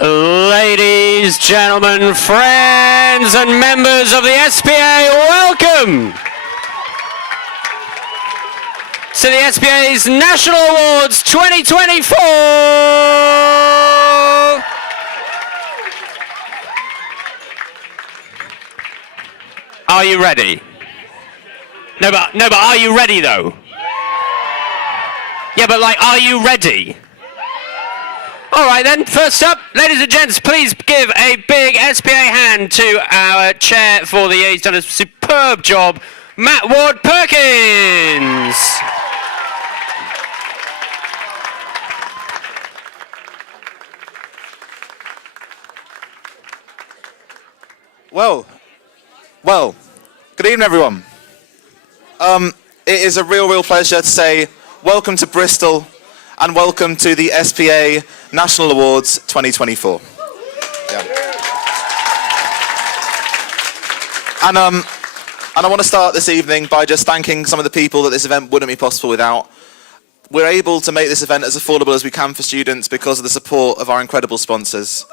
Ladies, gentlemen, friends and members of the SPA, welcome to the SPA's National Awards 2024. Are you ready? No, but are you ready though? Yeah, but are you ready? All right then, first up, ladies and gents, please give a big SPA hand to our chair for the year. He's done a superb job, Matt Ward-Perkins. Well, good evening everyone. It is a real pleasure to say welcome to Bristol and welcome to the SPA National Awards 2024. Yeah. And I want to start this evening by just thanking some of the people that this event wouldn't be possible without. We're able to make this event as affordable as we can for students because of the support of our incredible sponsors.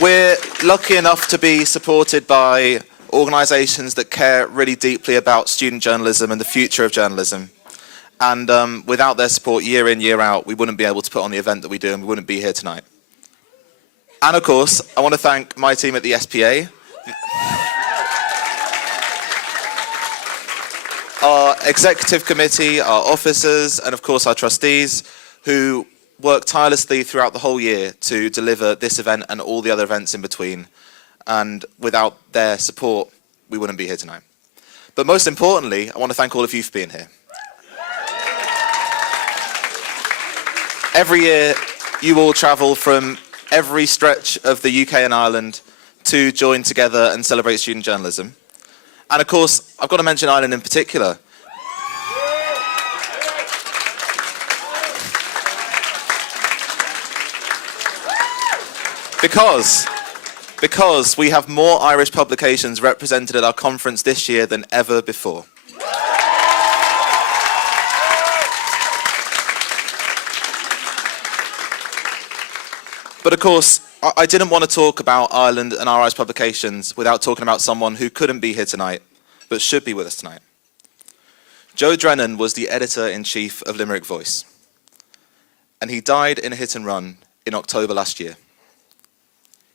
We're lucky enough to be supported by organisations that care really deeply about student journalism and the future of journalism. And without their support year in, year out, we wouldn't be able to put on the event that we do and we wouldn't be here tonight. And of course, I want to thank my team at the SPA, our executive committee, our officers, and of course our trustees, who worked tirelessly throughout the whole year to deliver this event and all the other events in between. And without their support, we wouldn't be here tonight. But most importantly, I want to thank all of you for being here. Every year, you all travel from every stretch of the UK and Ireland to join together and celebrate student journalism. And of course, I've got to mention Ireland in particular. Because we have more Irish publications represented at our conference this year than ever before. But of course, I didn't want to talk about Ireland and our Irish publications without talking about someone who couldn't be here tonight, but should be with us tonight. Joe Drennan was the editor-in-chief of Limerick Voice, and he died in a hit and run in October last year.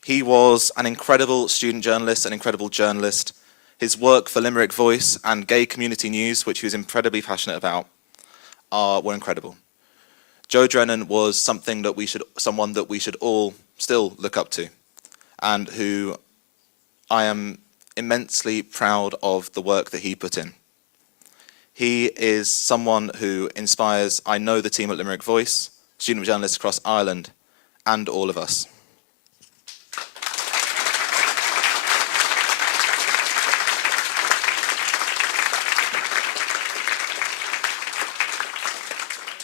He was an incredible student journalist, an incredible journalist. His work for Limerick Voice and Gay Community News, which he was incredibly passionate about, were incredible. Joe Drennan was someone that we should all still look up to, and who I am immensely proud of the work that he put in. He is someone who inspires, I know, the team at Limerick Voice, student journalists across Ireland, and all of us.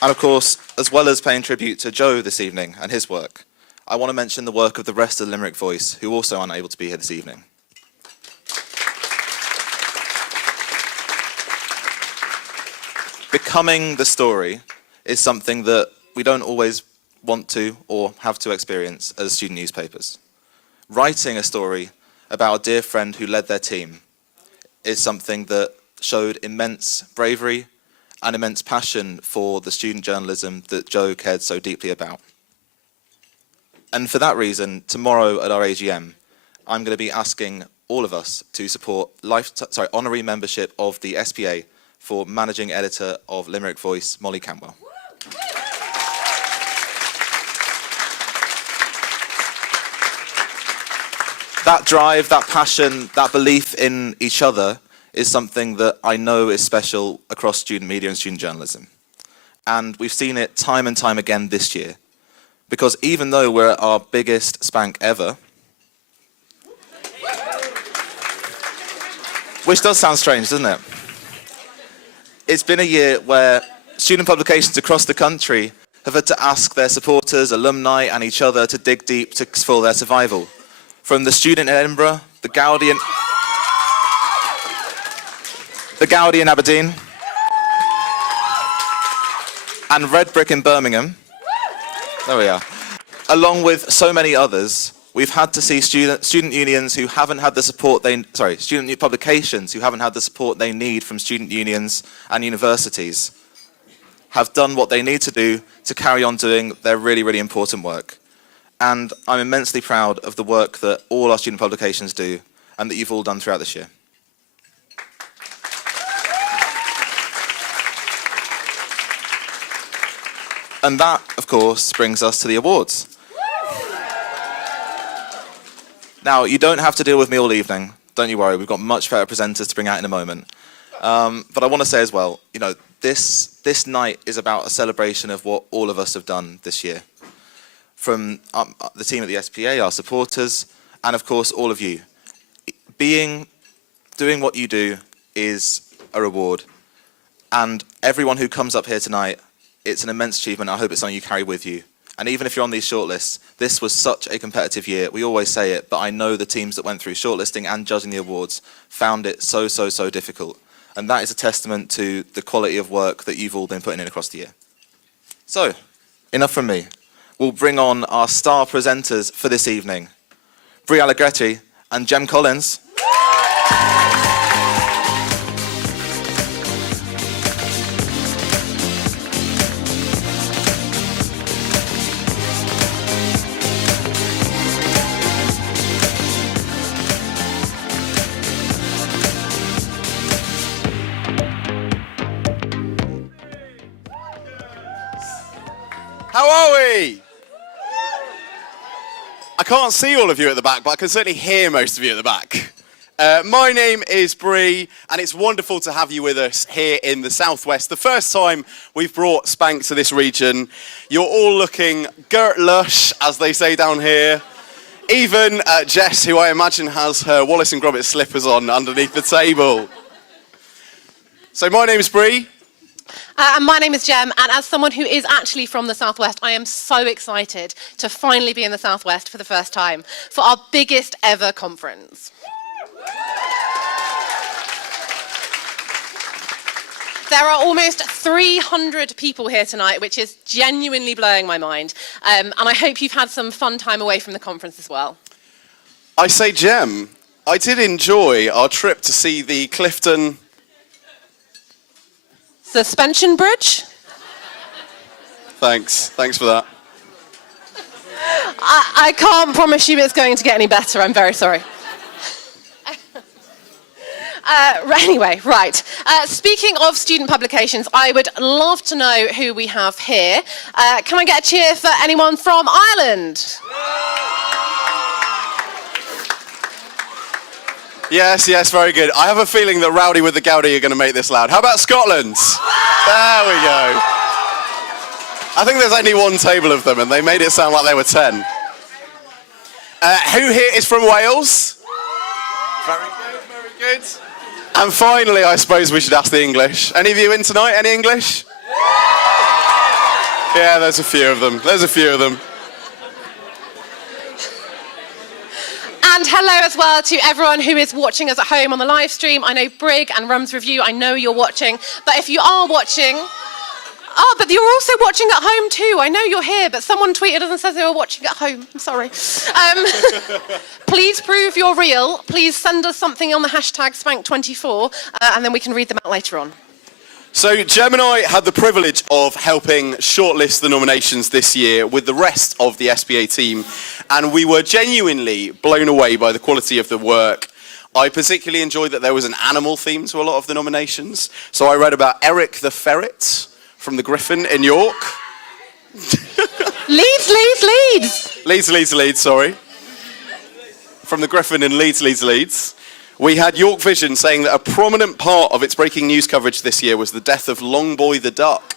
And of course, as well as paying tribute to Joe this evening and his work, I want to mention the work of the rest of the Limerick Voice, who also aren't able to be here this evening. becoming the story is something that we don't always want to or have to experience as student newspapers. Writing a story about a dear friend who led their team is something that showed immense bravery and immense passion for the student journalism that Joe cared so deeply about. And for that reason, tomorrow at our AGM, I'm going to be asking all of us to support honorary membership of the SPA for Managing Editor of Limerick Voice, Molly Campbell. That drive, that passion, that belief in each other is something that I know is special across student media and student journalism. And we've seen it time and time again this year. Because even though we're at our biggest spank ever, which does sound strange, doesn't it? It's been a year where student publications across the country have had to ask their supporters, alumni, and each other to dig deep for their survival. From the Student in Edinburgh, the Guardian Aberdeen, and Red Brick in Birmingham. There we are. Along with so many others, we've had to see student unions who haven't had the support student publications who haven't had the support they need from student unions and universities have done what they need to do to carry on doing their really, really important work. And I'm immensely proud of the work that all our student publications do and that you've all done throughout this year. And that, of course, brings us to the awards. Now, you don't have to deal with me all evening. Don't you worry, we've got much better presenters to bring out in a moment. But I want to say as well, you know, this night is about a celebration of what all of us have done this year. From the team at the SPA, our supporters, and of course all of you. Doing what you do is a reward. And everyone who comes up here tonight, it's an immense achievement. I hope it's something you carry with you. And even if you're on these shortlists, this was such a competitive year. We always say it, but I know the teams that went through shortlisting and judging the awards found it so difficult. And that is a testament to the quality of work that you've all been putting in across the year. So, enough from me. We'll bring on our star presenters for this evening, Brie Allegretti and Jem Collins. How are we? I can't see all of you at the back, but I can certainly hear most of you at the back. My name is Bree, and it's wonderful to have you with us here in the Southwest. The first time we've brought Spank to this region. You're all looking girt lush, as they say down here. Even Jess, who I imagine has her Wallace and Gromit slippers on underneath the table. So my name is Bree. And my name is Jem, and as someone who is actually from the Southwest, I am so excited to finally be in the Southwest for the first time for our biggest ever conference. There are almost 300 people here tonight, which is genuinely blowing my mind. And I hope you've had some fun time away from the conference as well. I say, Jem, I did enjoy our trip to see the Clifton Suspension bridge? Thanks for that. I can't promise you it's going to get any better, I'm very sorry. Anyway, right. Speaking of student publications, I would love to know who we have here. Can I get a cheer for anyone from Ireland? Yes, very good. I have a feeling that Rowdy with the Gowdy are going to make this loud. How about Scotland? There we go. I think there's only one table of them, and they made it sound like there were 10. Who here is from Wales? Very good. And finally, I suppose we should ask the English. Any of you in tonight? Any English? Yeah, there's a few of them. And hello as well to everyone who is watching us at home on the live stream. I know Brig and Rum's Review, I know you're watching. But if you are watching... Oh, but you're also watching at home too. I know you're here, but someone tweeted us and says they were watching at home. I'm sorry. Please prove you're real. Please send us something on the hashtag Spank24, and then we can read them out later on. So Gemini had the privilege of helping shortlist the nominations this year with the rest of the SPA team, and we were genuinely blown away by the quality of the work. I particularly enjoyed that there was an animal theme to a lot of the nominations. So I read about Eric the ferret from the Griffin in York. Leeds, sorry. From the Griffin in Leeds. We had York Vision saying that a prominent part of its breaking news coverage this year was the death of Longboy the duck.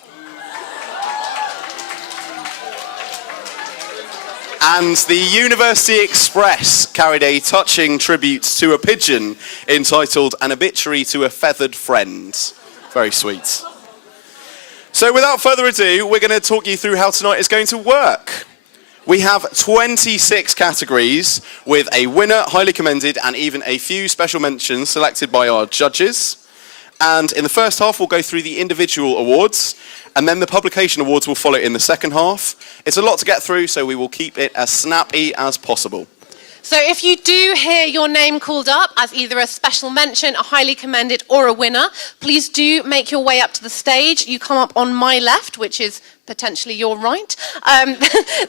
And the University Express carried a touching tribute to a pigeon entitled An Obituary to a Feathered Friend. Very sweet. So without further ado, we're going to talk you through how tonight is going to work. We have 26 categories with a winner, highly commended, and even a few special mentions selected by our judges. And in the first half, we'll go through the individual awards, and then the publication awards will follow in the second half. It's a lot to get through, so we will keep it as snappy as possible. So if you do hear your name called up as either a special mention, a highly commended, or a winner, please do make your way up to the stage. You come up on my left, which is potentially your right.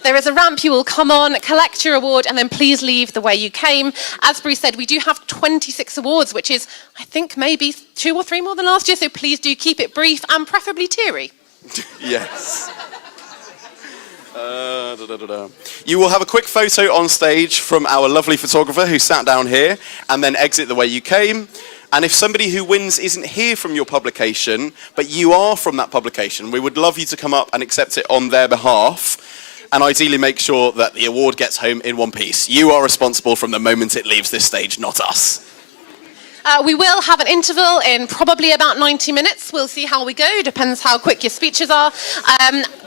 There is a ramp you will come on, collect your award, and then please leave the way you came. As Bruce said, we do have 26 awards, which is, I think, maybe 2 or 3 more than last year, so please do keep it brief and preferably teary. Yes. You will have a quick photo on stage from our lovely photographer who sat down here, and then exit the way you came. And if somebody who wins isn't here from your publication, but you are from that publication, we would love you to come up and accept it on their behalf, and ideally make sure that the award gets home in one piece. You are responsible from the moment it leaves this stage, not us. We will have an interval in probably about 90 minutes. We'll see how we go. Depends how quick your speeches are.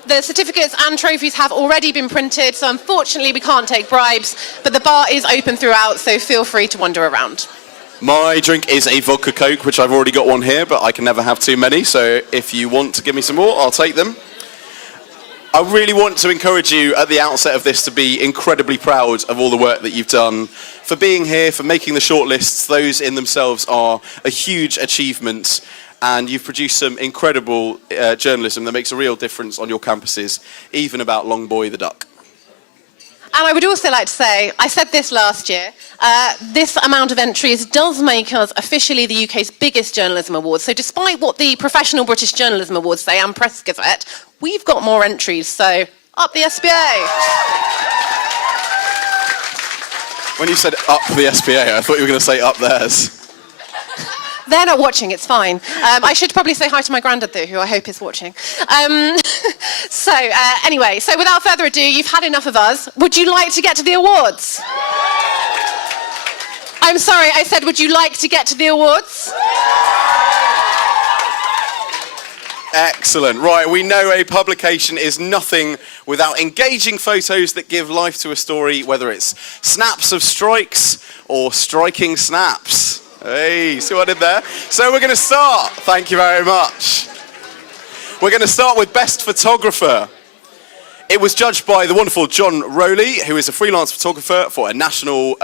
The certificates and trophies have already been printed, so unfortunately we can't take bribes, but the bar is open throughout, so feel free to wander around. My drink is a vodka Coke, which I've already got one here, but I can never have too many, so if you want to give me some more, I'll take them. I really want to encourage you at the outset of this to be incredibly proud of all the work that you've done, for being here, for making the shortlists. Those in themselves are a huge achievement, and you've produced some incredible journalism that makes a real difference on your campuses, even about Longboy the duck. And I would also like to say, I said this last year, this amount of entries does make us officially the UK's biggest journalism award. So despite what the Professional British Journalism Awards say and Press Gazette, we've got more entries, so up the SPA. When you said up the SPA, I thought you were going to say up theirs. They're not watching, it's fine. I should probably say hi to my granddad though, who I hope is watching. Anyway, so without further ado, you've had enough of us. Would you like to get to the awards? I'm sorry, I said, would you like to get to the awards? Excellent. Right, we know a publication is nothing without engaging photos that give life to a story, whether it's snaps of strikes or striking snaps. Hey, see what I did there? So we're going to start. Thank you very much. We're going to start with Best Photographer. It was judged by the wonderful John Rowley, who is a freelance photographer for a national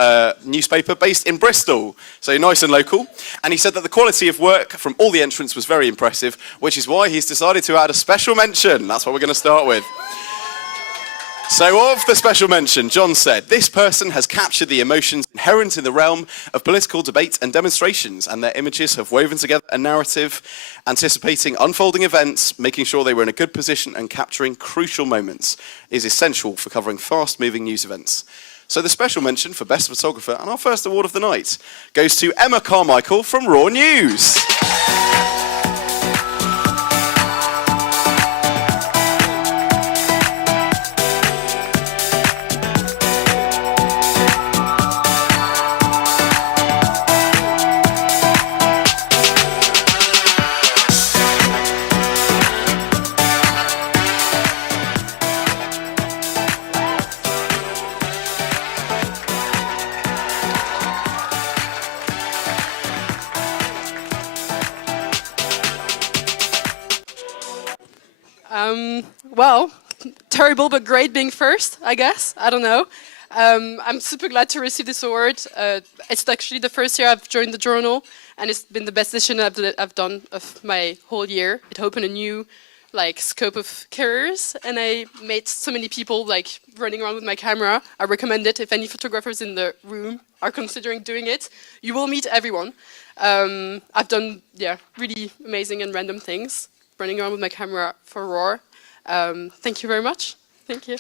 newspaper based in Bristol, so nice and local. And he said that the quality of work from all the entrants was very impressive, which is why he's decided to add a special mention. That's what we're going to start with. So of the special mention, John said, this person has captured the emotions inherent in the realm of political debate and demonstrations, and their images have woven together a narrative anticipating unfolding events, making sure they were in a good position and capturing crucial moments is essential for covering fast-moving news events. So the special mention for Best Photographer and our first award of the night goes to Emma Carmichael from Raw News. well, terrible but great being first, I guess. I don't know. I'm super glad to receive this award. It's actually the first year I've joined the journal, and it's been the best decision I've done of my whole year. It opened a new scope of careers, and I met so many people running around with my camera. I recommend it if any photographers in the room are considering doing it. You will meet everyone. I've done really amazing and random things, running around with my camera for Roar. Thank you very much. Thank you.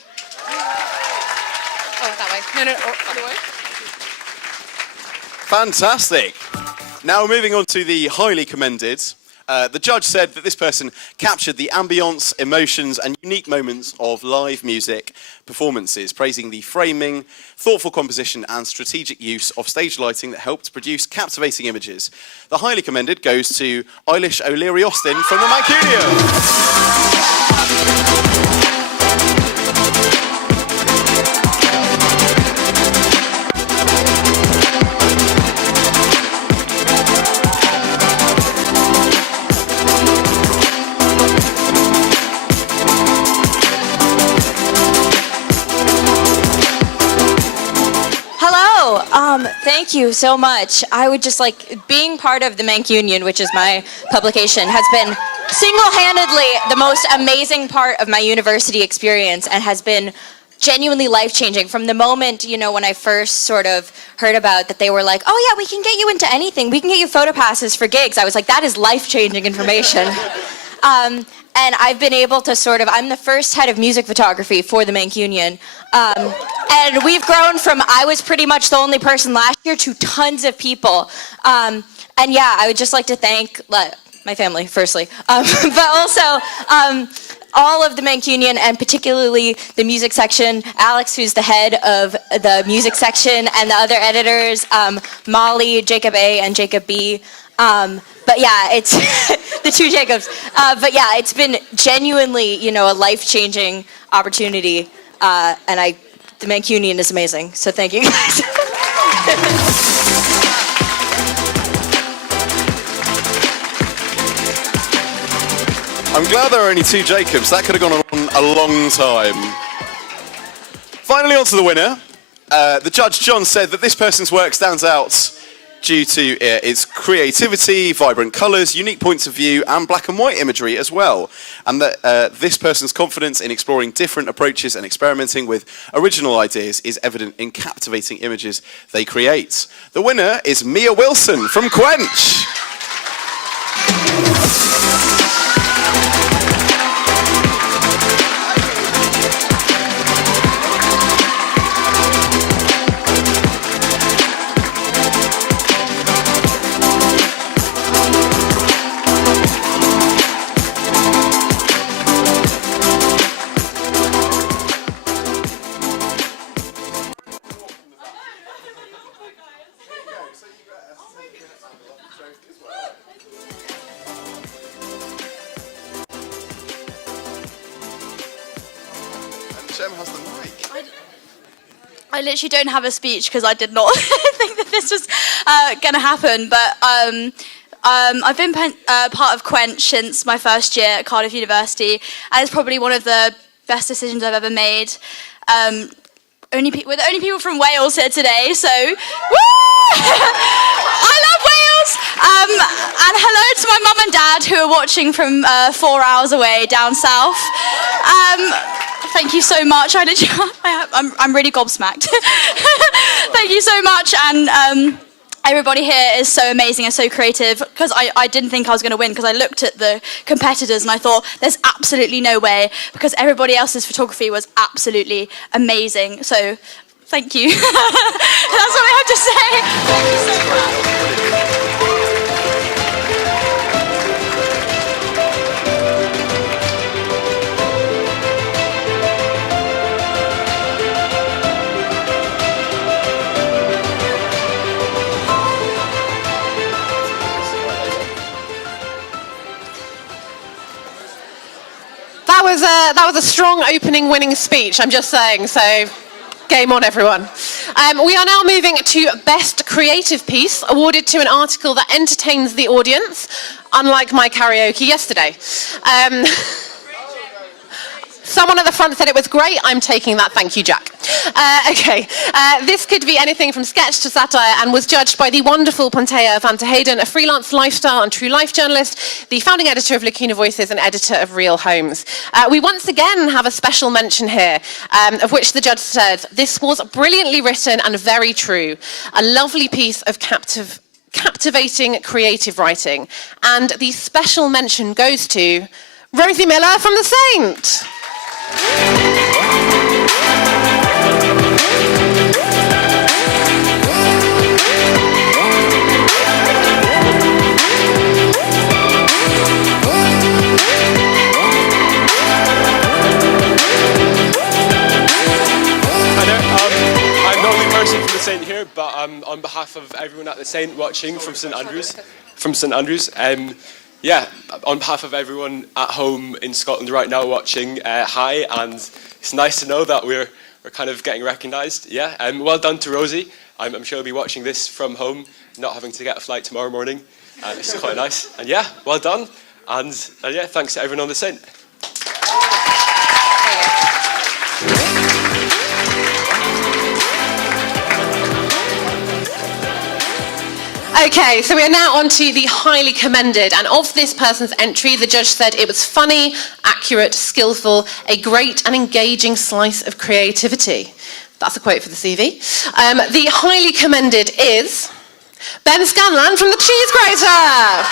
Oh, that way. No, other way. Fantastic. Now moving on to the highly commended. The judge said that this person captured the ambience, emotions and unique moments of live music performances, praising the framing, thoughtful composition and strategic use of stage lighting that helped produce captivating images. The highly commended goes to Eilish O'Leary-Austin from the Mancunian. Thank you so much. I would just being part of the Mancunian, which is my publication, has been single-handedly the most amazing part of my university experience and has been genuinely life-changing. From the moment, when I first sort of heard about that they were like, oh yeah, we can get you into anything. We can get you photo passes for gigs. I was like, that is life-changing information. And I've been able to I'm the first head of music photography for the Mancunian. And we've grown from, I was pretty much the only person last year to tons of people. And yeah, I would just like to thank my family, firstly, but also all of the Mancunian and particularly the music section, Alex, who's the head of the music section, and the other editors, Molly, Jacob A, and Jacob B. But yeah, it's the two Jacobs. But yeah, it's been genuinely, a life-changing opportunity. And the Mancunian is amazing. So thank you guys. I'm glad there are only two Jacobs. That could have gone on a long time. Finally, on to the winner. The judge, John, said that this person's work stands out due to its creativity, vibrant colours, unique points of view, and black and white imagery as well. And that this person's confidence in exploring different approaches and experimenting with original ideas is evident in captivating images they create. The winner is Mia Wilson from Quench. Has the mic. I literally don't have a speech because I did not think that this was going to happen. But I've been part of Quench since my first year at Cardiff University, and it's probably one of the best decisions I've ever made. We're the only people from Wales here today, so woo! I love Wales! And hello to my mum and dad who are watching from 4 hours away down south. Thank you so much. I'm really gobsmacked. Thank you so much, and everybody here is so amazing and so creative, because I didn't think I was going to win, because I looked at the competitors and I thought there's absolutely no way, because everybody else's photography was absolutely amazing. So thank you. That's what I have to say. Thank you so much. That was a strong opening winning speech, I'm just saying, so game on everyone. We are now moving to Best Creative Piece, awarded to an article that entertains the audience, unlike my karaoke yesterday. Someone at the front said it was great. I'm taking that. Thank you, Jack. Okay. This could be anything from sketch to satire and was judged by the wonderful Pontea van ter Hayden, a freelance lifestyle and true life journalist, the founding editor of Lacuna Voices and editor of Real Homes. We once again have a special mention here, of which the judge said, this was brilliantly written and very true. A lovely piece of captivating creative writing. And the special mention goes to Rosie Miller from The Saint. I'm not the only person from The Saint here, but on behalf of everyone at The Saint watching from St Andrews, yeah, on behalf of everyone at home in Scotland right now watching, hi, and it's nice to know that we're kind of getting recognised. Yeah, well done to Rosie. I'm sure you'll be watching this from home, not having to get a flight tomorrow morning. It's quite nice. And yeah, well done. And yeah, thanks to everyone on The Saint. Okay, so we are now on to the highly commended, and of this person's entry, the judge said it was funny, accurate, skillful, a great and engaging slice of creativity. That's a quote for the CV. The highly commended is Ben Scanlan from The Cheese Grater.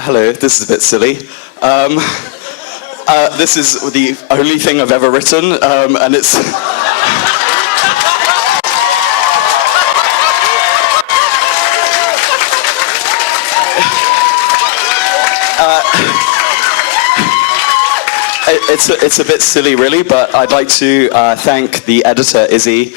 Hello, this is a bit silly. This is the only thing I've ever written, and it's... It's a bit silly, really, but I'd like to thank the editor, Izzy.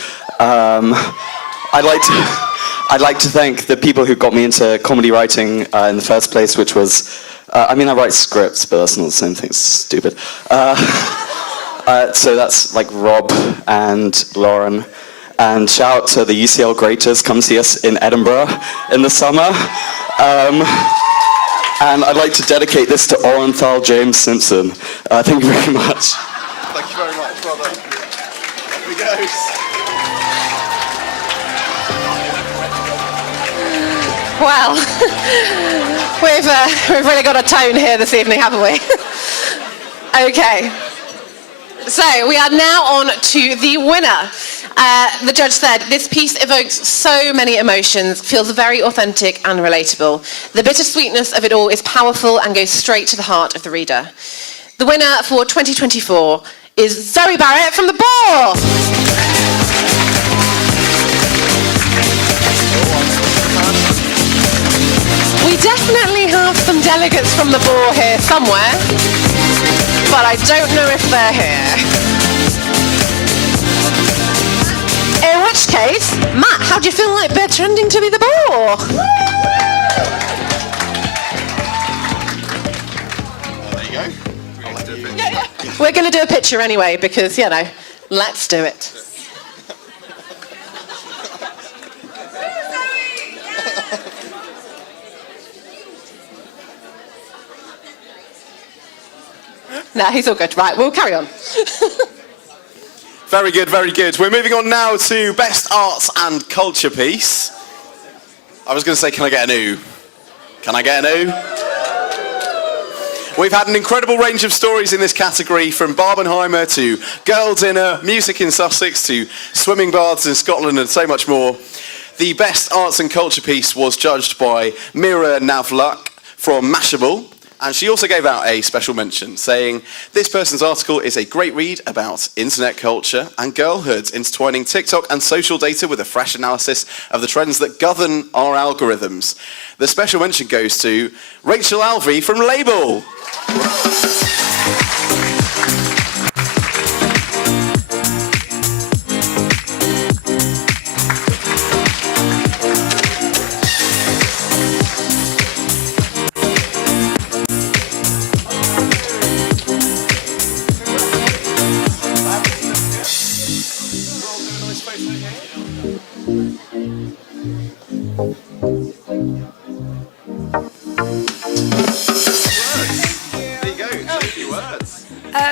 I'd like to thank the people who got me into comedy writing in the first place, which was, I write scripts, but that's not the same thing, it's stupid. So that's like Rob and Lauren. And shout out to the UCL Graters, come see us in Edinburgh in the summer. And I'd like to dedicate this to Orenthal James Simpson. Thank you very much. Thank you very much, brother. Off he goes. Well, we've really got a tone here this evening, haven't we? Okay. So we are now on to the winner. The judge said, this piece evokes so many emotions, feels very authentic and relatable. The bittersweetness of it all is powerful and goes straight to the heart of the reader. The winner for 2024 is Zoe Barrett from The Boar. We definitely have some delegates from The Boar here somewhere, but I don't know if they're here. In which case, Matt, how do you feel like pretending to be The Boar? There you go. I'll do a picture. We're going to do a picture anyway, because, let's do it. No, he's all good. Right, we'll carry on. Very good, very good. We're moving on now to Best Arts and Culture Piece. I was going to say, can I get an ooh? Can I get an ooh? We've had an incredible range of stories in this category, from Barbenheimer to Girl Dinner, music in Sussex to swimming baths in Scotland and so much more. The Best Arts and Culture Piece was judged by Mira Navluk from Mashable. And she also gave out a special mention, saying, this person's article is a great read about internet culture and girlhood, intertwining TikTok and social data with a fresh analysis of the trends that govern our algorithms. The special mention goes to Rachel Alvey from Label.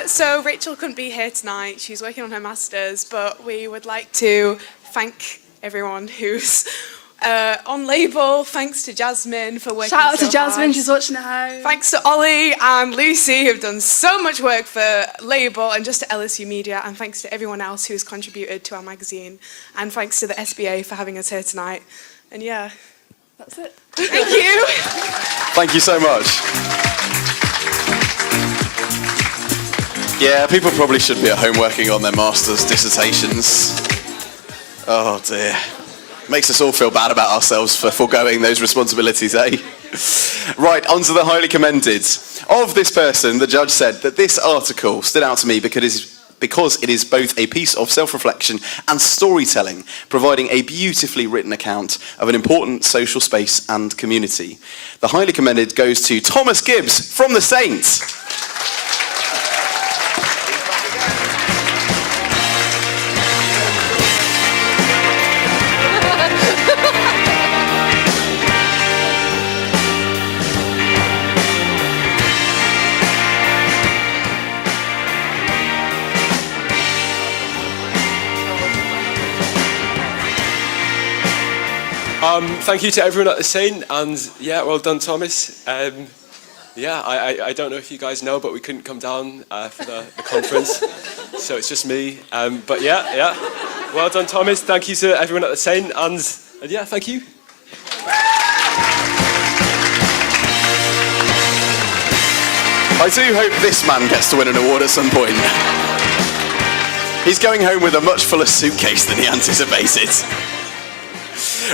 So Rachel couldn't be here tonight. She's working on her masters, but we would like to thank everyone who's on label. Thanks to Jasmine for working. Shout out so to Jasmine, hard. she's watching at home. Thanks to Ollie and Lucy who've done so much work for label, and just to LSU Media, and thanks to everyone else who's contributed to our magazine, and thanks to the SBA for having us here tonight. And yeah, that's it. Thank you. Thank you so much. Yeah, people probably should be at home working on their master's dissertations. Oh dear. Makes us all feel bad about ourselves for foregoing those responsibilities, eh? Right, on to the highly commended. Of this person, the judge said that this article stood out to me because it is both a piece of self-reflection and storytelling, providing a beautifully written account of an important social space and community. The highly commended goes to Thomas Gibbs from the Saints. Thank you to everyone at the Saint, and yeah, well done, Thomas. Yeah, I don't know if you guys know, but we couldn't come down for the conference, so it's just me. But yeah, well done, Thomas. Thank you to everyone at the Saint, and yeah, thank you. I do hope this man gets to win an award at some point. He's going home with a much fuller suitcase than he anticipated.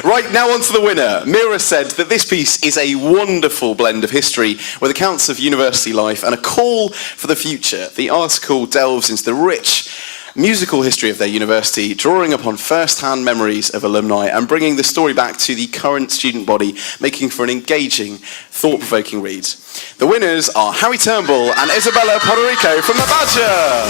Right, now on to the winner. Mira said that this piece is a wonderful blend of history with accounts of university life and a call for the future. The article delves into the rich musical history of their university, drawing upon first-hand memories of alumni and bringing the story back to the current student body, making for an engaging, thought-provoking read. The winners are Harry Turnbull and Isabella Poderico from The Badger.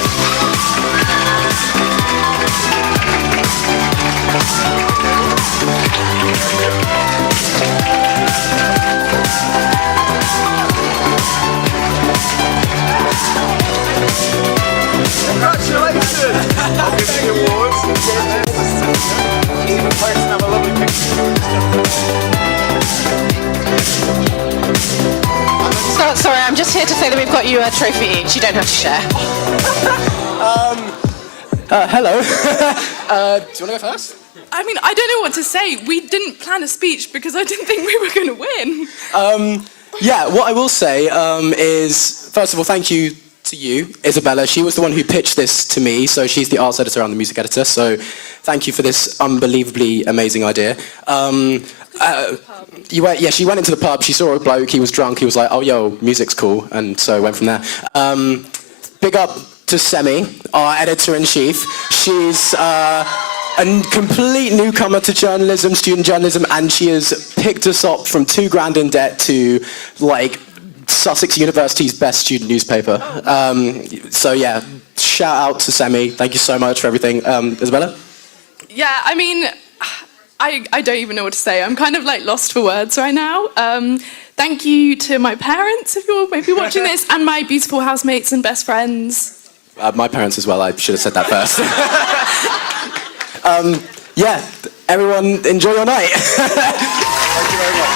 Congratulations! I'll give you the awards. Have a lovely So, sorry, I'm just here to say that we've got you a trophy each. You don't have to share. Hello. Do you want to go first? I mean, I don't know what to say. We didn't plan a speech because I didn't think we were going to win. Yeah, what I will say is, first of all, thank you to you, Isabella. She was the one who pitched this to me, so she's the arts editor and the music editor, so thank you for this unbelievably amazing idea. She went into the pub, she saw a bloke, he was drunk, he was like, oh, yo, music's cool, and so went from there. Big up to Semi, our editor-in-chief. She's a complete newcomer to journalism, student journalism, and she has picked us up from $2,000 in debt to, like, Sussex University's best student newspaper. So yeah, shout out to Semi. Thank you so much for everything. Isabella? Yeah, I mean, I don't even know what to say. I'm kind of like lost for words right now. Thank you to my parents, if you're maybe watching this, and my beautiful housemates and best friends. My parents as well. I should have said that first. Yeah, everyone enjoy your night. Thank you very much.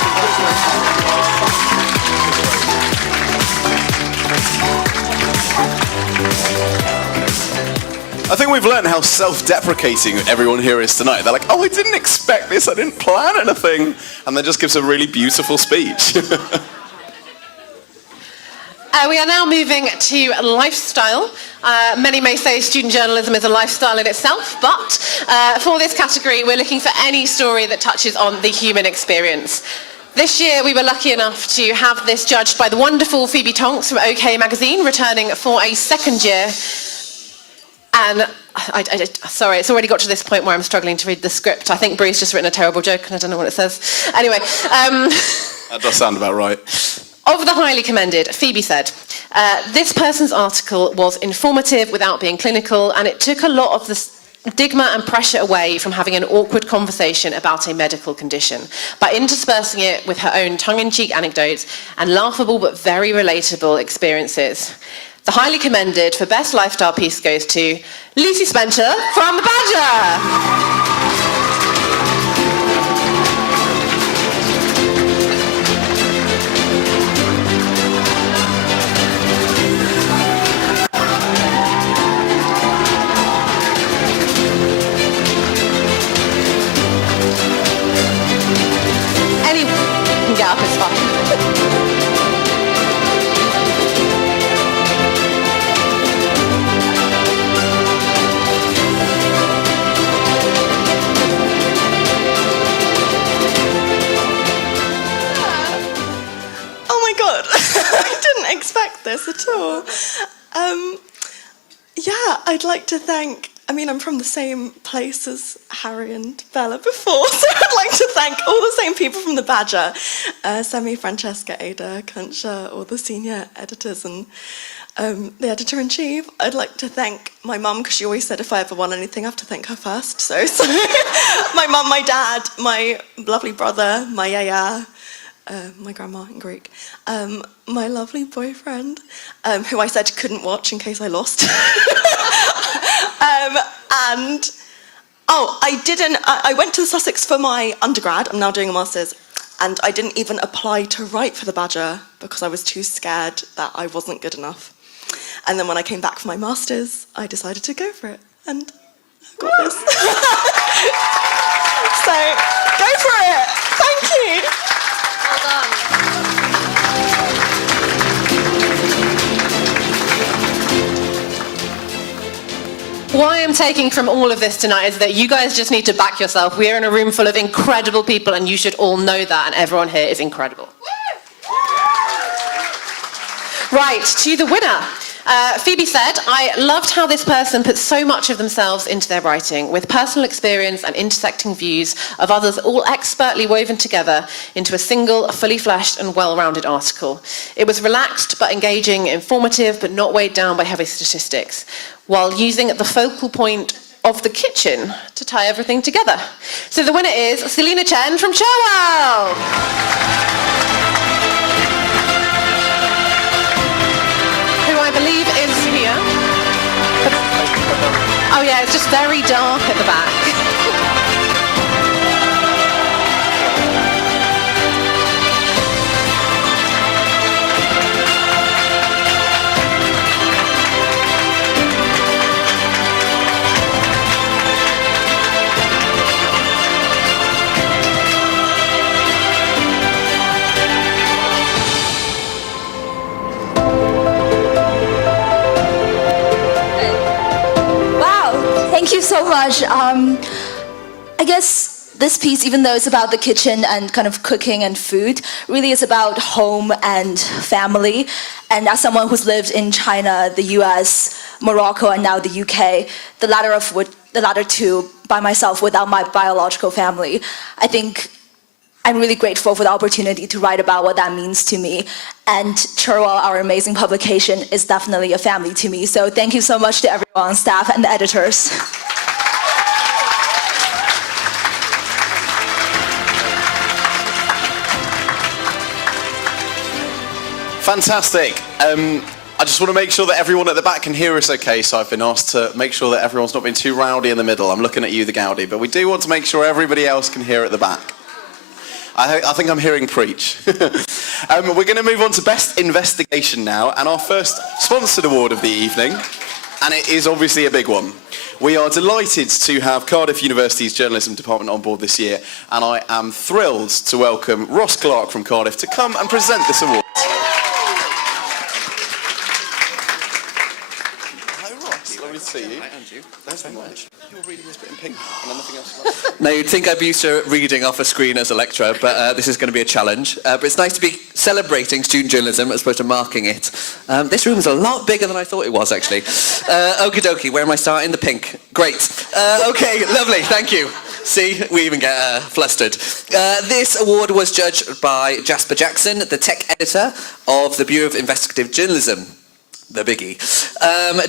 I think we've learned how self-deprecating everyone here is tonight. They're like, oh, I didn't expect this, I didn't plan anything. And then just gives a really beautiful speech. We are now moving to lifestyle. Many may say student journalism is a lifestyle in itself, but for this category, we're looking for any story that touches on the human experience. This year, we were lucky enough to have this judged by the wonderful Phoebe Tonks from OK Magazine, returning for a second year. And sorry, it's already got to this point where I'm struggling to read the script. I think Bree's just written a terrible joke, and I don't know what it says. Anyway. That does sound about right. Of the highly commended, Phoebe said, this person's article was informative without being clinical, and it took a lot of the stigma and pressure away from having an awkward conversation about a medical condition by interspersing it with her own tongue-in-cheek anecdotes and laughable but very relatable experiences. The highly commended for Best Lifestyle piece goes to Lucy Spencer from The Badger. Get up, it's fine. Oh my god, I didn't expect this at all. Yeah, I'd like to thank, I'm from the same place as Harry and Bella before, so I'd like to thank all the same people from The Badger, Semi, Francesca, Ada, Kuncha, all the senior editors and the editor-in-chief. I'd like to thank my mum, because she always said if I ever want anything, I have to thank her first. So my mum, my dad, my lovely brother, my yaya, my grandma in Greek, my lovely boyfriend, who I said couldn't watch in case I lost. I went to Sussex for my undergrad. I'm now doing a master's, and I didn't even apply to write for The Badger because I was too scared that I wasn't good enough. And then when I came back for my master's, I decided to go for it, and I got this. So, go for it! Thank you! Well done. What I am taking from all of this tonight is that you guys just need to back yourself. We are in a room full of incredible people, and you should all know that, and everyone here is incredible. Right, to the winner. Phoebe said, I loved how this person put so much of themselves into their writing, with personal experience and intersecting views of others all expertly woven together into a single, fully fleshed and well-rounded article. It was relaxed but engaging, informative but not weighed down by heavy statistics, while using the focal point of the kitchen to tie everything together. So the winner is Selina Chen from Cherwell. I believe is here. Oh yeah, it's just very dark at the back. Thank you so much. I guess this piece, even though it's about the kitchen and kind of cooking and food, really is about home and family. And as someone who's lived in China, the US, Morocco, and now the UK, the latter two by myself without my biological family, I think I'm really grateful for the opportunity to write about what that means to me. And Cherwell, our amazing publication, is definitely a family to me. So thank you so much to everyone on staff and the editors. Fantastic. I just want to make sure that everyone at the back can hear us okay, so I've been asked to make sure that everyone's not being too rowdy in the middle. I'm looking at you, the Gaudi, but we do want to make sure everybody else can hear at the back. I think I'm hearing preach. We're going to move on to Best Investigation now, and our first sponsored award of the evening, and it is obviously a big one. We are delighted to have Cardiff University's journalism department on board this year, and I am thrilled to welcome Ross Clark from Cardiff to come and present this award. Hello, Ross. Lovely to see you. And you. Thanks very much. You're reading this bit in pink, and nothing else. Now, you'd think I'd be used to reading off a screen as a lecturer, but this is going to be a challenge. But it's nice to be celebrating student journalism as opposed to marking it. This room is a lot bigger than I thought it was, actually. Okie dokie, where am I starting? The pink. Great. Okay, lovely, thank you. See, we even get flustered. This award was judged by Jasper Jackson, the tech editor of the Bureau of Investigative Journalism. The biggie.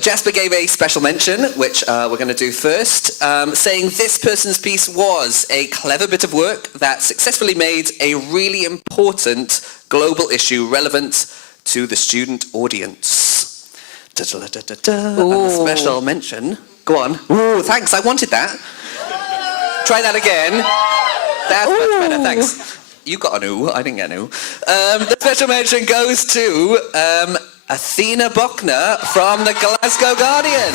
Jasper gave a special mention, which we're going to do first, saying this person's piece was a clever bit of work that successfully made a really important global issue relevant to the student audience. And the special mention. Go on. Ooh, thanks. I wanted that. Try that again. That's much better. Thanks. You got an ooh. I didn't get an ooh. The special mention goes to Athena Buckner from the Glasgow Guardian.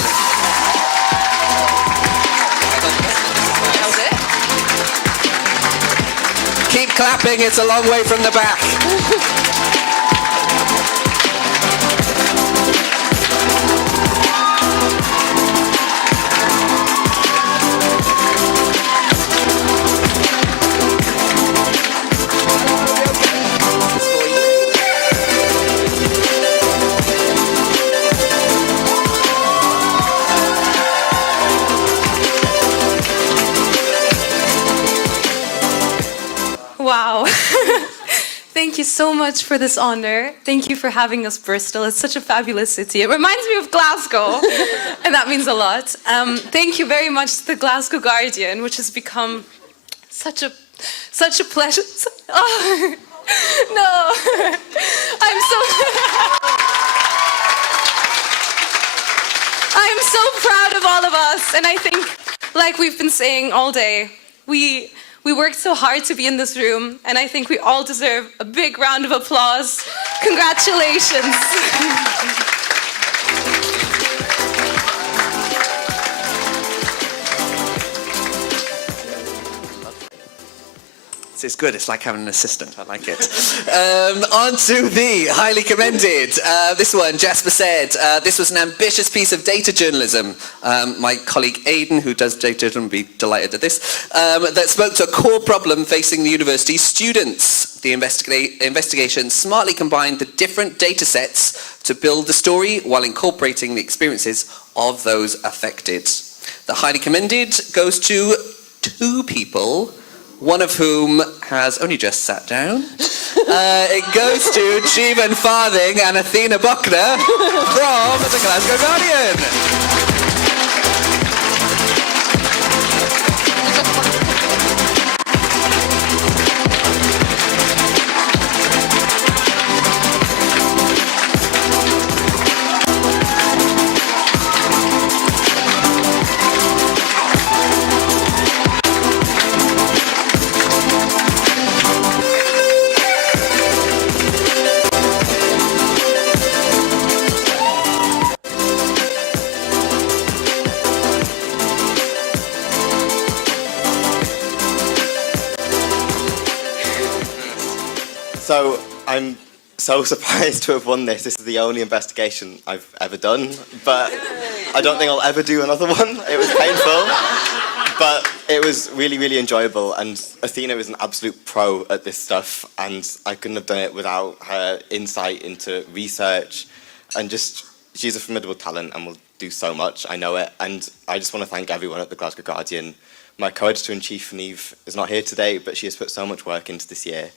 Keep clapping. It's a long way from the back. Wow. Thank you so much for this honor. Thank you for having us, Bristol. It's such a fabulous city. It reminds me of Glasgow, and that means a lot. Thank you very much to the Glasgow Guardian, which has become such a pleasure. Oh, no. I'm so proud of all of us, and I think, like we've been saying all day, we worked so hard to be in this room, and I think we all deserve a big round of applause. Congratulations. It's good. It's like having an assistant. I like it. On to the highly commended. This one, Jasper said, this was an ambitious piece of data journalism. My colleague Aidan, who does data journalism, will be delighted at this, that spoke to a core problem facing the university's students. The investigation smartly combined the different data sets to build the story while incorporating the experiences of those affected. The highly commended goes to two people, one of whom has only just sat down. It goes to Jeevan Farthing and Athena Buckner from the Glasgow Guardian. So I'm so surprised to have won this. This is the only investigation I've ever done, but I don't think I'll ever do another one. It was painful, but it was really, really enjoyable. And Athena is an absolute pro at this stuff, and I couldn't have done it without her insight into research. And just, she's a formidable talent and will do so much, I know it. And I just want to thank everyone at the Glasgow Guardian. My co-editor-in-chief, Niamh, is not here today, but she has put so much work into this year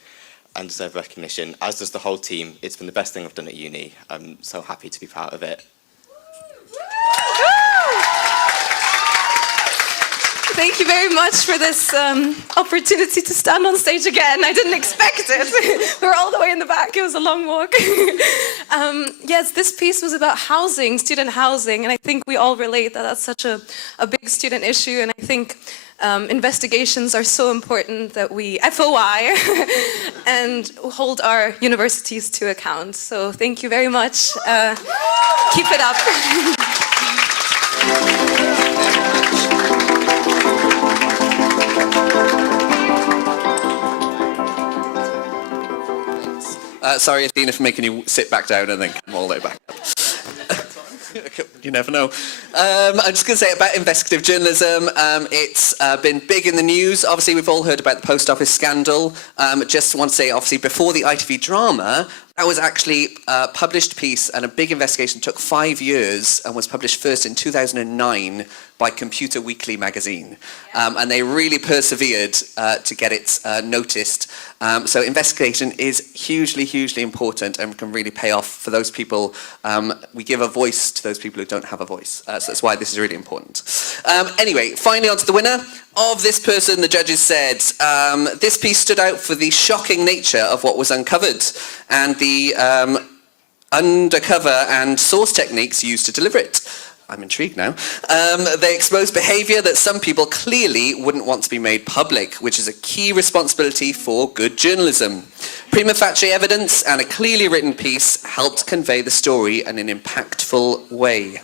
and deserve recognition, as does the whole team. It's been the best thing I've done at uni. I'm so happy to be part of it. Thank you very much for this opportunity to stand on stage again. I didn't expect it. We were all the way in the back. It was a long walk. Yes, this piece was about housing, student housing, and I think we all relate that that's such a big student issue, and I think investigations are so important that we FOI and hold our universities to account. So thank you very much. Keep it up. Sorry, Athena, for making you sit back down and then come all the way back up. You never know. I'm just going to say about investigative journalism, it's been big in the news. Obviously, we've all heard about the post office scandal. Just want to say, obviously, before the ITV drama, that was actually a published piece, and a big investigation took 5 years and was published first in 2009 by Computer Weekly magazine. And they really persevered to get it noticed. So investigation is hugely, hugely important and can really pay off for those people. We give a voice to those people who don't have a voice. So that's why this is really important. Anyway, finally on to the winner. Of this person, the judges said, this piece stood out for the shocking nature of what was uncovered and the undercover and source techniques used to deliver it. I'm intrigued now. They expose behaviour that some people clearly wouldn't want to be made public, which is a key responsibility for good journalism. Prima facie evidence and a clearly written piece helped convey the story in an impactful way.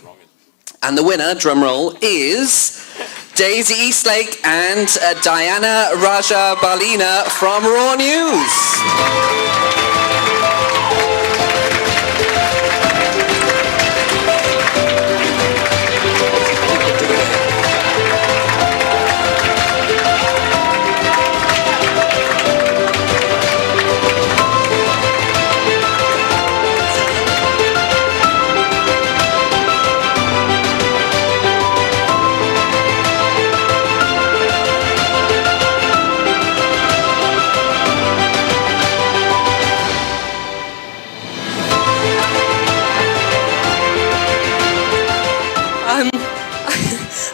And the winner, drumroll, is Daisy Eastlake and Diana Raja Balina from Raw News.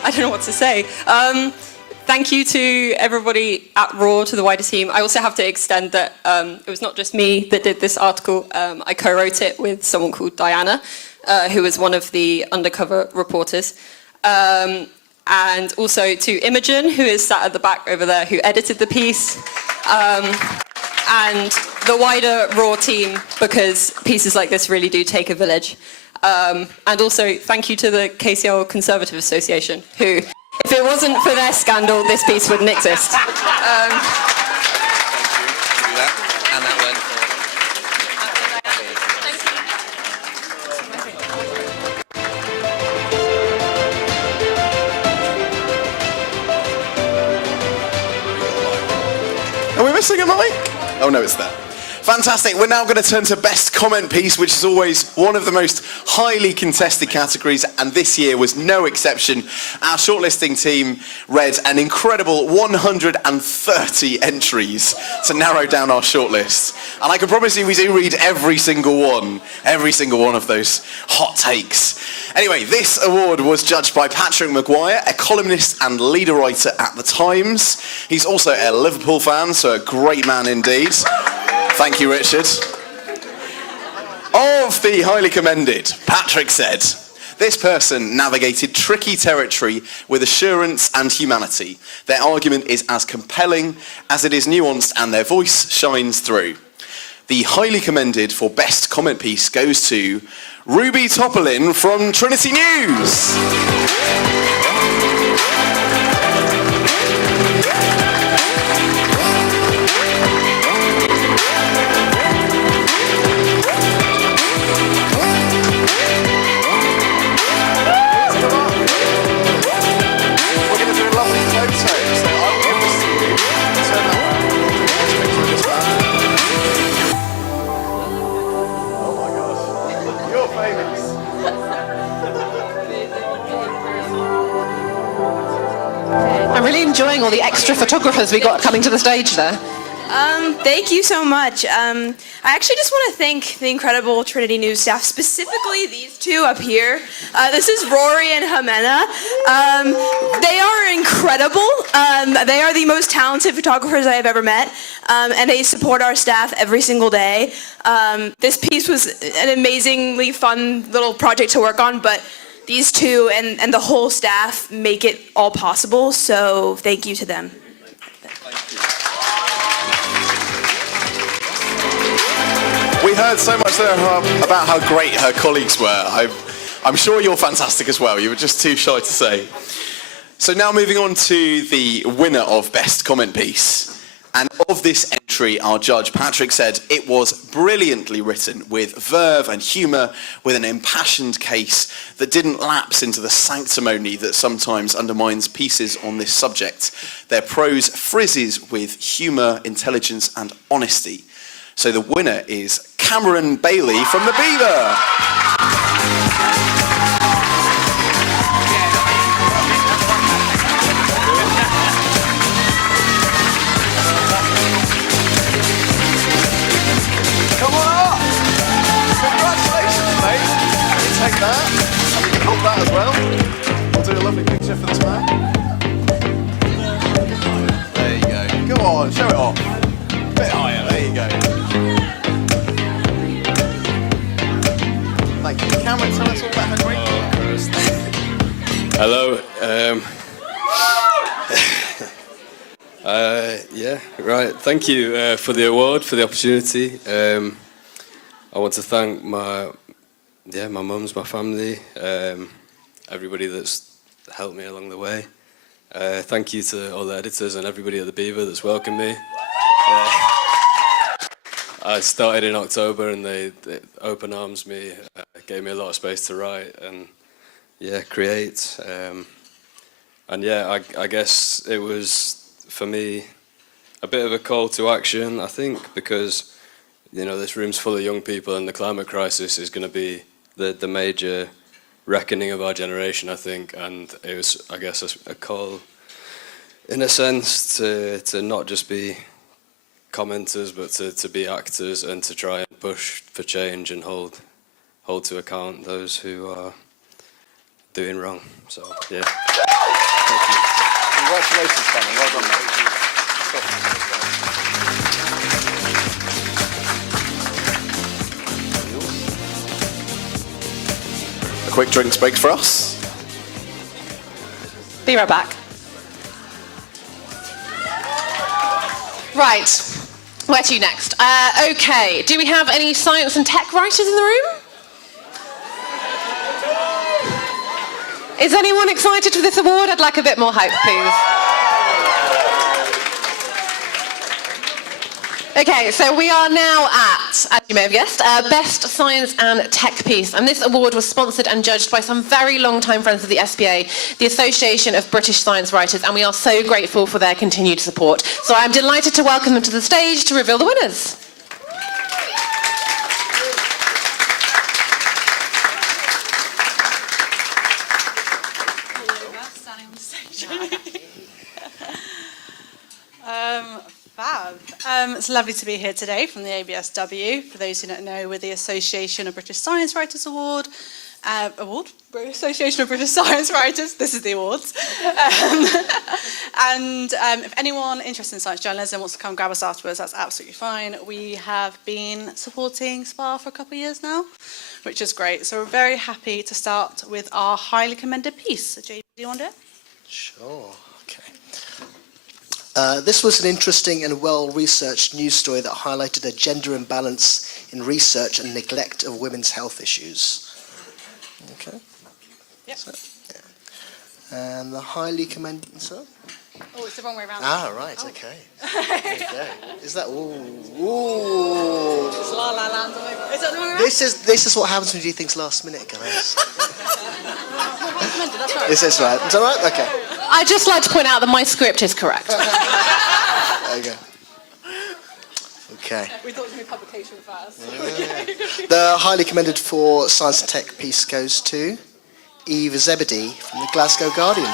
I don't know what to say. Thank you to everybody at Raw, to the wider team. I also have to extend that it was not just me that did this article. I co-wrote it with someone called Diana, who was one of the undercover reporters. And also to Imogen, who is sat at the back over there, who edited the piece. And the wider Raw team, because pieces like this really do take a village. And also thank you to the KCL Conservative Association, who, if it wasn't for their scandal, this piece wouldn't exist. Are we missing a mic? Oh no, it's there. Fantastic. We're now going to turn to Best Comment Piece, which is always one of the most highly contested categories, and this year was no exception. Our shortlisting team read an incredible 130 entries to narrow down our shortlist. And I can promise you we do read every single one of those hot takes. Anyway, this award was judged by Patrick Maguire, a columnist and leader writer at The Times. He's also a Liverpool fan, so a great man indeed. Thank you, Richard. Of the highly commended, Patrick said, this person navigated tricky territory with assurance and humanity. Their argument is as compelling as it is nuanced, and their voice shines through. The highly commended for Best Comment Piece goes to Ruby Topolin from Trinity News. I'm really enjoying all the extra photographers we got coming to the stage there. Thank you so much. I actually just want to thank the incredible Trinity News staff, specifically these two up here. This is Rory and Jimena. They are incredible. They are the most talented photographers I have ever met, and they support our staff every single day. This piece was an amazingly fun little project to work on, but these two and the whole staff make it all possible, so thank you to them. We heard so much there about how great her colleagues were. I'm sure you're fantastic as well. You were just too shy to say. So now moving on to the winner of Best Comment Piece. And of this entry, our judge, Patrick, said it was brilliantly written with verve and humour, with an impassioned case that didn't lapse into the sanctimony that sometimes undermines pieces on this subject. Their prose frizzes with humour, intelligence and honesty. So the winner is Cameron Bailey from The Beaver. Come on up! Congratulations, mate. You take that. And we can hold that as well. We'll do a lovely picture for this man. There you go. Go on, show it off. A bit higher, there you go. Hello. Yeah, right. Thank you for the award, for the opportunity. I want to thank my mums, my family, everybody that's helped me along the way. Thank you to all the editors and everybody at the Beaver that's welcomed me. I started in October and they open arms me, gave me a lot of space to write and create. And I guess it was, for me, a bit of a call to action, I think, because, this room's full of young people and the climate crisis is going to be the major reckoning of our generation, I think. And it was, I guess, a call, in a sense, to not just be commenters, but to be actors and to try and push for change and hold to account those who are doing wrong. So, yeah. Thank you. Congratulations, Simon. Well done, mate. A quick drinks break for us. Be right back. Right, where to next? Okay, do we have any science and tech writers in the room? Is anyone excited for this award? I'd like a bit more hope, please. Okay, so we are now at, as you may have guessed, Best Science and Tech Piece. And this award was sponsored and judged by some very long-time friends of the SBA, the Association of British Science Writers, and we are so grateful for their continued support. So I'm delighted to welcome them to the stage to reveal the winners. Fab. It's lovely to be here today from the ABSW. For those who don't know, we're the Association of British Science Writers Award. Association of British Science Writers. This is the awards. If anyone interested in science journalism wants to come grab us afterwards, that's absolutely fine. We have been supporting SPA for a couple of years now, which is great. So we're very happy to start with our highly commended piece. JB, do you want to do it? Sure. This was an interesting and well-researched news story that highlighted a gender imbalance in research and neglect of women's health issues. Okay. Yep. So, yeah. And the highly commended... So? Oh, it's the wrong way around. Ah, right, okay. Okay. Is that... Ooh. It's La La Land. Is that the wrong way around? This is what happens when you do things last minute, guys. That's right. Is this right? Is that right? Okay. I'd just like to point out that my script is correct. There you go. Okay. We thought it was going to be publication first. Yeah. The highly commended for Science and Tech piece goes to Eve Zebedee from the Glasgow Guardian.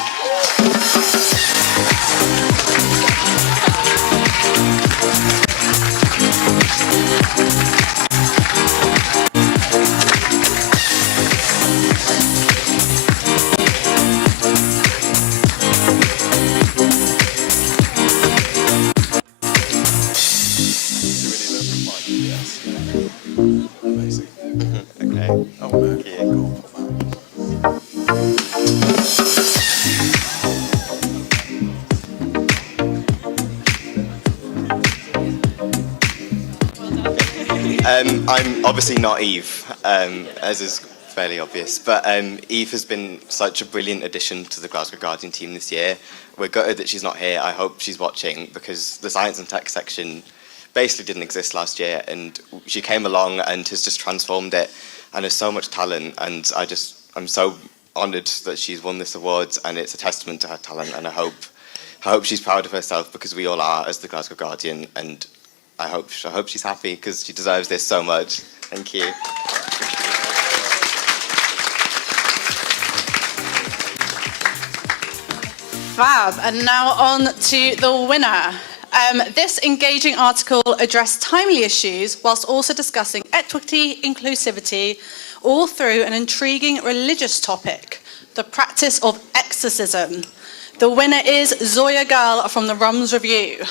I'm obviously not Eve, as is fairly obvious, but Eve has been such a brilliant addition to the Glasgow Guardian team this year. We're gutted that she's not here. I hope she's watching, because the science and tech section basically didn't exist last year, and she came along and has just transformed it, and has so much talent, and I'm so honoured that she's won this award, and it's a testament to her talent, and I hope she's proud of herself, because we all are as the Glasgow Guardian, and I hope she's happy, because she deserves this so much. Thank you. Fab. And now on to the winner. This engaging article addressed timely issues whilst also discussing equity, inclusivity, all through an intriguing religious topic, the practice of exorcism. The winner is Zoya Girl from the Rums Review.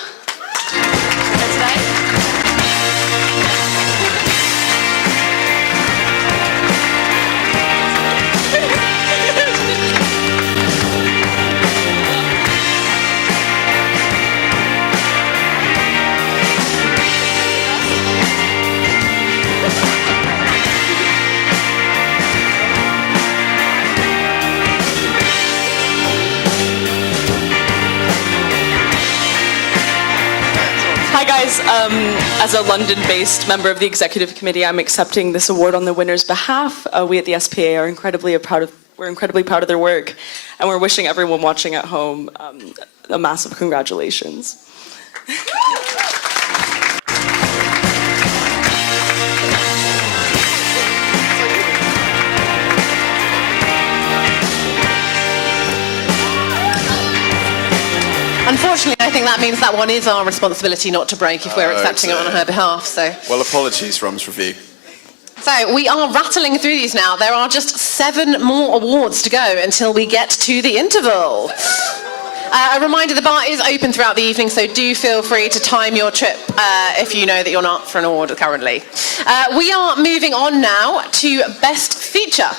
as a London-based member of the executive committee, I'm accepting this award on the winner's behalf. We at the SPA are incredibly proud of their work, and we're wishing everyone watching at home a massive congratulations. Unfortunately, I think that means that one is our responsibility not to break if we're accepting it on her behalf. So. Well, apologies, Rum's Review. So we are rattling through these now. There are just 7 more awards to go until we get to the interval. A reminder, the bar is open throughout the evening, so do feel free to time your trip if you know that you're not for an award currently. We are moving on now to Best Feature,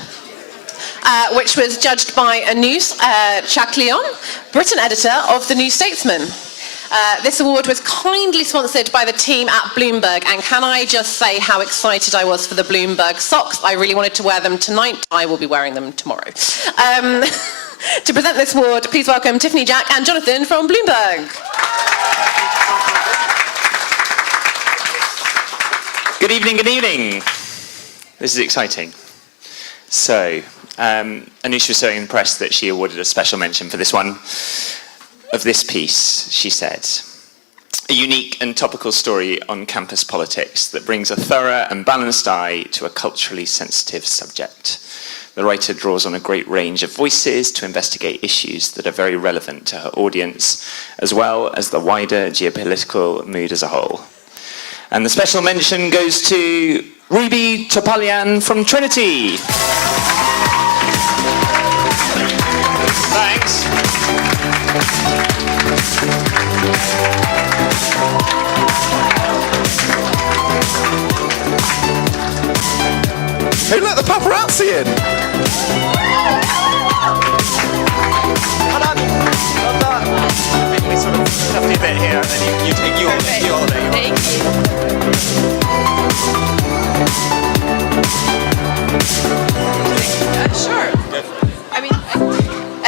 which was judged by Anoush Chaklion, Britain editor of The New Statesman. This award was kindly sponsored by the team at Bloomberg, and can I just say how excited I was for the Bloomberg socks? I really wanted to wear them tonight. I will be wearing them tomorrow. To present this award, please welcome Tiffany, Jack and Jonathan from Bloomberg. Good evening, good evening. This is exciting. So, Anoush was so impressed that she awarded a special mention for this one. Of this piece, she said, a unique and topical story on campus politics that brings a thorough and balanced eye to a culturally sensitive subject. The writer draws on a great range of voices to investigate issues that are very relevant to her audience, as well as the wider geopolitical mood as a whole. And the special mention goes to Ruby Topalian from Trinity. Thanks. Who let the paparazzi in? We sort of shuffle a bit here, and then you take your holiday. Thank you. Sure. I mean,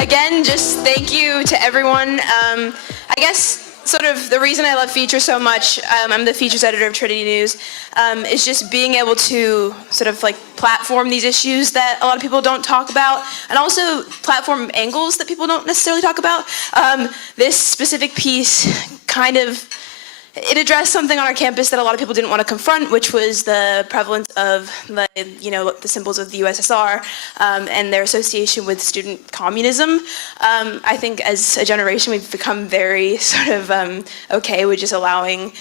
again, just thank you to everyone. I guess sort of the reason I love features so much, I'm the features editor of Trinity News, is just being able to sort of like platform these issues that a lot of people don't talk about, and also platform angles that people don't necessarily talk about. This specific piece kind of, it addressed something on our campus that a lot of people didn't want to confront, which was the prevalence of the symbols of the USSR and their association with student communism. I think as a generation we've become very sort of okay with just allowing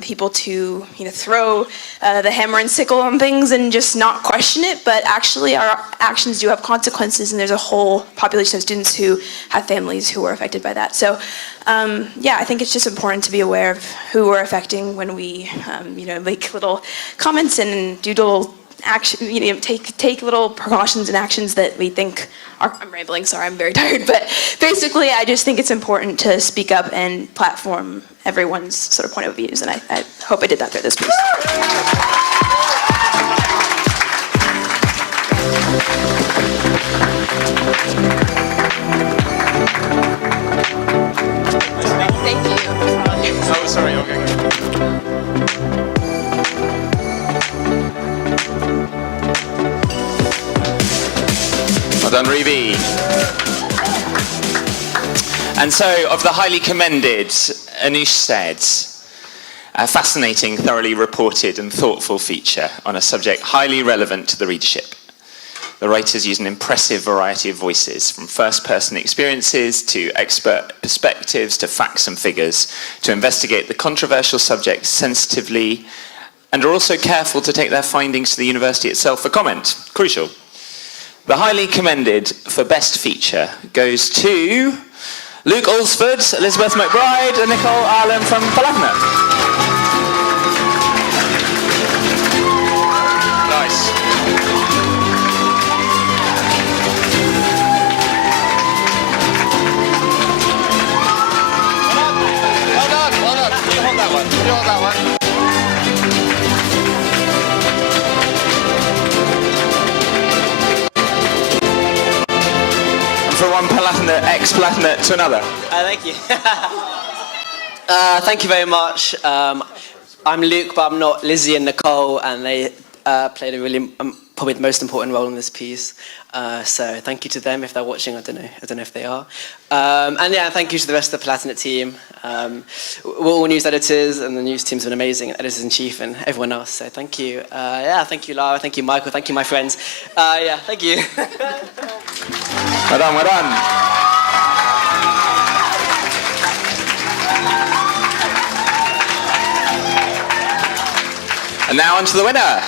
people to throw the hammer and sickle on things and just not question it, but actually our actions do have consequences, and there's a whole population of students who have families who were affected by that. So yeah, I think it's just important to be aware of who we're affecting when we, make little comments and do little action, take little precautions and actions that we think are. I'm rambling. Sorry, I'm very tired. But basically, I just think it's important to speak up and platform everyone's sort of point of views, and I hope I did that through this piece. Thank you. Oh, sorry, okay. Well done, Ruby. And so, of the highly commended, Anoush said, a fascinating, thoroughly reported and thoughtful feature on a subject highly relevant to the readership. The writers use an impressive variety of voices, from first-person experiences to expert perspectives to facts and figures, to investigate the controversial subject sensitively, and are also careful to take their findings to the university itself for comment. Crucial. The highly commended for Best Feature goes to Luke Alsford, Elizabeth McBride, and Nicole Ireland from Palatinate. Nice. Well done. You hold that one. You hold that one. And for one Palatinate, ex-Palatinate to another. Thank you. Thank you very much. I'm Luke, but I'm not Lizzie and Nicole, and they played a really probably the most important role in this piece. So thank you to them if they're watching. I don't know if they are. And yeah, thank you to the rest of the Palatinate team. We're all news editors, and the news team's been amazing, editors in chief, and everyone else. So thank you. Yeah, thank you, Lara. Thank you, Michael. Thank you, my friends. Yeah, thank you. Well done, well done. And now on to the winner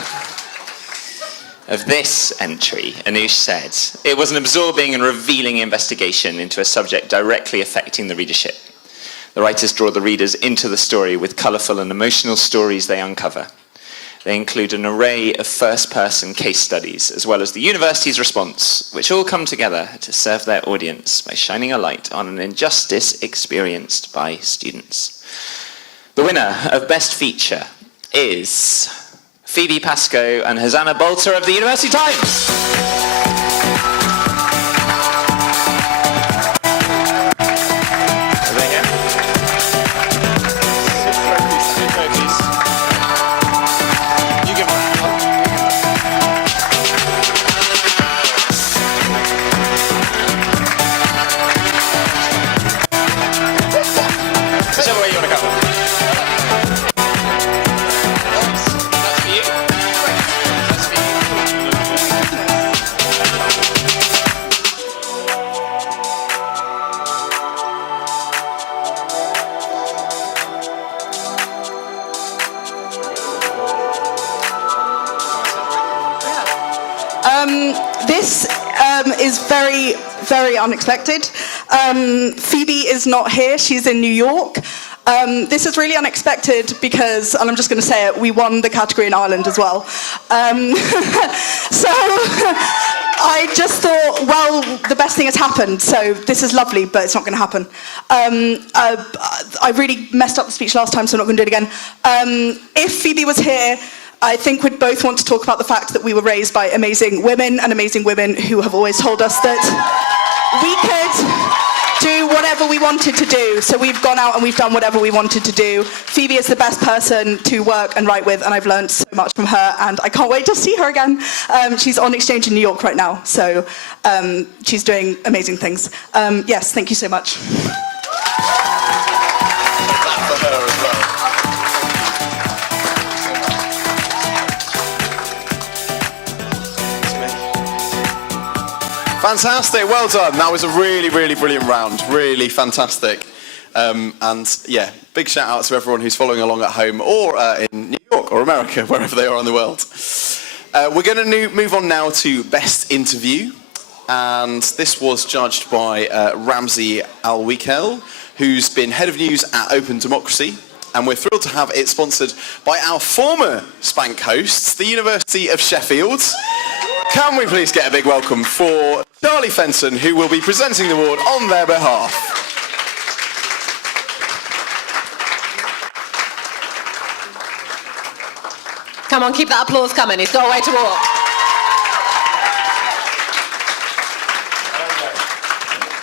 of this entry. Anoush said, "It was an absorbing and revealing investigation into a subject directly affecting the readership. The writers draw the readers into the story with colourful and emotional stories they uncover. They include an array of first-person case studies, as well as the university's response, which all come together to serve their audience by shining a light on an injustice experienced by students." The winner of Best Feature is Phoebe Pascoe and Hosanna Bolter of the University Times. Whichever way you want to go. This is very, very unexpected. Phoebe is not here, she's in New York. This is really unexpected because, and I'm just going to say it, we won the category in Ireland as well. So I just thought, well, the best thing has happened, so this is lovely, but it's not going to happen. I really messed up the speech last time, so I'm not going to do it again. If Phoebe was here, I think we'd both want to talk about the fact that we were raised by amazing women who have always told us that we could do whatever we wanted to do. So we've gone out and we've done whatever we wanted to do. Phoebe is the best person to work and write with, and I've learned so much from her, and I can't wait to see her again. She's on exchange in New York right now, so she's doing amazing things. Yes, thank you so much. Fantastic, well done. That was a really, really brilliant round. Really fantastic. And yeah, big shout out to everyone who's following along at home or in New York or America, wherever they are in the world. We're going to move on now to Best Interview. And this was judged by Ramsey Alwikel, who's been head of news at Open Democracy. And we're thrilled to have it sponsored by our former Spank hosts, the University of Sheffield. Can we please get a big welcome for Charlie Fenton, who will be presenting the award on their behalf. Come on, keep that applause coming. He's got a way to walk.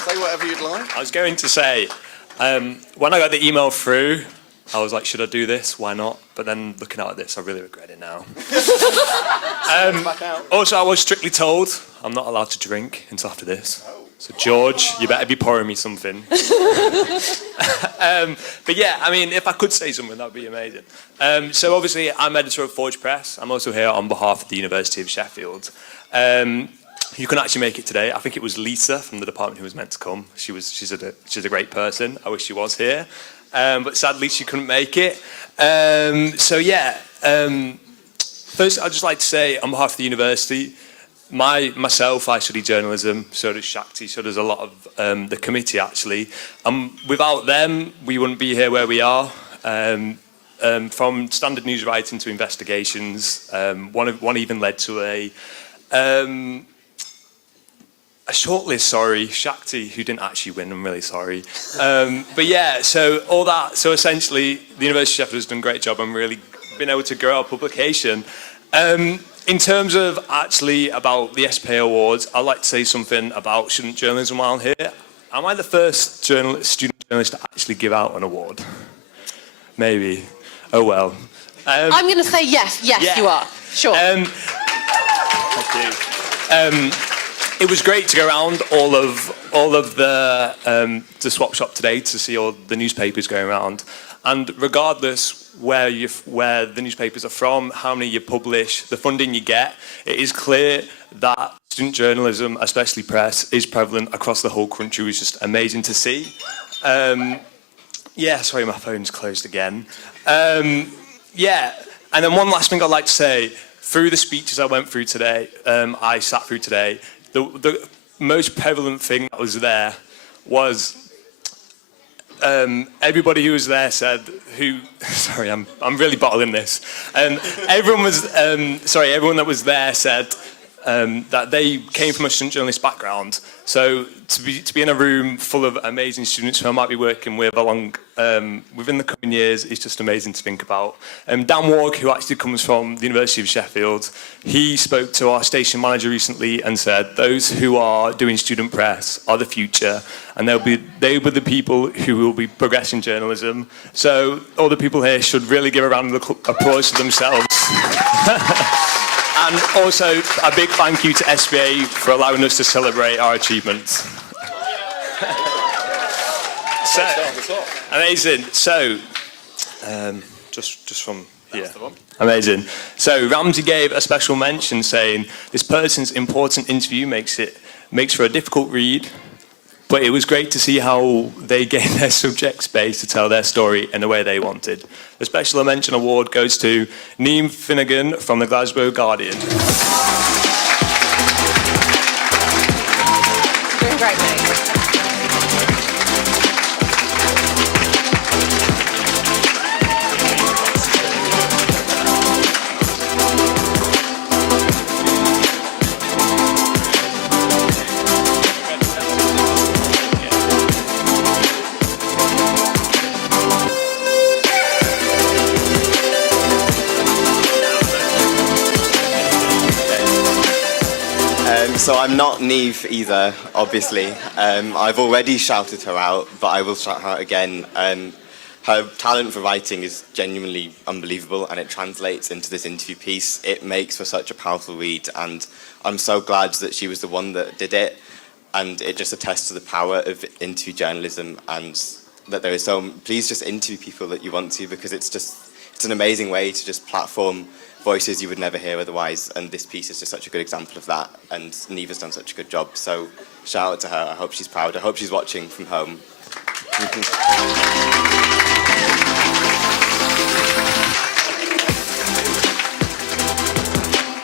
Say whatever you'd like. I was going to say, when I got the email through, I was like, should I do this? Why not? But then looking at this, I really regret it now. Also, I was strictly told I'm not allowed to drink until after this. So George, you better be pouring me something. But yeah, I mean, if I could say something, that would be amazing. So obviously, I'm editor of Forge Press. I'm also here on behalf of the University of Sheffield. You can actually make it today. I think it was Lisa from the department who was meant to come. She's a great person. I wish she was here. But sadly, she couldn't make it. So yeah, first I'd just like to say on behalf of the university, myself, I study journalism, so does Shakti, so does a lot of the committee actually. Without them, we wouldn't be here where we are. From standard news writing to investigations, one even led to a shortlist, sorry, Shakti, who didn't actually win, I'm really sorry. But yeah, so all that, so essentially the University of Sheffield has done a great job and really been able to grow our publication. In terms of actually about the SPA Awards, I'd like to say something about student journalism while I'm here. Am I the first student journalist to actually give out an award? Maybe. Oh well. I'm going to say yes. Yes, yeah. you are. Sure. Thank you. It was great to go around all of the swap shop today to see all the newspapers going around, and regardless where the newspapers are from, how many you publish, the funding you get, it is clear that student journalism, especially press, is prevalent across the whole country. It was just amazing to see. Yeah, sorry, my phone's closed again. Yeah, and then one last thing I'd like to say. Through the speeches I went through today, I sat through today, the most prevalent thing that was there was everybody who was there said, sorry, I'm really bottling this. Everyone that was there said that they came from a student journalist background. So to be in a room full of amazing students who I might be working with within the coming years is just amazing to think about. Dan Warg, who actually comes from the University of Sheffield, he spoke to our station manager recently and said, those who are doing student press are the future, and they will be the people who will be progressing journalism. So all the people here should really give a round of applause to themselves. And also a big thank you to SBA for allowing us to celebrate our achievements. Amazing. So, just from here. Amazing. So Ramsey gave a special mention saying, this person's important interview makes for a difficult read, but it was great to see how they gave their subject space to tell their story in the way they wanted. The special mention award goes to Niamh Finnegan from the Glasgow Guardian. Doing great, mate. So I'm not Niamh either, obviously. I've already shouted her out, but I will shout her out again. Her talent for writing is genuinely unbelievable, and it translates into this interview piece. It makes for such a powerful read, and I'm so glad that she was the one that did it. And it just attests to the power of interview journalism, and that there is please just interview people that you want to, because it's an amazing way to just platform voices you would never hear otherwise, and this piece is just such a good example of that, and Niamh has done such a good job, so shout out to her. I hope she's proud. I hope she's watching from home.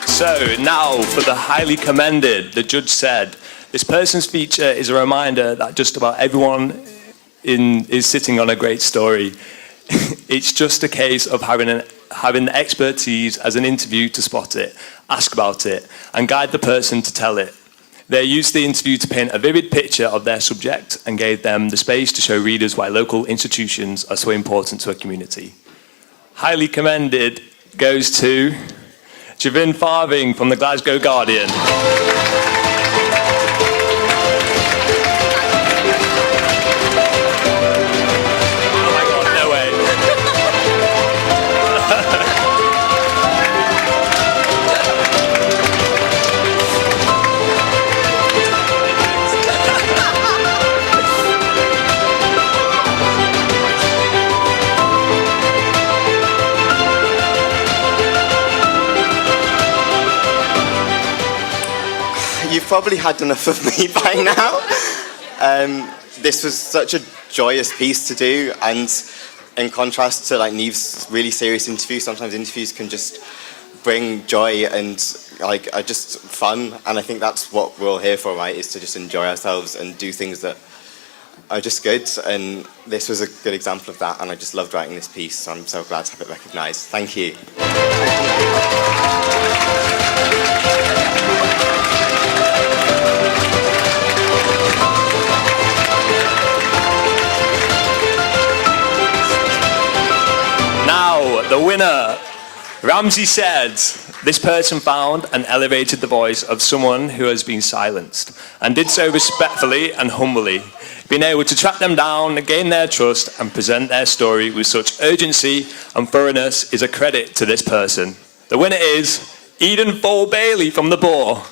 So now for the highly commended, the judge said, this person's feature is a reminder that just about everyone is sitting on a great story. It's just a case of having the expertise as an interview to spot it, ask about it, and guide the person to tell it. They used the interview to paint a vivid picture of their subject and gave them the space to show readers why local institutions are so important to a community. Highly commended goes to Javin Farthing from the Glasgow Guardian. You've probably had enough of me by now. This was such a joyous piece to do, and in contrast to Niamh's really serious interview, sometimes interviews can just bring joy and are just fun, and I think that's what we're all here for, right? Is to just enjoy ourselves and do things that are just good, and this was a good example of that, and I just loved writing this piece, so I'm so glad to have it recognised. Thank you. Now, the winner, Ramsey said, This person found and elevated the voice of someone who has been silenced, and did so respectfully and humbly, being able to track them down, gain their trust, and present their story with such urgency and thoroughness is a credit to this person. The winner is Eden Fall Bailey from the Boar.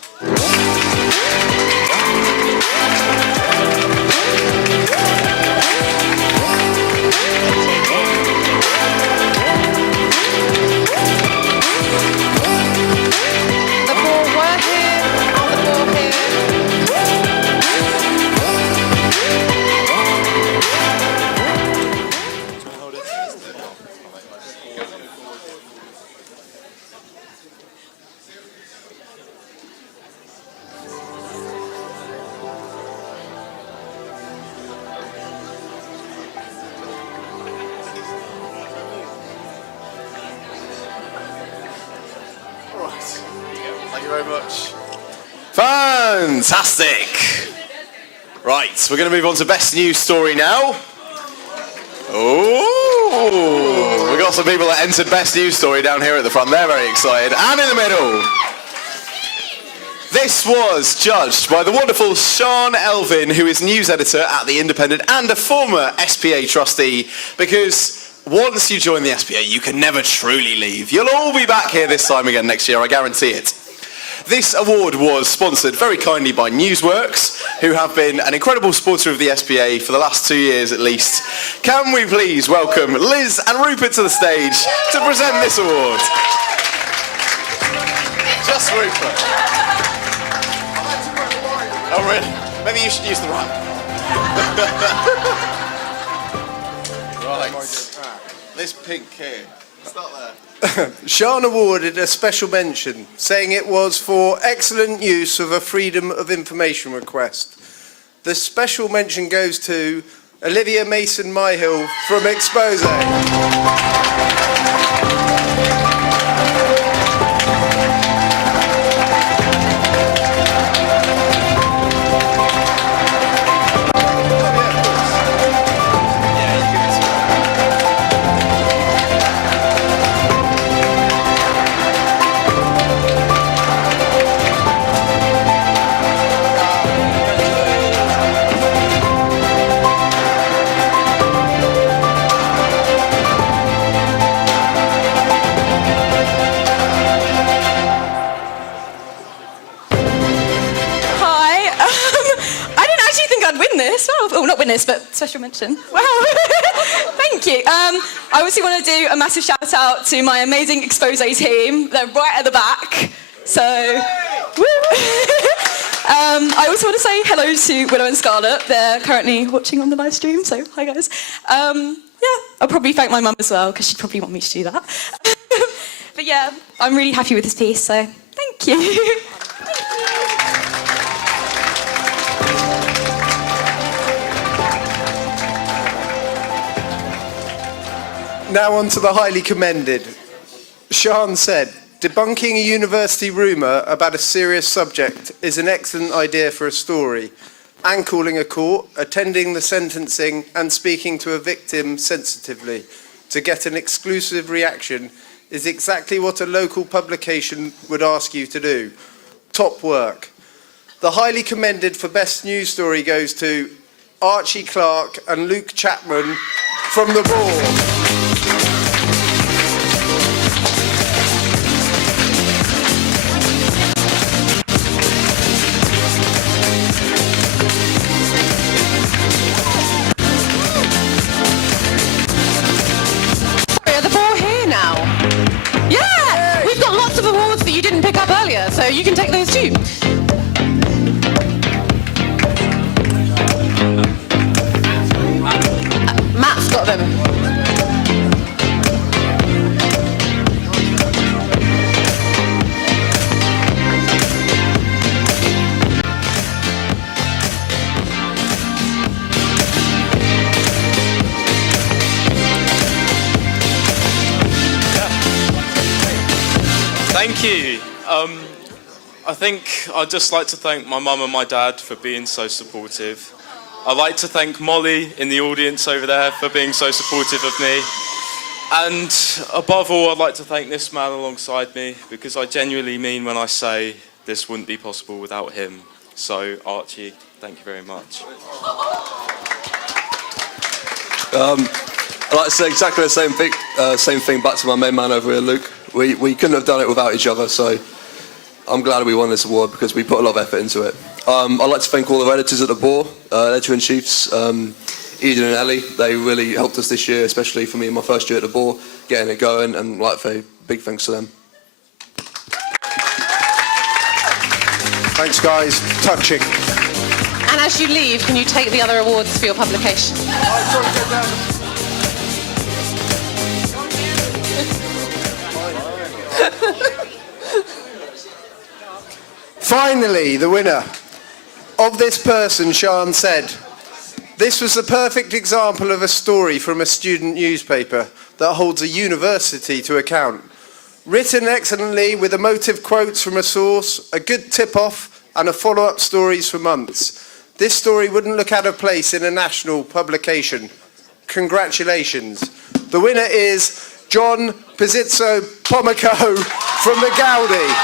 Thank you very much. Fantastic. Right, we're going to move on to best news story now. Oh, we've got some people that entered best news story down here at the front. They're very excited. And in the middle. This was judged by the wonderful Sean Elvin, who is news editor at The Independent and a former SPA trustee, because once you join the SPA, you can never truly leave. You'll all be back here this time again next year, I guarantee it. This award was sponsored very kindly by Newsworks, who have been an incredible supporter of the SPA for the last 2 years at least. Can we please welcome Liz and Rupert to the stage to present this award? Just Rupert. Oh really? Maybe you should use the ramp. Right. This pink here. Start there. Sean awarded a special mention, saying it was for excellent use of a freedom of information request. The special mention goes to Olivia Mason-Myhill from Expose. Oh, not win this, but special mention. Wow. Thank you. I obviously want to do a massive shout out to my amazing Expose team. They're right at the back. So, woo. I also want to say hello to Willow and Scarlett. They're currently watching on the live stream, so hi guys. Yeah, I'll probably thank my mum as well, because she'd probably want me to do that. But yeah, I'm really happy with this piece, so thank you. Now on to the highly commended. Sean said, debunking a university rumour about a serious subject is an excellent idea for a story. And calling a court, attending the sentencing and speaking to a victim sensitively to get an exclusive reaction is exactly what a local publication would ask you to do. Top work. The highly commended for best news story goes to Archie Clark and Luke Chapman from the Board. So you can take those too. Matt's got them. Thank you. I think I'd just like to thank my mum and my dad for being so supportive. I'd like to thank Molly in the audience over there for being so supportive of me. And above all, I'd like to thank this man alongside me, because I genuinely mean when I say this wouldn't be possible without him. So, Archie, thank you very much. I'd like to say exactly the same thing back to my main man over here, Luke. We couldn't have done it without each other, so I'm glad we won this award because we put a lot of effort into it. I'd like to thank all the editors at the Boar, editor-in-chiefs, Eden and Ellie. They really helped us this year, especially for me in my first year at the Boar, getting it going, and like to say big thanks to them. Thanks, guys. Touching. And as you leave, can you take the other awards for your publication? Finally, the winner. Of this person, Sian said, "This was the perfect example of a story from a student newspaper that holds a university to account. Written excellently with emotive quotes from a source, a good tip-off, and a follow-up stories for months. This story wouldn't look out of place in a national publication. Congratulations." The winner is John Pizzico Pomico from the Gaudi.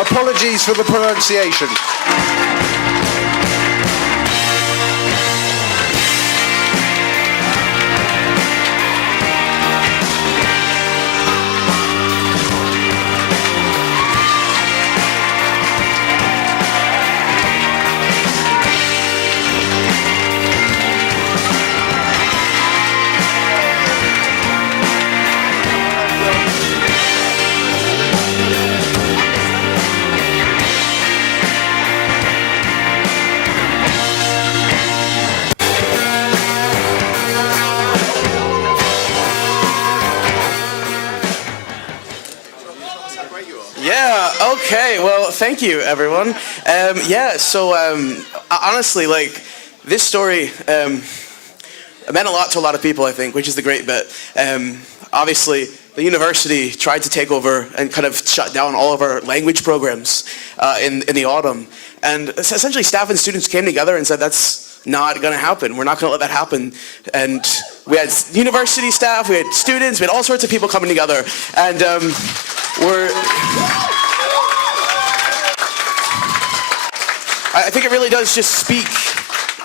Apologies for the pronunciation. Yeah, okay, well, thank you, everyone. Honestly, like, this story meant a lot to a lot of people, I think, which is the great bit. Obviously, the university tried to take over and kind of shut down all of our language programs in the autumn. And essentially, staff and students came together and said, that's not going to happen. We're not going to let that happen. And we had university staff, we had students, we had all sorts of people coming together. And I think it really does just speak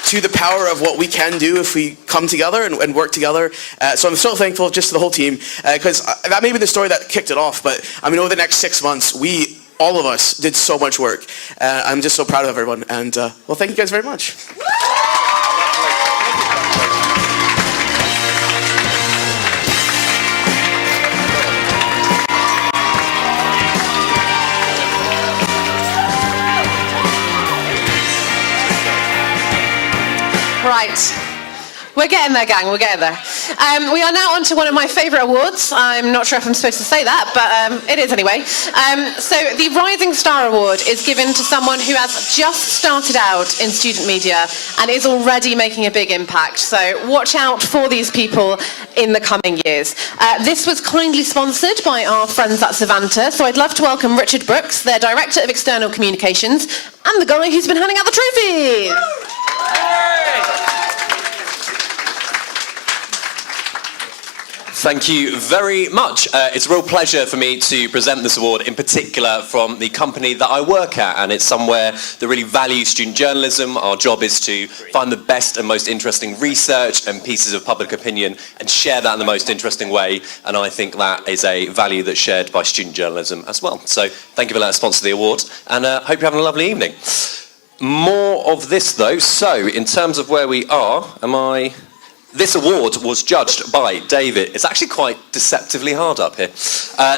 to the power of what we can do if we come together and work together. So I'm so thankful just to the whole team, because that may be the story that kicked it off, but I mean, over the next 6 months, all of us did so much work. I'm just so proud of everyone, and well, thank you guys very much. Right. We're getting there, gang. We're getting there. We are now on to one of my favourite awards. I'm not sure if I'm supposed to say that, but it is anyway. So the Rising Star Award is given to someone who has just started out in student media and is already making a big impact. So watch out for these people in the coming years. This was kindly sponsored by our friends at Savanta. So I'd love to welcome Richard Brooks, their Director of External Communications, and the guy who's been handing out the trophies. Thank you very much. It's a real pleasure for me to present this award, in particular from the company that I work at, and it's somewhere that really values student journalism. Our job is to find the best and most interesting research and pieces of public opinion and share that in the most interesting way, and I think that is a value that's shared by student journalism as well. So thank you for letting us sponsor the award, and hope you're having a lovely evening. More of this though. So in terms of where we are, this award was judged by David. It's actually quite deceptively hard up here.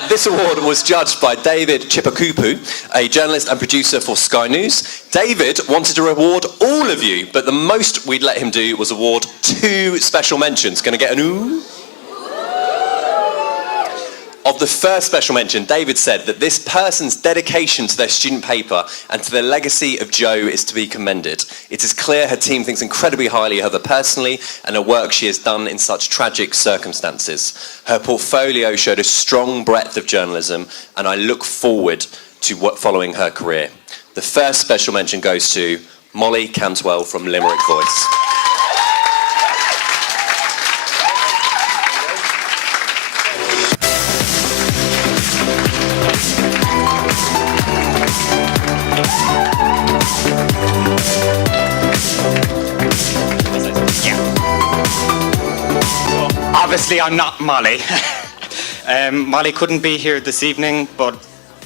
This award was judged by David Chipakupu, a journalist and producer for Sky News. David wanted to reward all of you, but the most we'd let him do was award 2 special mentions. Gonna get an ooh? Of the first special mention, David said that this person's dedication to their student paper and to the legacy of Jo is to be commended. It is clear her team thinks incredibly highly of her personally and her work she has done in such tragic circumstances. Her portfolio showed a strong breadth of journalism, and I look forward to following her career. The first special mention goes to Molly Cantwell from Limerick Voice. Obviously, I'm not Molly. Molly couldn't be here this evening, but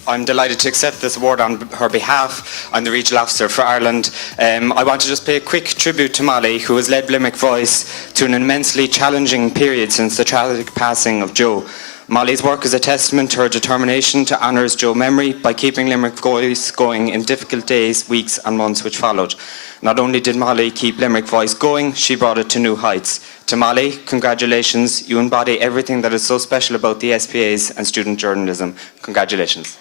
I'm delighted to accept this award on her behalf. I'm the Regional Officer for Ireland. I want to just pay a quick tribute to Molly, who has led Limerick Voice through an immensely challenging period since the tragic passing of Joe. Molly's work is a testament to her determination to honour Joe's memory by keeping Limerick Voice going in difficult days, weeks and months which followed. Not only did Molly keep Limerick Voice going, she brought it to new heights. To Molly, congratulations. You embody everything that is so special about the SPAs and student journalism. Congratulations.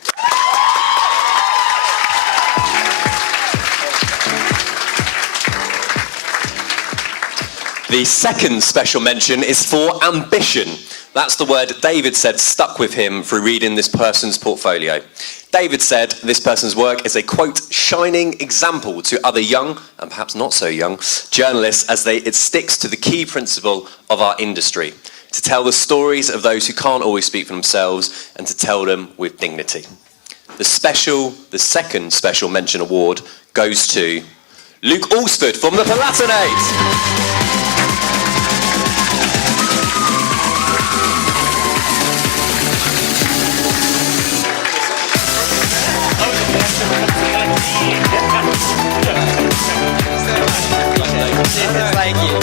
The second special mention is for ambition. That's the word David said stuck with him through reading this person's portfolio. David said this person's work is a, quote, shining example to other young, and perhaps not so young, journalists as it sticks to the key principle of our industry, to tell the stories of those who can't always speak for themselves and to tell them with dignity. The second special mention award goes to Luke Alsford from the Palatinate. Thank you.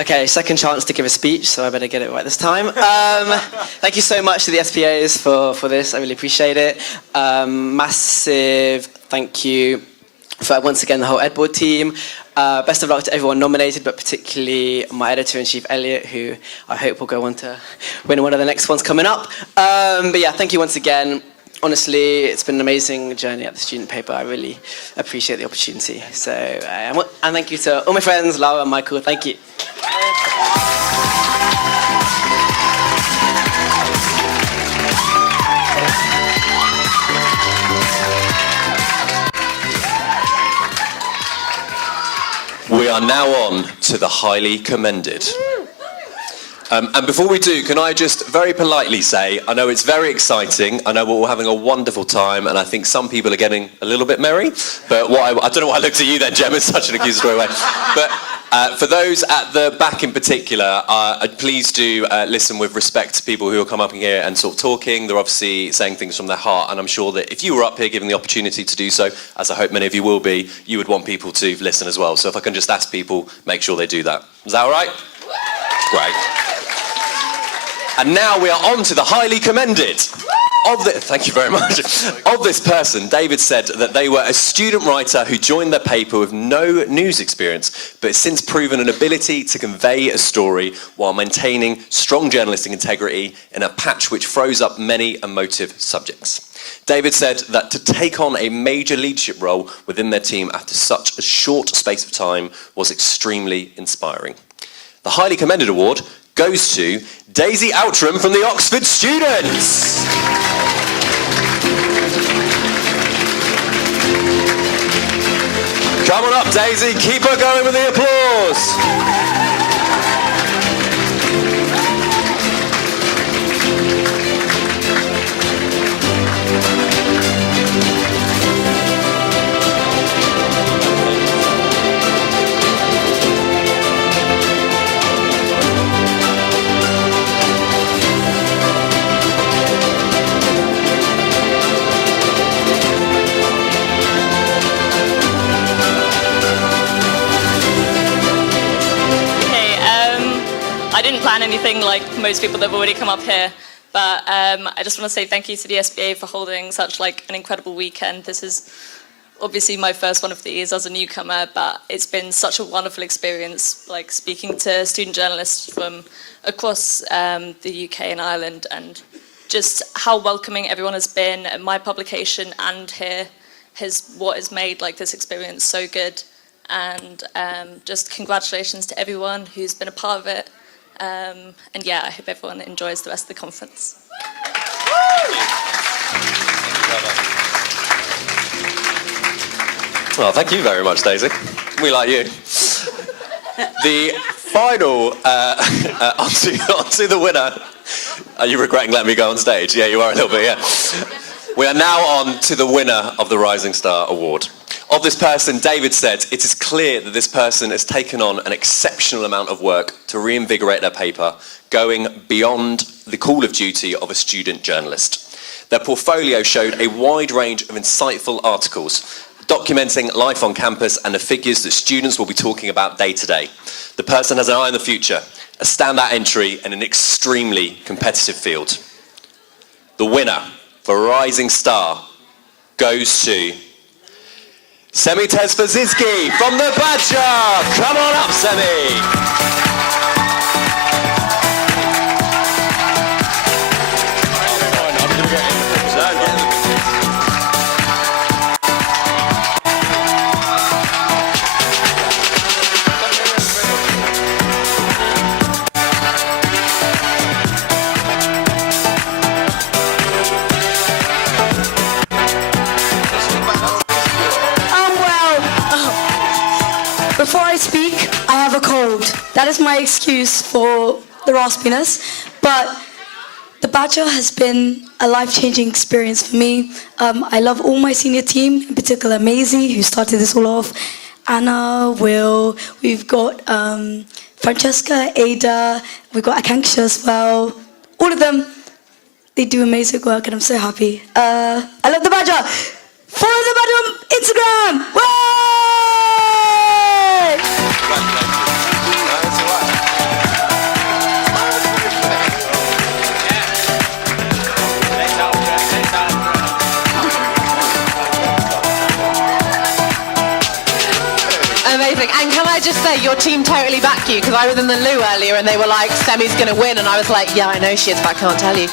Okay, second chance to give a speech, so I better get it right this time. Thank you so much to the SPAs for this. I really appreciate it. Massive thank you for once again the whole Ed Board team. Best of luck to everyone nominated, but particularly my editor-in-chief, Elliot, who I hope will go on to win one of the next ones coming up. But yeah, thank you once again. Honestly, it's been an amazing journey at the student paper. I really appreciate the opportunity. So, and thank you to all my friends, Lara and Michael. Thank you. We are now on to the highly commended. And before we do, can I just very politely say, I know it's very exciting, I know we're all having a wonderful time, and I think some people are getting a little bit merry, but I don't know why I looked at you then, Jem, in such an accusatory way. But for those at the back in particular, please do listen with respect to people who will come up in here and sort of talking. They're obviously saying things from their heart, and I'm sure that if you were up here given the opportunity to do so, as I hope many of you will be, you would want people to listen as well. So if I can just ask people, make sure they do that. Is that all right? Great. And now we are on to the highly commended. Thank you very much. Of this person, David said that they were a student writer who joined their paper with no news experience, but has since proven an ability to convey a story while maintaining strong journalistic integrity in a patch which throws up many emotive subjects. David said that to take on a major leadership role within their team after such a short space of time was extremely inspiring. The highly commended award goes to Daisy Outram from the Oxford Students. Come on up, Daisy. Keep her going with the applause. I didn't plan anything like most people that have already come up here, but I just want to say thank you to the SBA for holding such an incredible weekend. This is obviously my first one of these as a newcomer, but it's been such a wonderful experience, speaking to student journalists from across the UK and Ireland, and just how welcoming everyone has been at my publication and here what has made this experience so good. And just congratulations to everyone who's been a part of it. And yeah, I hope everyone enjoys the rest of the conference. Well, thank you very much, Daisy. We like you. The final, onto the winner. Are you regretting letting me go on stage? Yeah, you are a little bit, yeah. We are now on to the winner of the Rising Star Award. Of this person, David said, it is clear that this person has taken on an exceptional amount of work to reinvigorate their paper, going beyond the call of duty of a student journalist. Their portfolio showed a wide range of insightful articles, documenting life on campus and the figures that students will be talking about day to day. The person has an eye on the future, a standout entry in an extremely competitive field. The winner for Rising Star goes to Semi Tesfazinski from the Badger. Come on up, Semi. Before I speak, I have a cold. That is my excuse for the raspiness. But the Badger has been a life-changing experience for me. I love all my senior team, in particular Maisie, who started this all off, Anna, Will, we've got Francesca, Ada, we've got Akanksha as well. All of them, they do amazing work and I'm so happy. I love the Badger. Follow the Badger on Instagram. Woo! Amazing. And can I just say, your team totally back you, because I was in the loo earlier and they were like, Semi's going to win, and I was like, yeah, I know she is, but I can't tell you.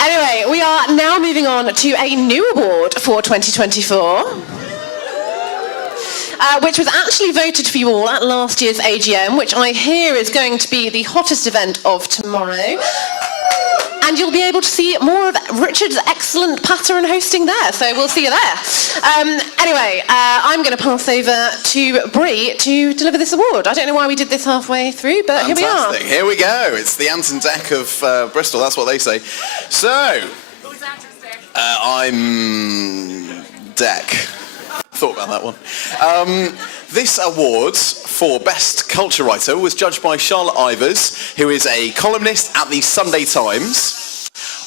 Anyway, we are now moving on to a new award for 2024. Which was actually voted for you all at last year's AGM, which I hear is going to be the hottest event of tomorrow. And you'll be able to see more of Richard's excellent patter and hosting there, so we'll see you there. Anyway, I'm going to pass over to Brie to deliver this award. I don't know why we did this halfway through, but here we are. Fantastic. Here we go. It's the Ant and Dec of Bristol, that's what they say. So, I'm Dec. Thought about that one. This award for Best Culture Writer was judged by Charlotte Ivers, who is a columnist at the Sunday Times.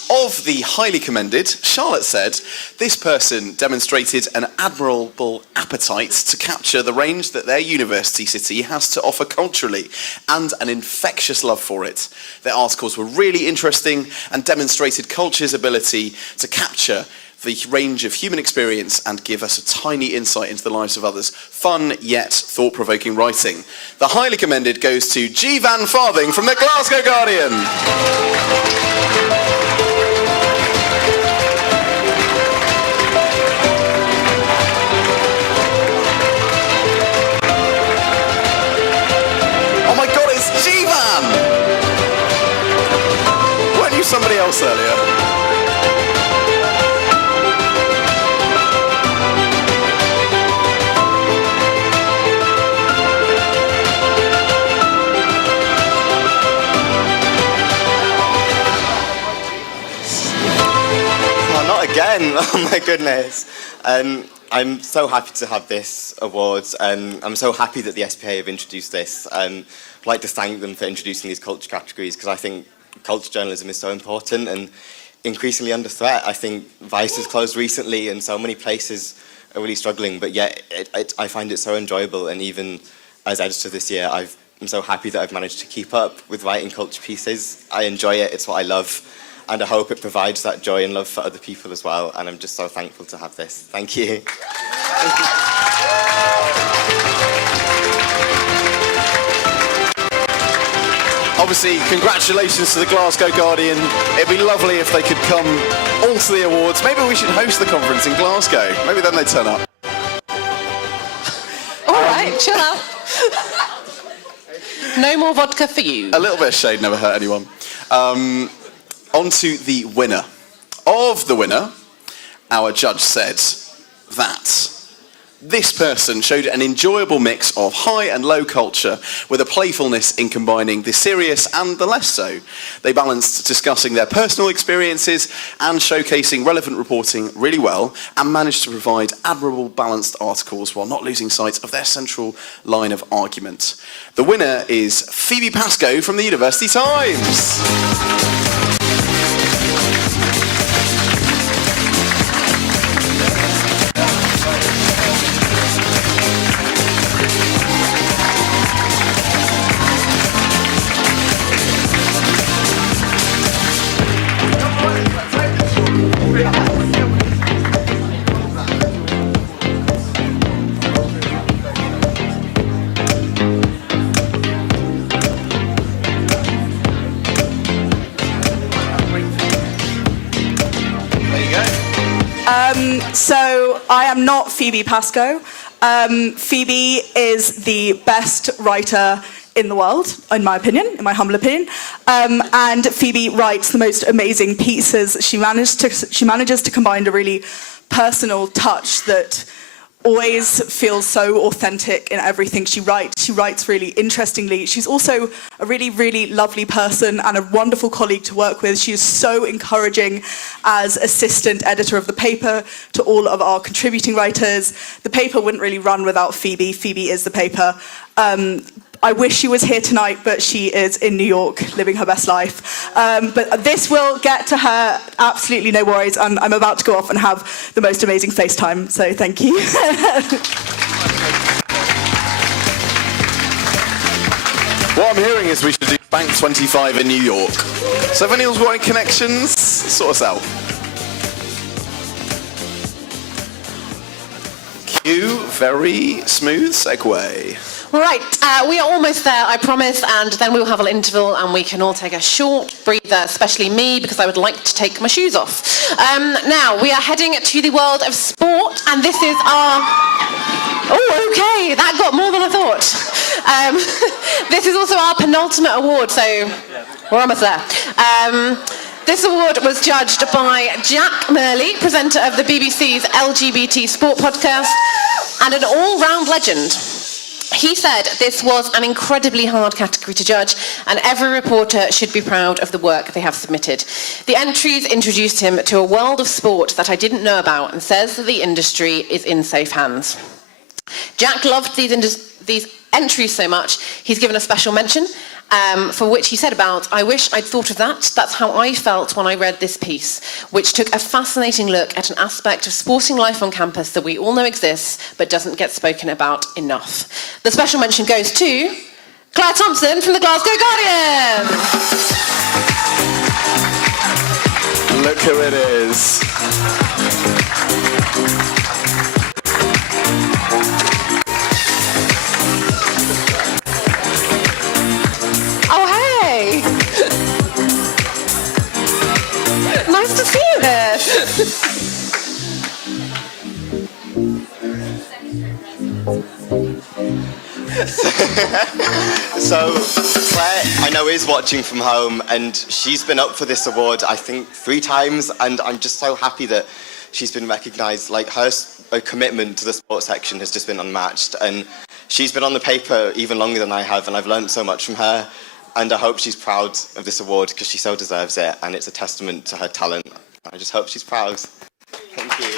Of the highly commended, Charlotte said, this person demonstrated an admirable appetite to capture the range that their university city has to offer culturally, and an infectious love for it. Their articles were really interesting and demonstrated culture's ability to capture the range of human experience and give us a tiny insight into the lives of others. Fun yet thought-provoking writing. The highly commended goes to G. Van Farthing from the Glasgow Guardian. Oh my God, it's G. Van! Weren't you somebody else earlier? Again, oh my goodness. I'm so happy to have this award, and I'm so happy that the SPA have introduced this. I'd like to thank them for introducing these culture categories, because I think culture journalism is so important and increasingly under threat. I think Vice has closed recently and so many places are really struggling, but yet I find it so enjoyable, and even as editor this year, I'm so happy that I've managed to keep up with writing culture pieces. I enjoy it, it's what I love. And I hope it provides that joy and love for other people as well. And I'm just so thankful to have this. Thank you. Obviously, congratulations to the Glasgow Guardian. It'd be lovely if they could come all to the awards. Maybe we should host the conference in Glasgow. Maybe then they'd turn up. All right, chill out. No more vodka for you. A little bit of shade never hurt anyone. On to the winner. Of the winner, our judge said that This person showed an enjoyable mix of high and low culture with a playfulness in combining the serious and the less so. They balanced discussing their personal experiences and showcasing relevant reporting really well and managed to provide admirable balanced articles while not losing sight of their central line of argument. The winner is Phoebe Pascoe from the University Times. So I am not Phoebe Pascoe. Phoebe is the best writer in the world, in my opinion, in my humble opinion. And Phoebe writes the most amazing pieces. She manages to combine a really personal touch that always feels so authentic in everything she writes. She writes really interestingly. She's also a really, really lovely person and a wonderful colleague to work with. She is so encouraging as assistant editor of the paper to all of our contributing writers. The paper wouldn't really run without Phoebe. Phoebe is the paper. I wish she was here tonight, but she is in New York living her best life. But this will get to her, absolutely no worries. I'm about to go off and have the most amazing FaceTime, so thank you. What I'm hearing is we should do Bank 25 in New York. So if anyone's got any connections, sort us out. Cue, very smooth segue. Right, we are almost there, I promise, and then we will have an interval and we can all take a short breather, especially me, because I would like to take my shoes off. Now, we are heading to the world of sport, and this is our... Oh, okay, that got more than I thought. This is also our penultimate award, so we're almost there. This award was judged by Jack Murley, presenter of the BBC's LGBT sport podcast, and an all-round legend. He said this was an incredibly hard category to judge, and every reporter should be proud of the work they have submitted. The entries introduced him to a world of sport that I didn't know about, and says that the industry is in safe hands. Jack loved these entries so much, he's given a special mention, for which he said about, "I wish I'd thought of that. That's how I felt when I read this piece," which took a fascinating look at an aspect of sporting life on campus that we all know exists, but doesn't get spoken about enough. The special mention goes to Claire Thompson from the Glasgow Guardian. Look who it is. Oh, hey! Nice to see you here. So, Claire, I know, is watching from home, and she's been up for this award, I think, 3 times, and I'm just so happy that she's been recognised. Like, her commitment to the sports section has just been unmatched, and she's been on the paper even longer than I have, and I've learned so much from her, and I hope she's proud of this award, because she so deserves it, and it's a testament to her talent. I just hope she's proud. Thank you.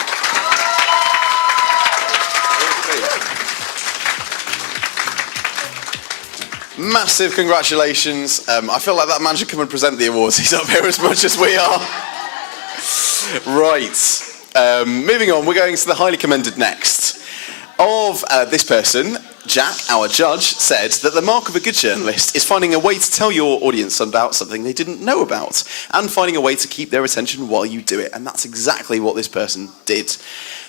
Massive congratulations. I feel like that man should come and present the awards. He's up here as much as we are. Right. Moving on, we're going to the highly commended next. Of this person, Jack, our judge, said that the mark of a good journalist is finding a way to tell your audience about something they didn't know about and finding a way to keep their attention while you do it. And that's exactly what this person did.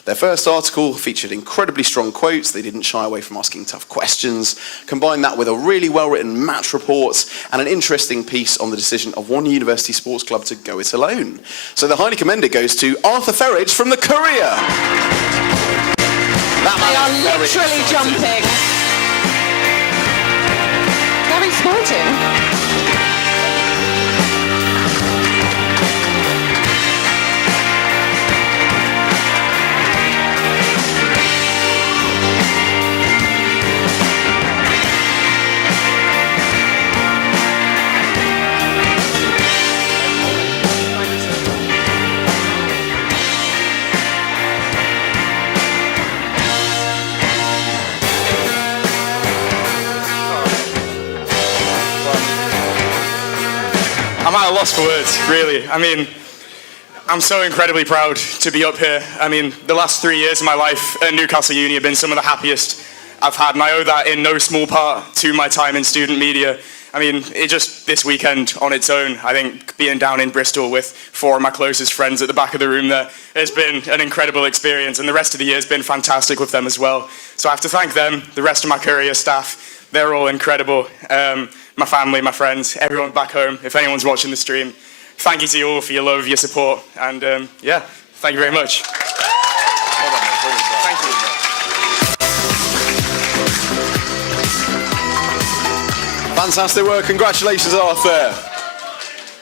Their first article featured incredibly strong quotes. They didn't shy away from asking tough questions. Combine that with a really well-written match report and an interesting piece on the decision of one university sports club to go it alone. So the highly commended goes to Arthur Ferridge from the Courier. They are literally jumping. Very sporting. lost for words, really. I mean, I'm so incredibly proud to be up here. I mean, the last 3 years of my life at Newcastle Uni have been some of the happiest I've had, and I owe that in no small part to my time in student media. I mean, it just, this weekend on its own, I think being down in Bristol with 4 of my closest friends at the back of the room there has been an incredible experience, and the rest of the year has been fantastic with them as well. So I have to thank them, the rest of my courier staff. They're all incredible. My family, my friends, everyone back home, if anyone's watching the stream. Thank you to you all for your love, your support, and yeah, thank you very much. Thank you. Fantastic work. Congratulations, Arthur.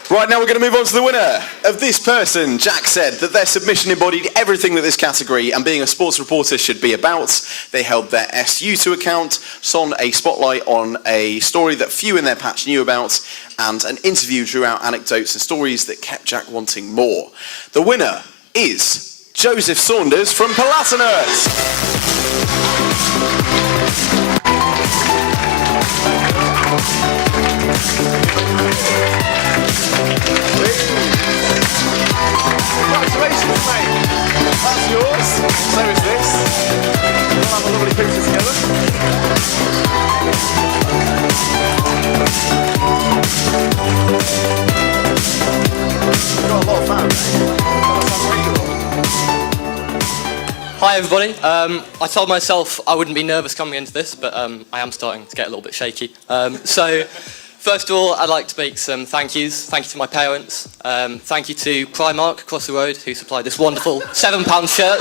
Right, now we're going to move on to the winner of this person. Jack said that their submission embodied everything that this category and being a sports reporter should be about. They held their SU to account, shone a spotlight on a story that few in their patch knew about, and an interview drew out anecdotes and stories that kept Jack wanting more. The winner is Joseph Saunders from Palatinate. Congratulations, mate. That's yours. So is this. We'll have a lovely picture together. You've got a lot of fans. Hi everybody. I told myself I wouldn't be nervous coming into this, but I am starting to get a little bit shaky. So first of all, I'd like to make some thank yous. Thank you to my parents. Thank you to Primark across the road who supplied this wonderful £7 shirt.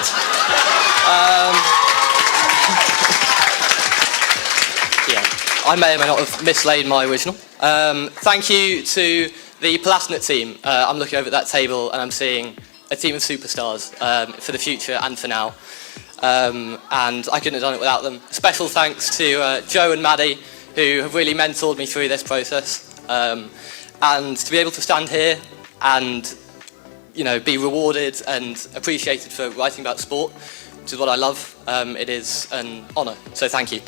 Yeah, I may or may not have mislaid my original. Thank you to the Palatinate team. I'm looking over at that table and I'm seeing a team of superstars for the future and for now. And I couldn't have done it without them. Special thanks to Joe and Maddie, who have really mentored me through this process. And to be able to stand here and, you know, be rewarded and appreciated for writing about sport, which is what I love, it is an honour. So thank you.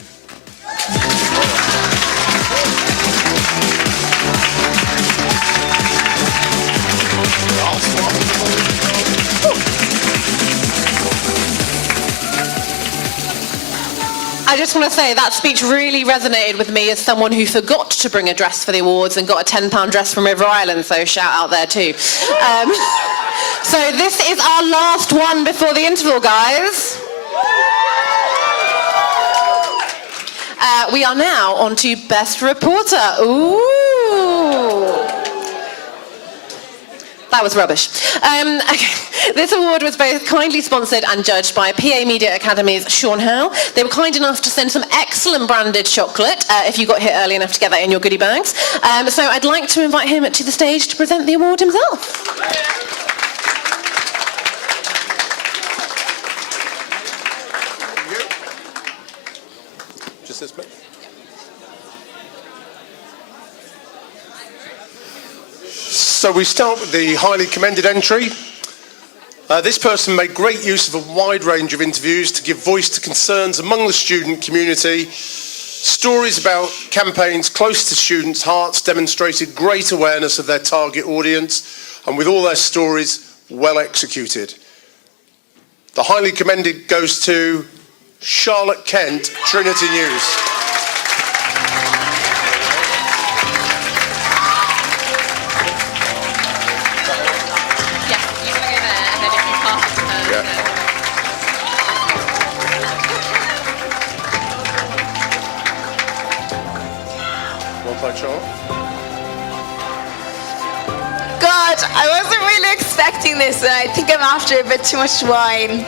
I just want to say that speech really resonated with me as someone who forgot to bring a dress for the awards and got a £10 dress from River Island, so shout out there too. So this is our last one before the interval, guys. We are now on to Best Reporter. Ooh. That was rubbish. Okay. This award was both kindly sponsored and judged by PA Media Academy's Sean Howe. They were kind enough to send some excellent branded chocolate if you got here early enough to get that in your goodie bags. So I'd like to invite him to the stage to present the award himself. Just this bit. So we start with the highly commended entry. This person made great use of a wide range of interviews to give voice to concerns among the student community. Stories about campaigns close to students' hearts demonstrated great awareness of their target audience, and with all their stories well executed. The highly commended goes to Charlotte Kent, Trinity News. God, I wasn't really expecting this, and I think I'm after a bit too much wine.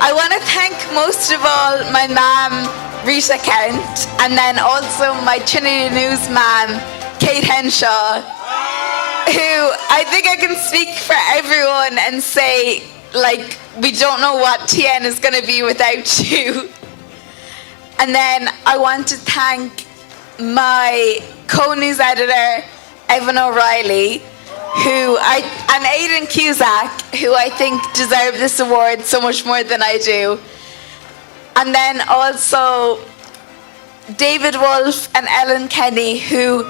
I want to thank most of all my mum, Rita Kent, and then also my Trinity News mum, Kate Henshaw, who I think I can speak for everyone and say, like, we don't know what TN is going to be without you. And then I want to thank my co-news editor, Evan O'Reilly, and Aidan Cusack, who I think deserve this award so much more than I do. And then also David Wolfe and Ellen Kenny, who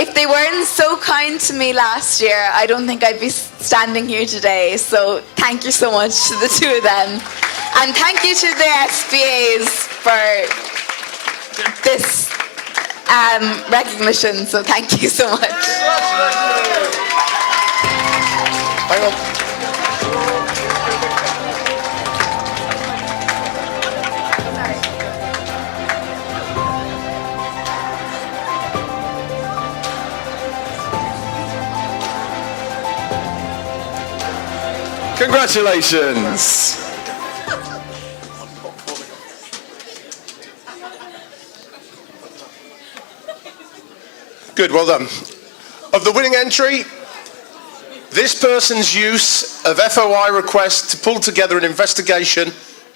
if they weren't so kind to me last year, I don't think I'd be standing here today. So thank you so much to the two of them. And thank you to the SBAs for this recognition. So thank you so much. Hang on. Congratulations. Good, well done. Of the winning entry, this person's use of FOI requests to pull together an investigation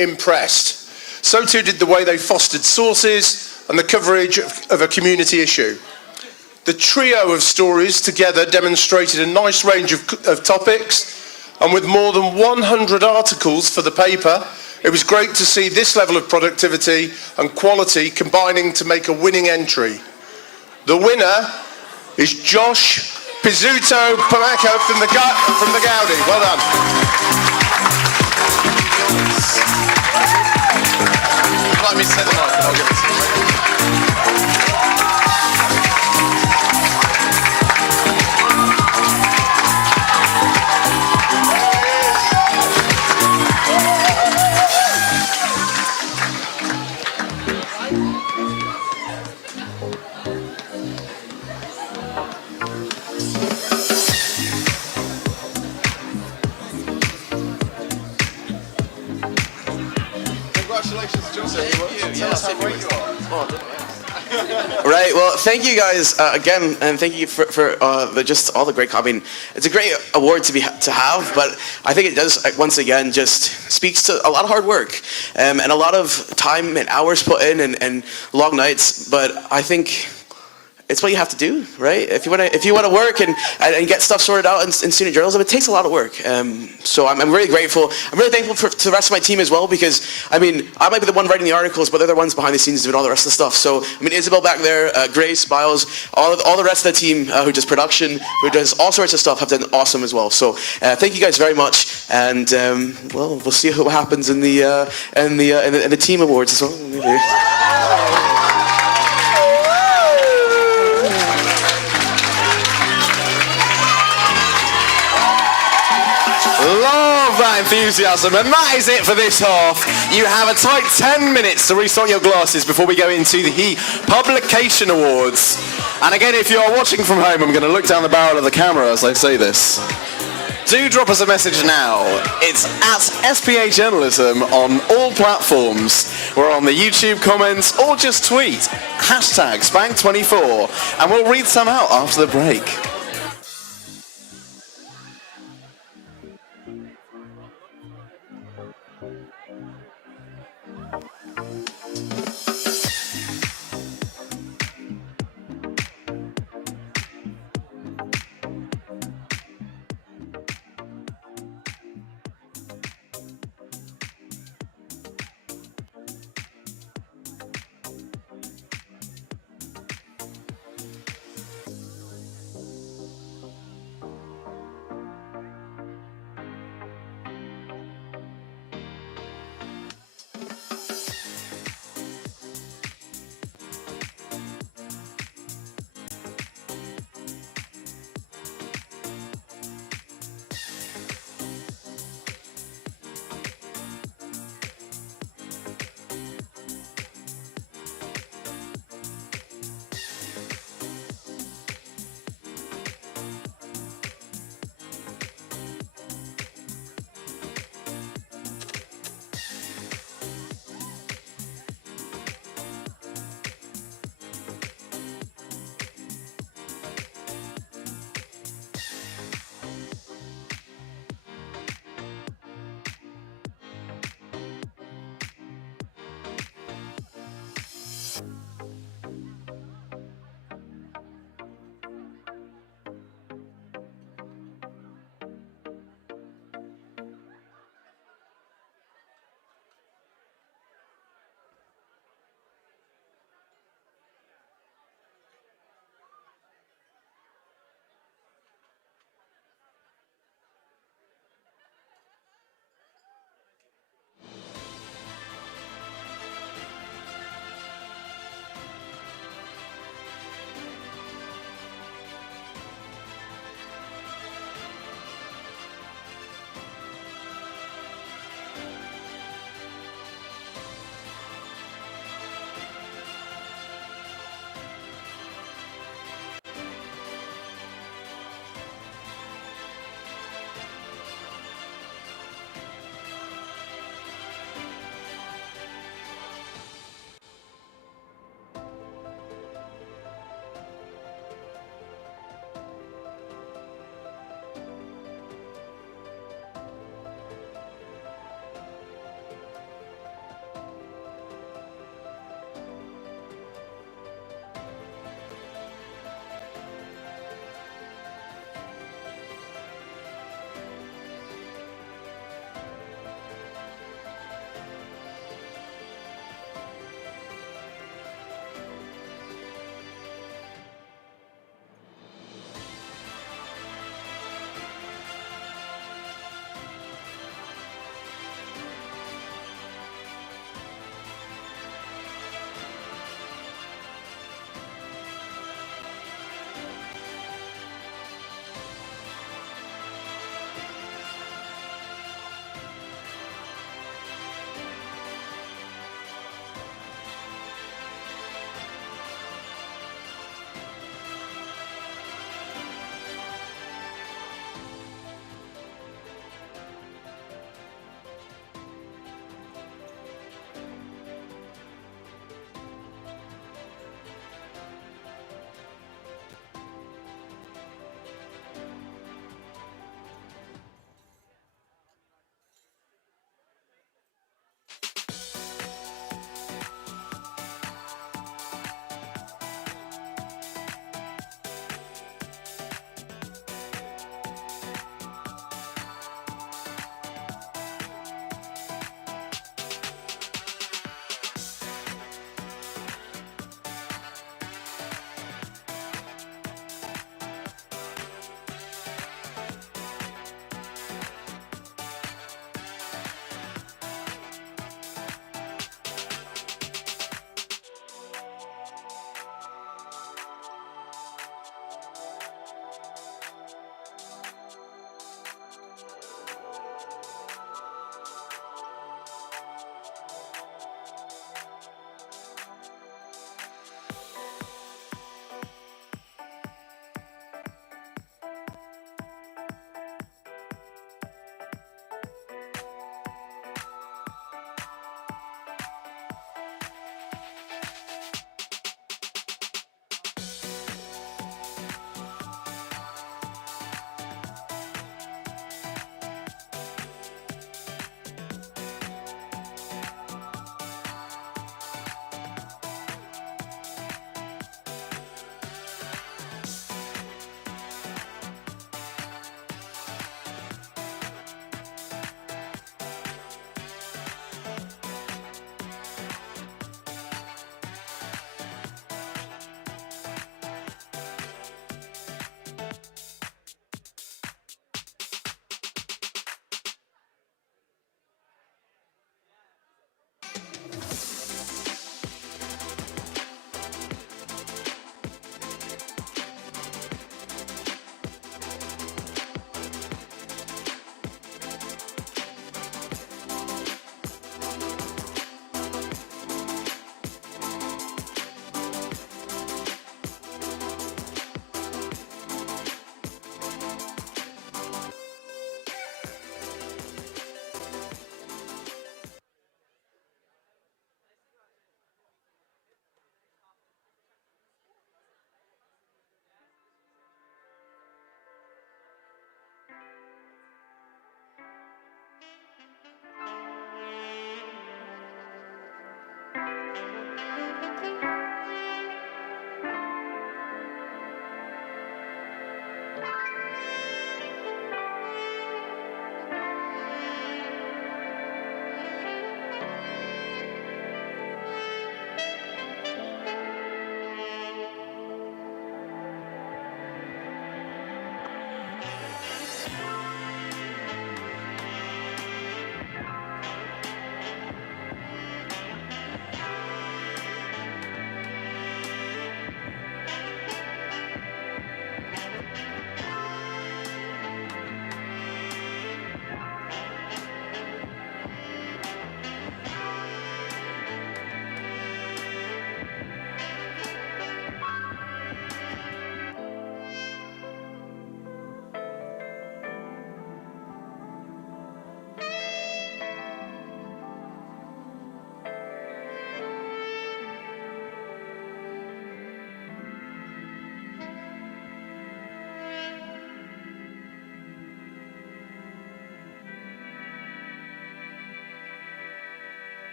impressed. So too did the way they fostered sources and the coverage of a community issue. The trio of stories together demonstrated a nice range of topics, and with more than 100 articles for the paper, it was great to see this level of productivity and quality combining to make a winning entry. The winner is Josh Pizzuto Pamako from the Gaudi. Well done. Let me set them up and I'll give it to you. Congratulations, Joseph. Tell us how great you are. Right, well, thank you guys again, and thank you for just all the great I mean, it's a great award to have, but I think it does, once again, just speaks to a lot of hard work and a lot of time and hours put in and long nights, but I think it's what you have to do, right? If you want to work and get stuff sorted out in student journalism, it takes a lot of work. So I'm really grateful. I'm really thankful to the rest of my team as well, because I mean, I might be the one writing the articles, but they're the ones behind the scenes doing all the rest of the stuff. So I mean, Isabel back there, Grace, Biles, all the rest of the team who does production, who does all sorts of stuff, have done awesome as well. So thank you guys very much, and well, we'll see what happens in the team awards as well. Maybe. Love that enthusiasm, and that is it for this half. You have a tight 10 minutes to restock your glasses before we go into the Publication Awards. And again, if you are watching from home, I'm going to look down the barrel of the camera as I say this. Do drop us a message now. It's at SPA Journalism on all platforms. We're on the YouTube comments, or just tweet #Spank24, and we'll read some out after the break.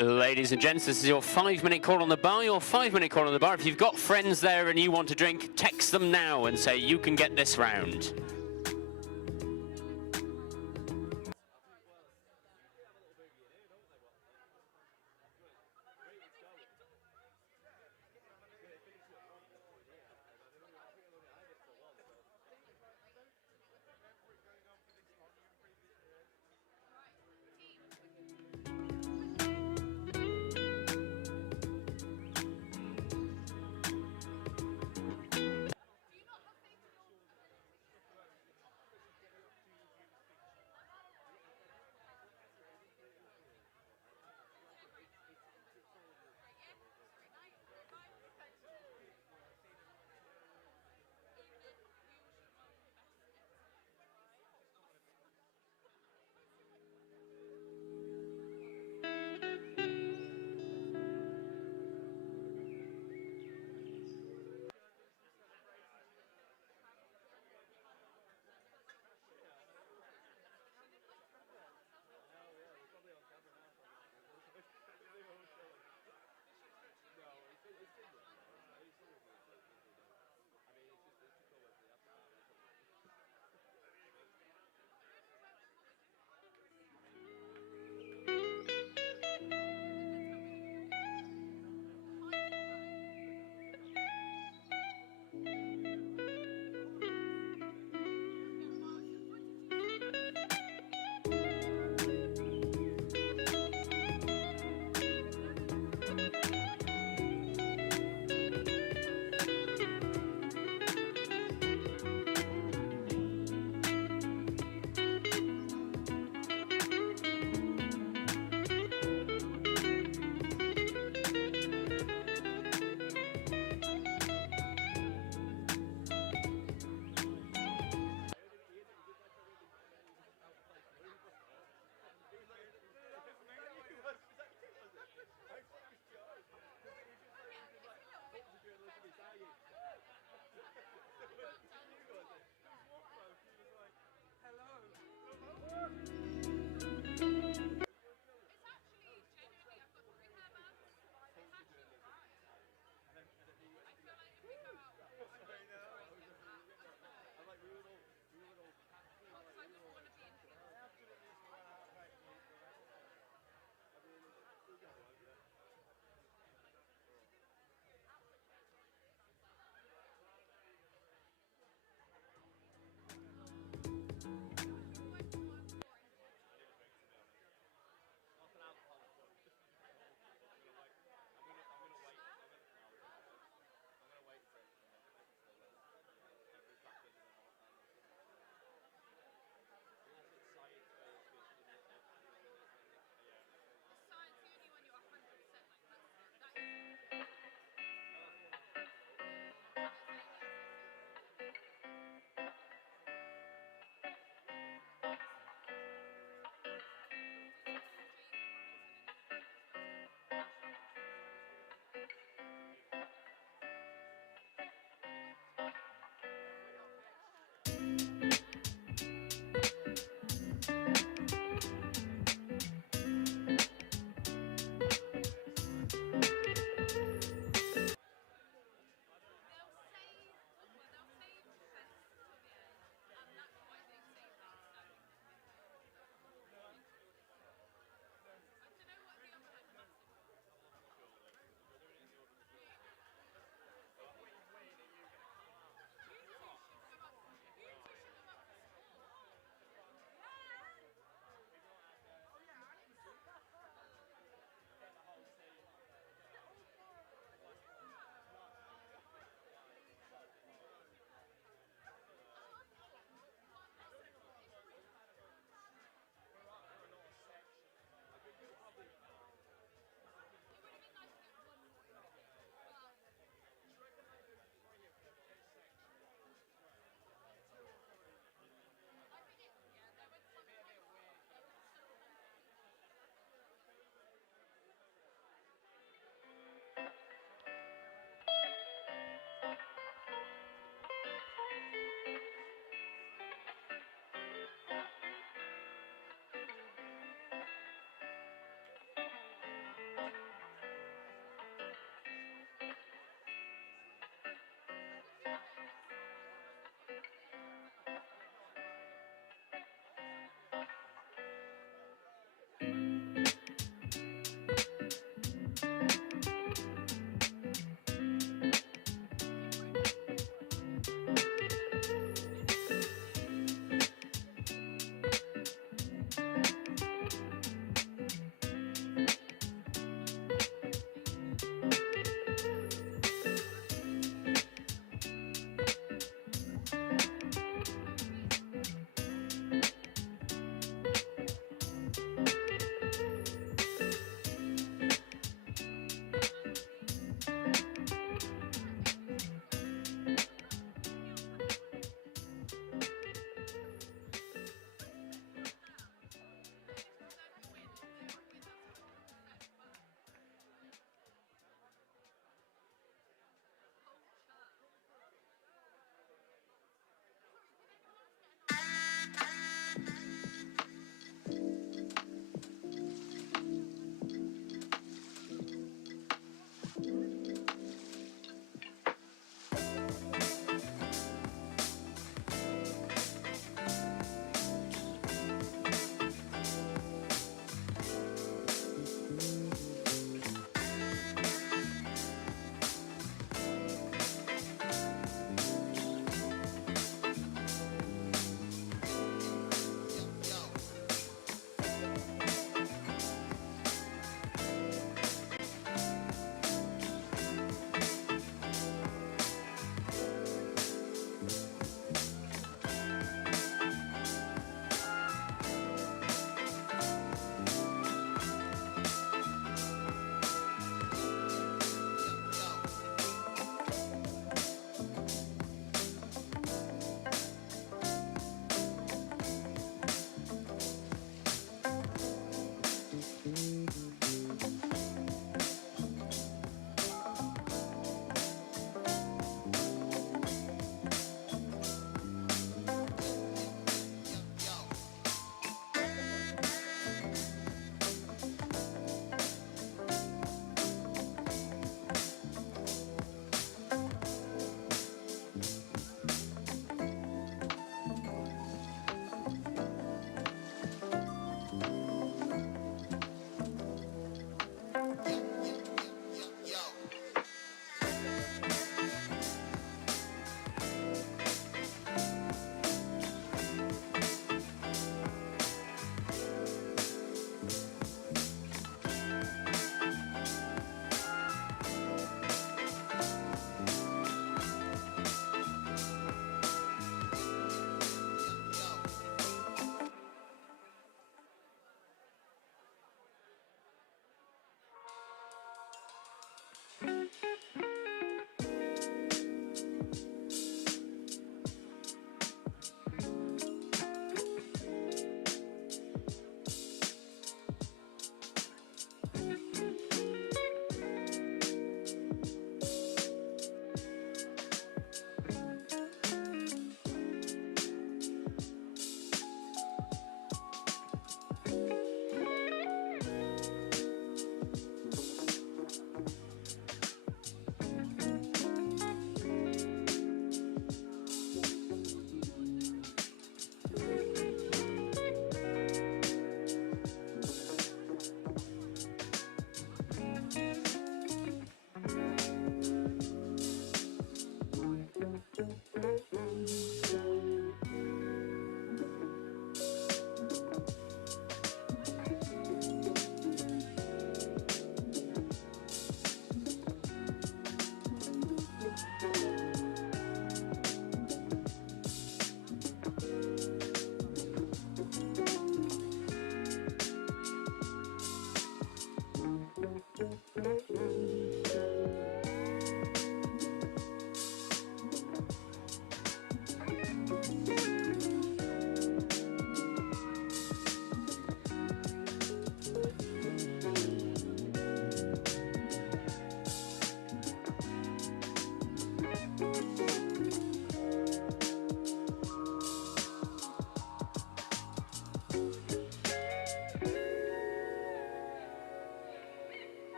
Ladies and gents, this is your 5-minute call on the bar, your 5-minute call on the bar. If you've got friends there and you want a drink, text them now and say you can get this round.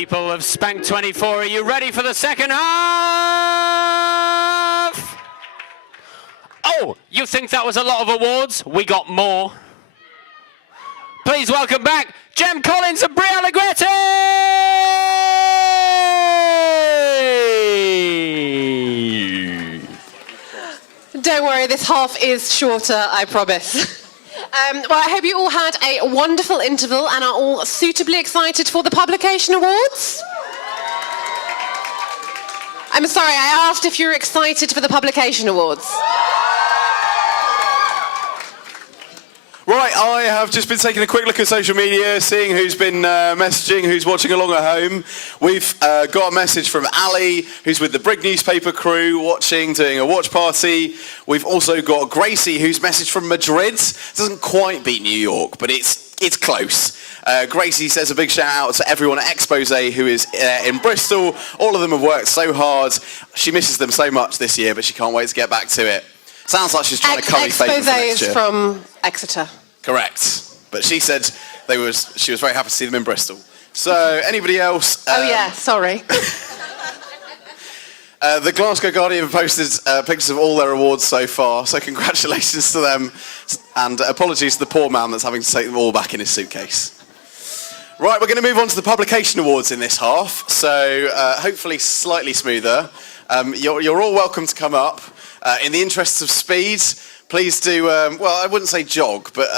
People of Spank 24, are you ready for the second half? Oh, you think that was a lot of awards? We got more. Please welcome back Jem Collins and Brie Allegretti! Don't worry, this half is shorter, I promise. Well, I hope you all had a wonderful interval and are all suitably excited for the publication awards. I'm sorry, I asked if you're excited for the publication awards. Right, I have just been taking a quick look at social media, seeing who's been messaging, who's watching along at home. We've got a message from Ali, who's with the Brig newspaper crew, watching, doing a watch party. We've also got Gracie, who's messaged from Madrid. Doesn't quite beat New York, but it's close. Gracie says a big shout out to everyone at Expose who is in Bristol. All of them have worked so hard. She misses them so much this year, but she can't wait to get back to it. Sounds like she's trying to curry favour for Expose next is year. from Exeter. Correct. But she said she was very happy to see them in Bristol. So, anybody else? Oh yeah, sorry. The Glasgow Guardian have posted pictures of all their awards so far, so congratulations to them. And apologies to the poor man that's having to take them all back in his suitcase. Right, we're going to move on to the publication awards in this half, so hopefully slightly smoother. You're all welcome to come up. In the interests of speed, please do, well, I wouldn't say jog, but,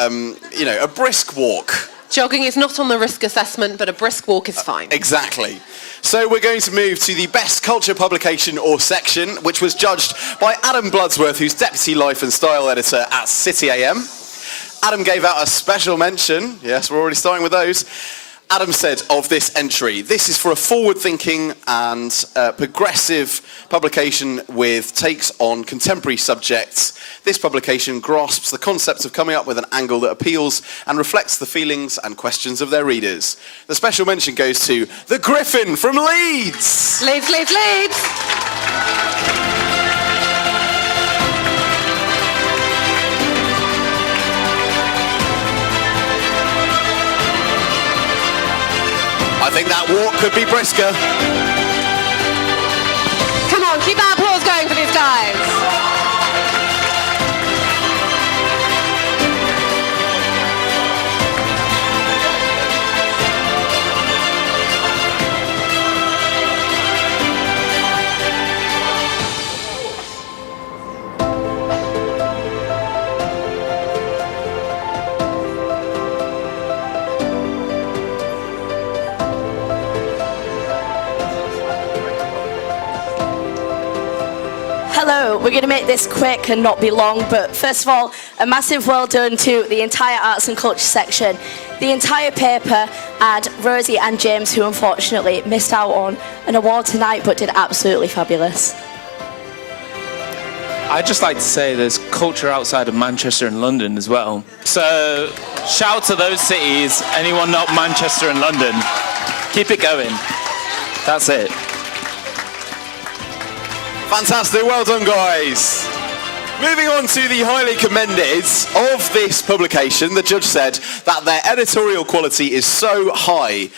you know, a brisk walk. Jogging is not on the risk assessment, but a brisk walk is fine. Exactly. So we're going to move to the best culture publication or section, which was judged by Adam Bloodsworth, who's Deputy Life and Style Editor at City AM. Adam gave out a special mention. Yes, we're already starting with those. Adam said of this entry, this is for a forward-thinking and progressive publication with takes on contemporary subjects. This publication grasps the concept of coming up with an angle that appeals and reflects the feelings and questions of their readers. The special mention goes to The Griffin from Leeds. Leeds, Leeds, Leeds. I think that walk could be brisker. Come on, keep that applause going for these guys. Hello, we're going to make this quick and not be long, but first of all, a massive well done to the entire arts and culture section, the entire paper, and Rosie and James, who unfortunately missed out on an award tonight but did absolutely fabulous. I'd just like to say there's culture outside of Manchester and London as well. So shout to those cities, anyone not Manchester and London, keep it going. That's it. Fantastic, well done guys. Moving on to the highly commended of this publication, the judge said that their editorial quality is so high.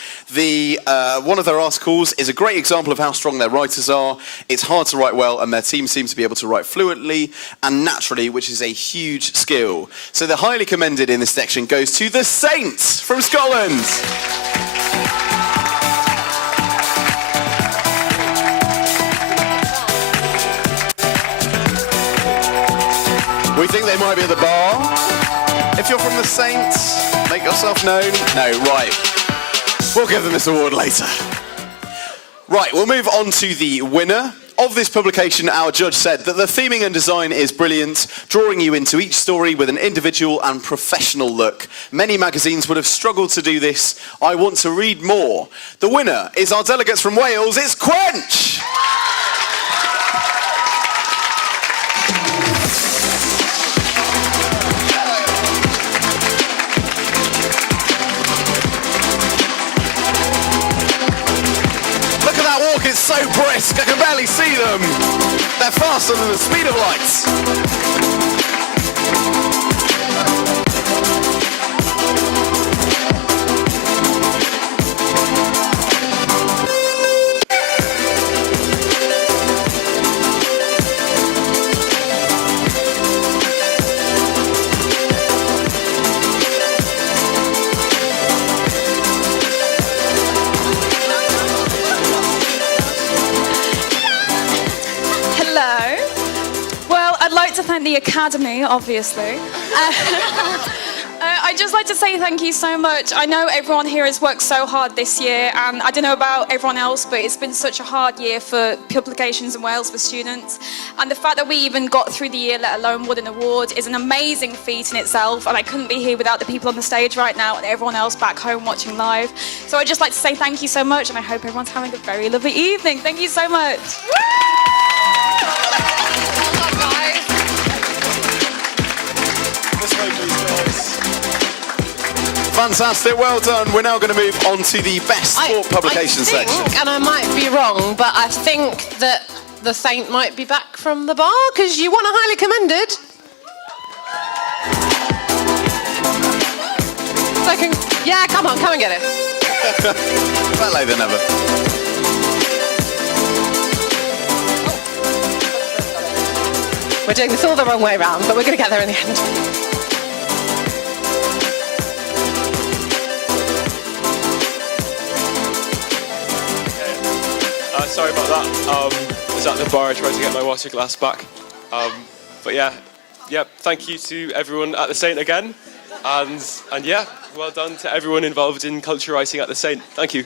One of their articles is a great example of how strong their writers are. It's hard to write well and their team seems to be able to write fluently and naturally, which is a huge skill. So the highly commended in this section goes to The Saint from Scotland. We think they might be at the bar. If you're from The Saints, make yourself known. No, right. We'll give them this award later. Right, we'll move on to the winner. Of this publication, our judge said that the theming and design is brilliant, drawing you into each story with an individual and professional look. Many magazines would have struggled to do this. I want to read more. The winner is our delegates from Wales. It's Quench! It's so brisk, I can barely see them. They're faster than the speed of light. the academy, obviously. I'd just like to say thank you so much. I know everyone here has worked so hard this year, and I don't know about everyone else, but it's been such a hard year for publications in Wales for students. And the fact that we even got through the year, let alone won an award, is an amazing feat in itself. And I couldn't be here without the people on the stage right now and everyone else back home watching live. So I'd just like to say thank you so much, and I hope everyone's having a very lovely evening. Thank you so much. Fantastic, well done. We're now going to move on to the best sport publication section. And I might be wrong, but I think that the Saint might be back from the bar because you won a highly commended. So yeah, come on, come and get it. Better late than never. We're doing this all the wrong way round, but we're going to get there in the end. Sorry about that. I was at the bar, I tried to get my water glass back. But yeah, thank you to everyone at the Saint again. And yeah, well done to everyone involved in culture writing at the Saint. Thank you.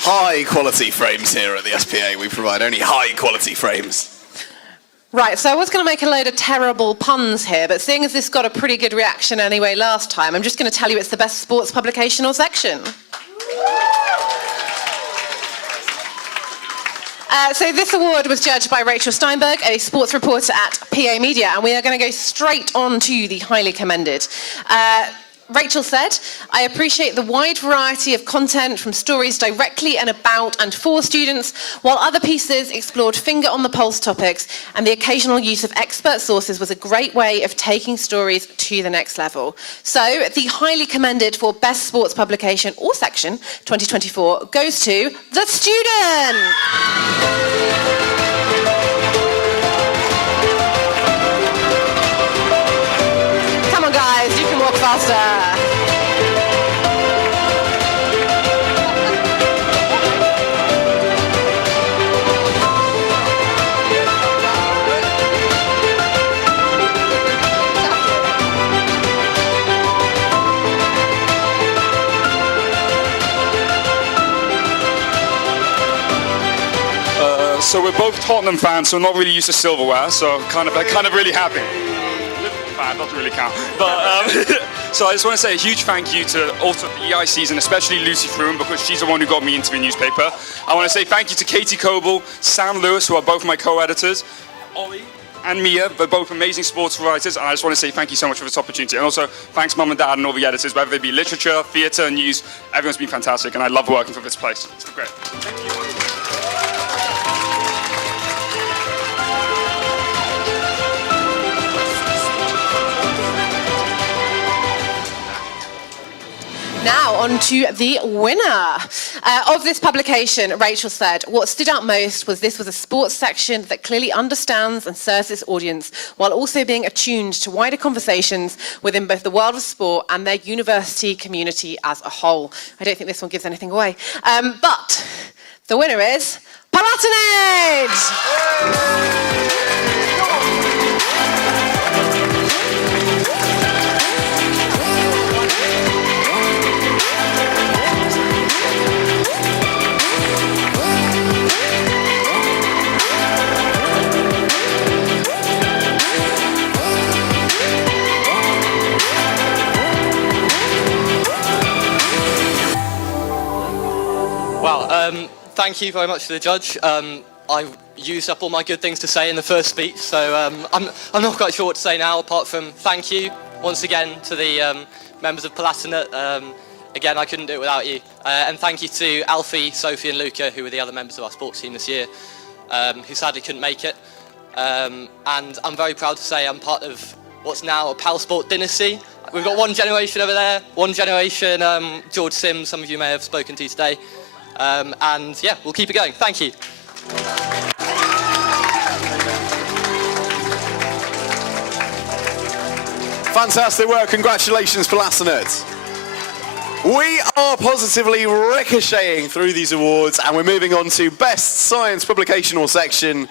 High quality frames here at the SPA. We provide only high quality frames. Right, so I was going to make a load of terrible puns here, but seeing as this got a pretty good reaction anyway last time, I'm just going to tell you it's the best sports publication or section. So this award was judged by Rachel Steinberg, a sports reporter at PA Media, and we are going to go straight on to the highly commended. Rachel said, I appreciate the wide variety of content from stories directly and about and for students, while other pieces explored finger-on-the-pulse topics, and the occasional use of expert sources was a great way of taking stories to the next level. So, the highly commended for Best Sports Publication or Section 2024 goes to The Student! Come on, guys, you can walk faster. So we're both Tottenham fans, so I'm not really used to silverware, so kind of really happy. Liverpool fan doesn't really count. But so I just want to say a huge thank you to also the EICs and especially Lucy Froome, because she's the one who got me into the newspaper. I want to say thank you to Katie Coble, Sam Lewis, who are both my co-editors, Ollie and Mia, they're both amazing sports writers, and I just want to say thank you so much for this opportunity. And also thanks Mum and Dad and all the editors, whether they be literature, theatre, news, everyone's been fantastic, and I love working for this place. It's been great. Thank you. Now on to the winner of this publication. Rachel said, what stood out most was this was a sports section that clearly understands and serves its audience while also being attuned to wider conversations within both the world of sport and their university community as a whole. I don't think this one gives anything away. But the winner is Palatinate! Well, thank you very much to the judge. I used up all my good things to say in the first speech, so I'm not quite sure what to say now, apart from thank you once again to the members of Palatinate. Again, I couldn't do it without you. And thank you to Alfie, Sophie and Luca, who were the other members of our sports team this year, who sadly couldn't make it. And I'm very proud to say I'm part of what's now a Pal Sport dynasty. We've got one generation over there, one generation, George Sims, some of you may have spoken to today. And yeah, we'll keep it going. Thank you. Fantastic work. Congratulations, Palatinate. We are positively ricocheting through these awards, and we're moving on to Best Science Publication or Section.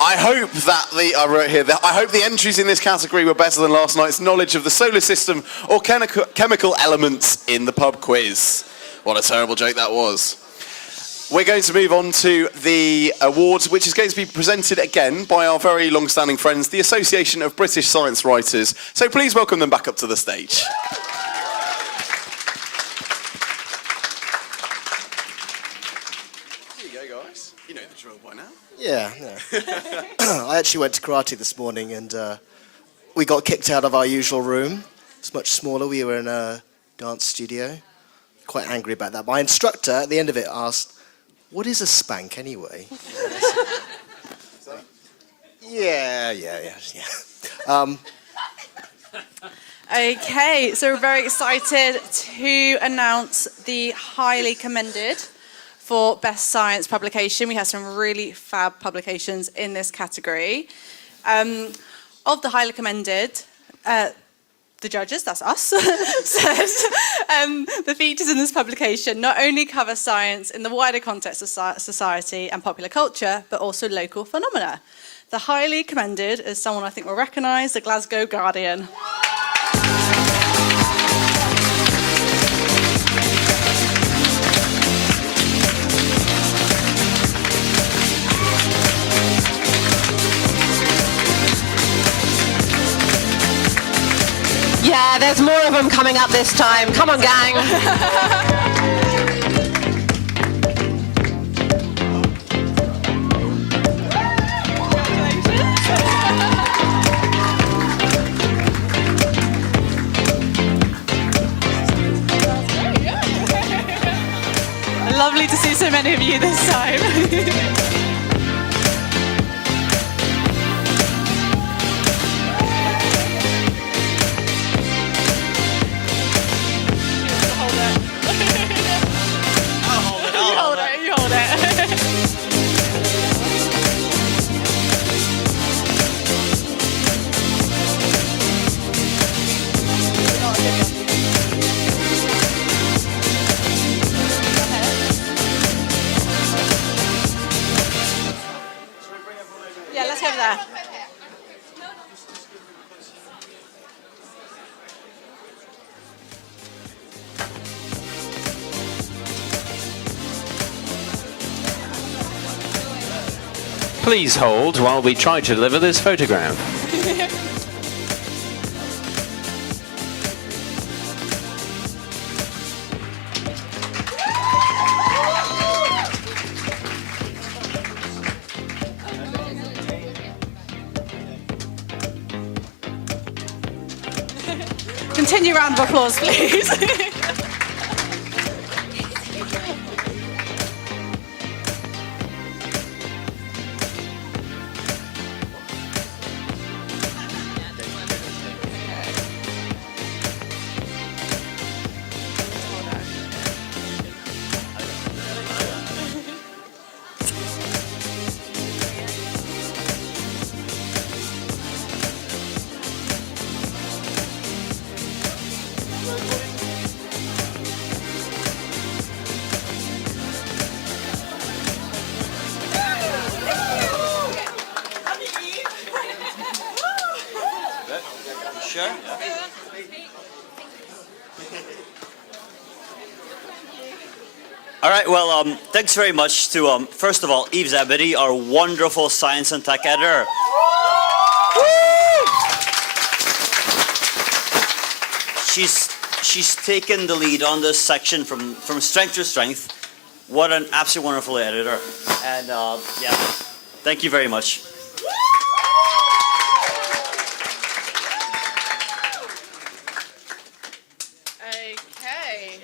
I hope that I hope the entries in this category were better than last night's knowledge of the solar system or chemical elements in the pub quiz. What a terrible joke that was. We're going to move on to the awards, which is going to be presented again by our very long-standing friends, the Association of British Science Writers. So please welcome them back up to the stage. Here you go, guys. You know the drill by now. Yeah. I actually went to karate this morning and we got kicked out of our usual room. It's much smaller. We were in a dance studio. Quite angry about that. My instructor at the end of it asked, "What is a spank anyway?" Yeah. Okay, so we're very excited to announce the highly commended for Best Science Publication. We have some really fab publications in this category. Of the highly commended, the judges, that's us, said the features in this publication not only cover science in the wider context of society and popular culture, but also local phenomena. The highly commended is someone I think will recognise, the Glasgow Guardian. Yeah, there's more of them coming up this time. Come on, gang. Lovely to see so many of you this time. Yeah, let's go over there. Please hold while we try to deliver this photograph. Continue round of applause, please. Sure. All right, well, thanks very much to, first of all, Eve Zabidi, our wonderful science and tech editor. She's taken the lead on this section from strength to strength. What an absolutely wonderful editor. And yeah, thank you very much. Okay.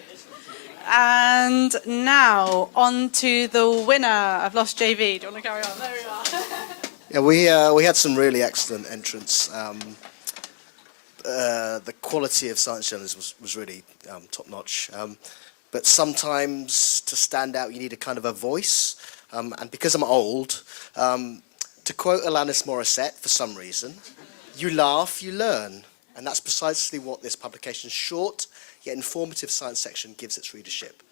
And now on to the winner. I've lost JV. Do you want to carry on? There we are. Yeah, we had some really excellent entrants. The quality of science journalism was really top notch. But sometimes to stand out, you need a kind of a voice. And because I'm old, to quote Alanis Morissette, for some reason, you laugh, you learn. And that's precisely what this publication's short, yet informative science section gives its readership.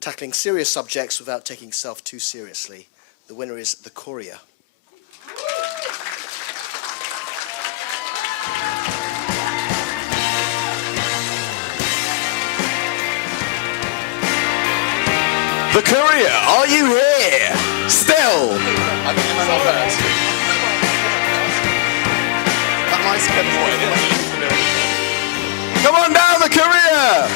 Tackling serious subjects without taking self too seriously. The winner is The Courier. The Courier, are you here? Still? I think I'm not first. That might be Come on down, The Courier!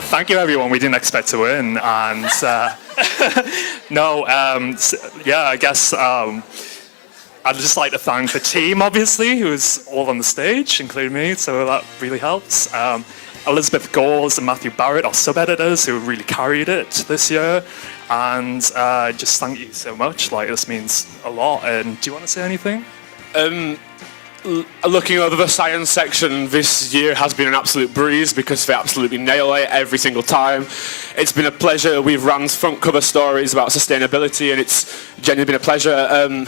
Thank you, everyone. We didn't expect to win, and I guess I'd just like to thank the team, obviously, who's all on the stage, including me. So that really helps. Elizabeth Gauls and Matthew Barrett, our sub-editors, who really carried it this year, and just thank you so much. Like, this means a lot. And do you want to say anything? Looking over the science section this year has been an absolute breeze because they absolutely nail it every single time. It's been a pleasure. We've run front cover stories about sustainability and it's genuinely been a pleasure.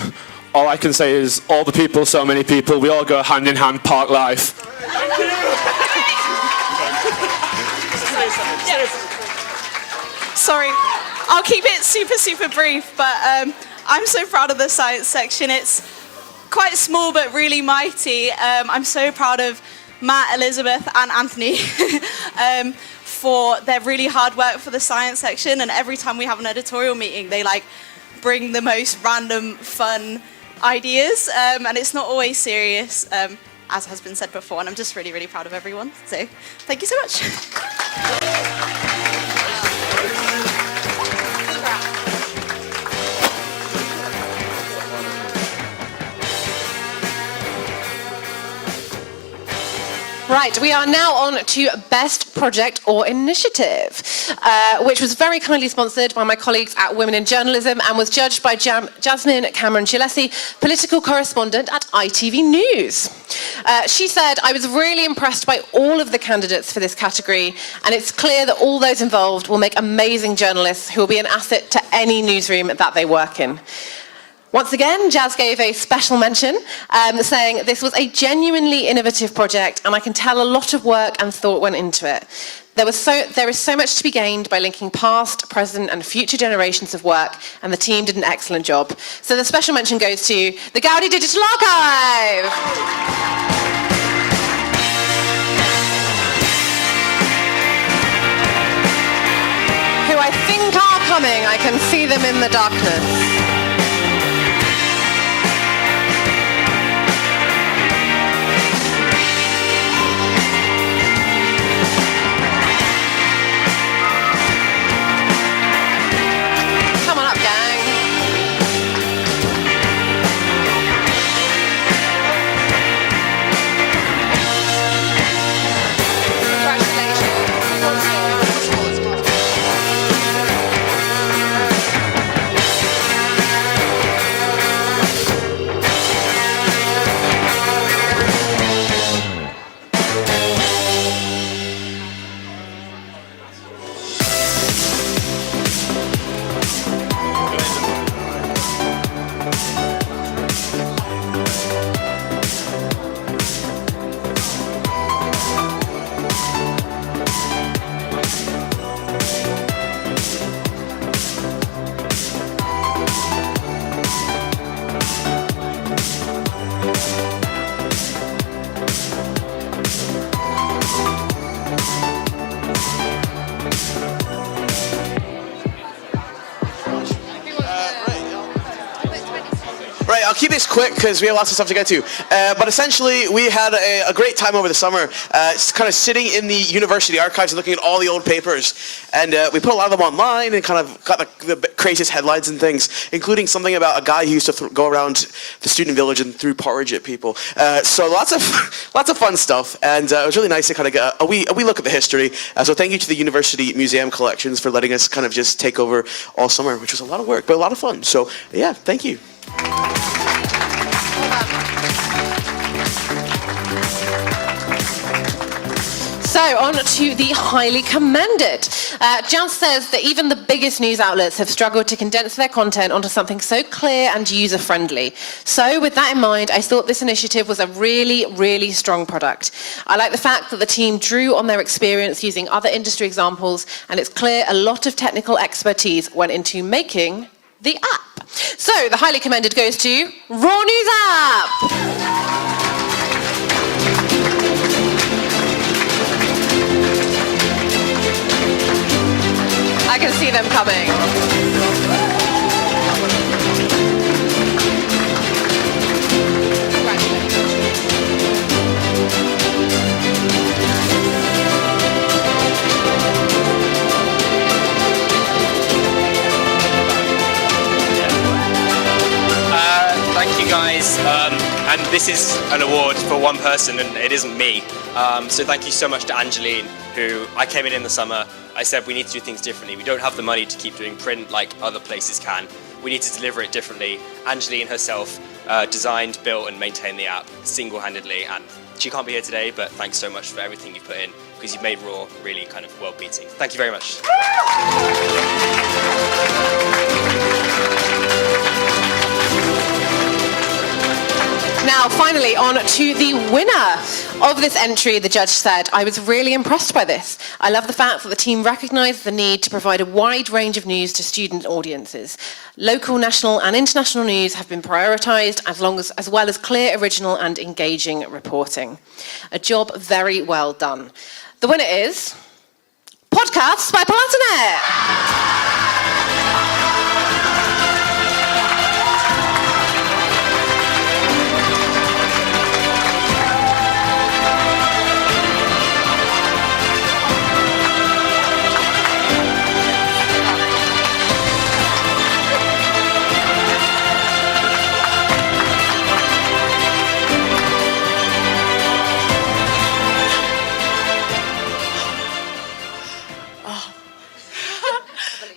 All I can say is all the people, so many people, we all go hand in hand, park life. Sorry, I'll keep it super brief, but I'm so proud of the science section. It's quite small but really mighty. I'm so proud of Matt, Elizabeth and Anthony for their really hard work for the science section, and every time we have an editorial meeting they bring the most random fun ideas, and it's not always serious, as has been said before, and I'm just really proud of everyone, so thank you so much. Right, we are now on to Best Project or Initiative, which was very kindly sponsored by my colleagues at Women in Journalism and was judged by Jasmine Cameron-Gillespie, political correspondent at ITV News. She said, "I was really impressed by all of the candidates for this category, and it's clear that all those involved will make amazing journalists who will be an asset to any newsroom that they work in." Once again, Jazz gave a special mention, saying this was a genuinely innovative project and I can tell a lot of work and thought went into it. There is so much to be gained by linking past, present and future generations of work, and the team did an excellent job. So the special mention goes to the Gaudi Digital Archive. Who I think are coming. I can see them in the darkness. I'll keep this quick because we have lots of stuff to get to. But essentially, we had a great time over the summer, kind of sitting in the university archives and looking at all the old papers. And we put a lot of them online and kind of got the craziest headlines and things, including something about a guy who used to go around the student village and threw porridge at people. So lots of fun stuff. And it was really nice to kind of get a wee look at the history. So thank you to the University Museum Collections for letting us kind of just take over all summer, which was a lot of work, but a lot of fun. So yeah, thank you. So on to the highly commended. Jazz says that even the biggest news outlets have struggled to condense their content onto something so clear and user-friendly. So with that in mind, I thought this initiative was a really, really strong product. I like the fact that the team drew on their experience using other industry examples, and it's clear a lot of technical expertise went into making the app. So the highly commended goes to Raw News App. I can see them coming. Thank you guys, and this is an award for one person and it isn't me. So thank you so much to Angeline, who I came in the summer. I said we need to do things differently. We don't have the money to keep doing print like other places can. We need to deliver it differently. Angeline herself designed, built and maintained the app single-handedly, and she can't be here today, but thanks so much for everything you put in, because you've made Raw really kind of world-beating. Thank you very much. Now, finally, on to the winner of this entry. The judge said, I was really impressed by this. I love the fact that the team recognised the need to provide a wide range of news to student audiences. Local, national and international news have been prioritised, as well as clear, original and engaging reporting. A job very well done. The winner is Podcasts by Palatinate.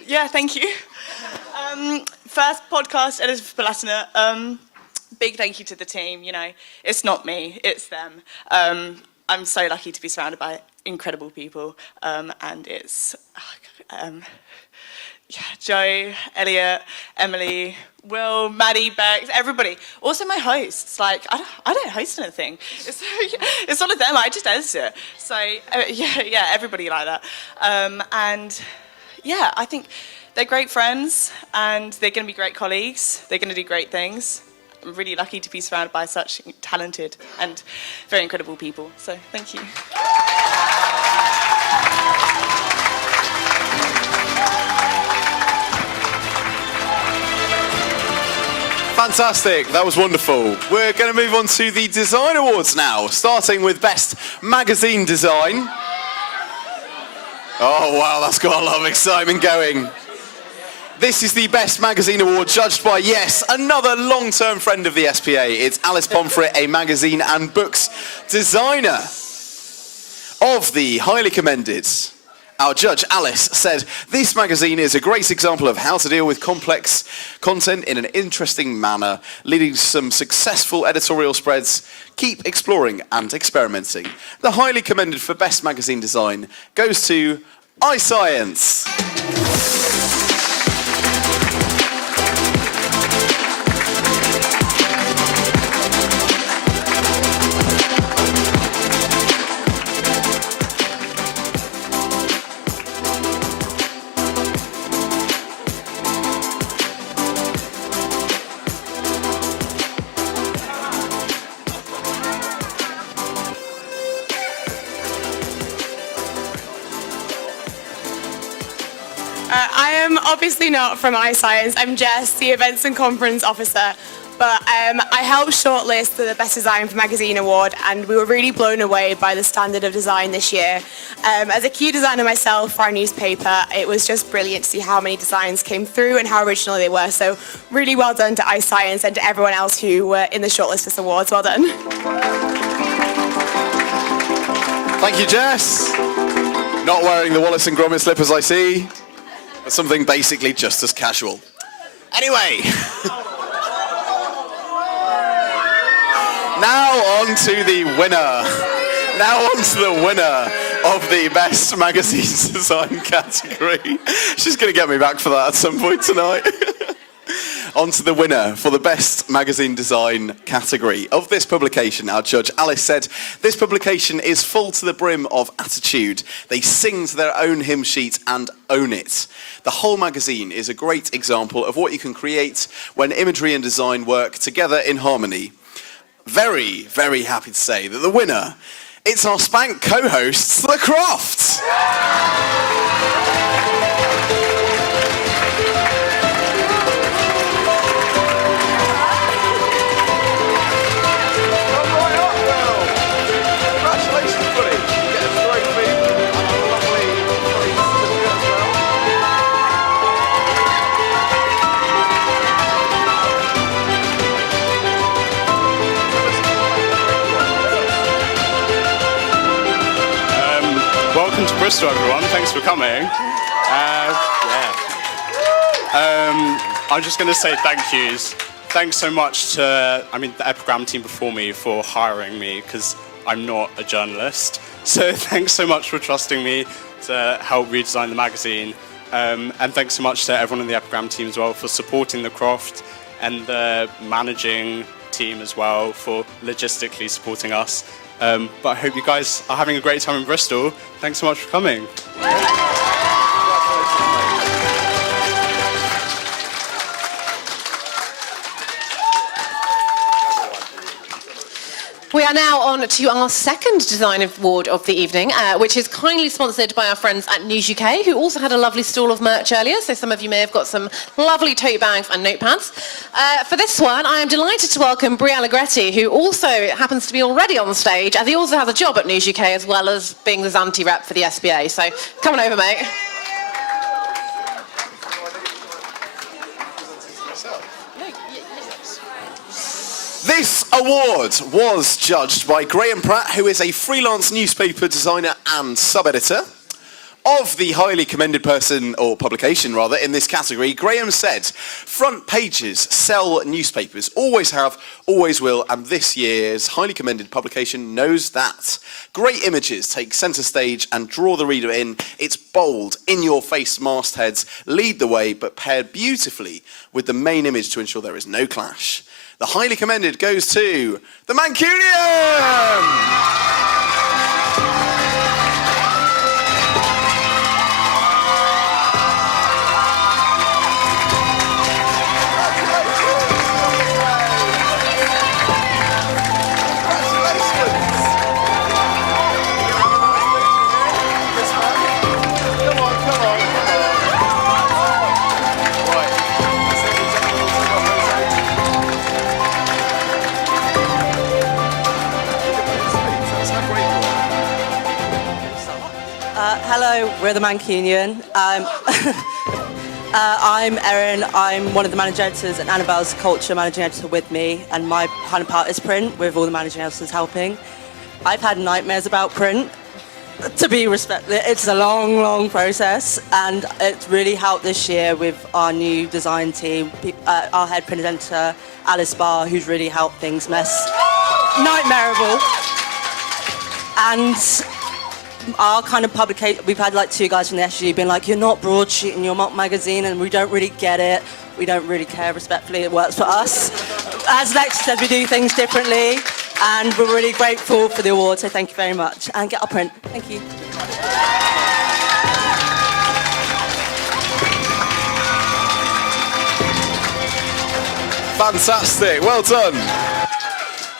Yeah, thank you. First podcast editor for Palatinate. Big thank you to the team. You know, it's not me, it's them. I'm so lucky to be surrounded by incredible people, and it's Joe, Elliot, Emily, Will, Maddie, Bex, everybody. Also my hosts. Like, I don't host anything. It's all of them. I just edit it. So yeah, everybody like that. And yeah, I think they're great friends and they're going to be great colleagues. They're going to do great things. I'm really lucky to be surrounded by such talented and very incredible people. So thank you. Fantastic, that was wonderful. We're going to move on to the Design Awards now, starting with Best Magazine Design. Oh wow, that's got a lot of excitement going. This is the Best Magazine Award judged by, yes, another long-term friend of the SPA. It's Alice Pomfret, a magazine and books designer. Of the highly commended, our judge, Alice, said, this magazine is a great example of how to deal with complex content in an interesting manner, leading to some successful editorial spreads. Keep exploring and experimenting. The highly commended for Best Magazine Design goes to iScience. I am obviously not from iScience. I'm Jess, the Events and Conference Officer but I helped shortlist the Best Design for Magazine award, and we were really blown away by the standard of design this year. As a key designer myself for our newspaper, it was just brilliant to see how many designs came through and how original they were. So really well done to iScience and to everyone else who were in the shortlist for this awards. Well done. Thank you, Jess. Not wearing the Wallace and Gromit slippers, I see, but something basically just as casual. Anyway. Now on to the winner. Now on to the winner of the Best Magazines Design category. She's going to get me back for that at some point tonight. On to the winner for the Best Magazine Design category of this publication. Our judge Alice said, "This publication is full to the brim of attitude. They sing to their own hymn sheet and own it. The whole magazine is a great example of what you can create when imagery and design work together in harmony." Very, very happy to say that the winner, it's our Spank co-hosts, The Crofts. Welcome to Bristol, everyone. Thanks for coming. I'm just going to say thank yous. Thanks so much to, the Epigram team before me for hiring me, because I'm not a journalist. So thanks so much for trusting me to help redesign the magazine. And thanks so much to everyone in the Epigram team as well for supporting the Croft, and the managing team as well for logistically supporting us. But I hope you guys are having a great time in Bristol. Thanks so much for coming. We are now on to our second design award of the evening, which is kindly sponsored by our friends at News UK, who also had a lovely stall of merch earlier, so some of you may have got some lovely tote bags and notepads. For this one, I am delighted to welcome Brie Allegretti, who also happens to be already on stage, as he also has a job at News UK, as well as being the Zanti rep for the SBA. So come on over, mate. This award was judged by Graham Pratt, who is a freelance newspaper designer and sub-editor. Of the highly commended person, or publication rather, in this category, Graham said, "Front pages sell newspapers, always have, always will, and this year's highly commended publication knows that. Great images take centre stage and draw the reader in. It's bold, in-your-face mastheads lead the way, but paired beautifully with the main image to ensure there is no clash. The highly commended goes to the Mancunian!" Hello, we're the Mancunian. I'm Erin. I'm one of the managing editors, and Annabelle's culture managing editor with me, and my counterpart is print, with all the managing editors helping. I've had nightmares about print. To be respectful, it's a long, long process, and it's really helped this year with our new design team, our head print editor, Alice Barr, who's really helped things nightmareable. And our kind of publication, we've had like 2 guys from the SG being like, "You're not broadsheeting your mock magazine, and we don't really get it. We don't really care, respectfully, it works for us." As Lex said, we do things differently, and we're really grateful for the award, so thank you very much. And get our print. Thank you. Fantastic, well done.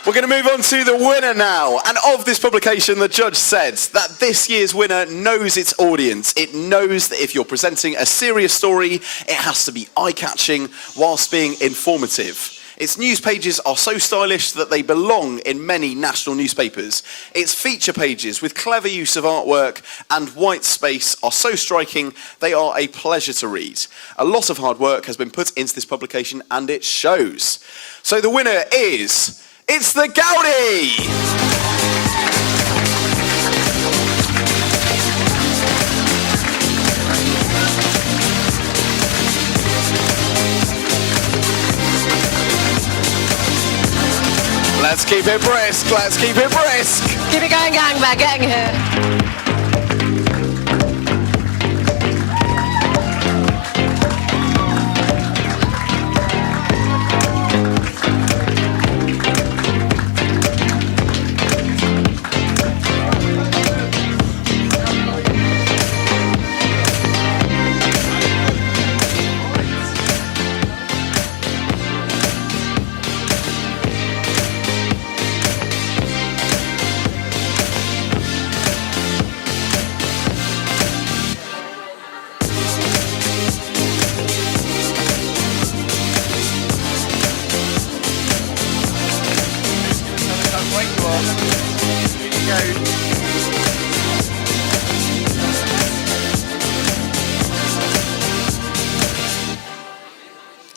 We're going to move on to the winner now. And of this publication, the judge said that this year's winner knows its audience. It knows that if you're presenting a serious story, it has to be eye-catching whilst being informative. Its news pages are so stylish that they belong in many national newspapers. Its feature pages, with clever use of artwork and white space, are so striking they are a pleasure to read. A lot of hard work has been put into this publication and it shows. So the winner is... it's the Gaudi! Let's keep it brisk, let's keep it brisk. Keep it going, gang, we're getting here.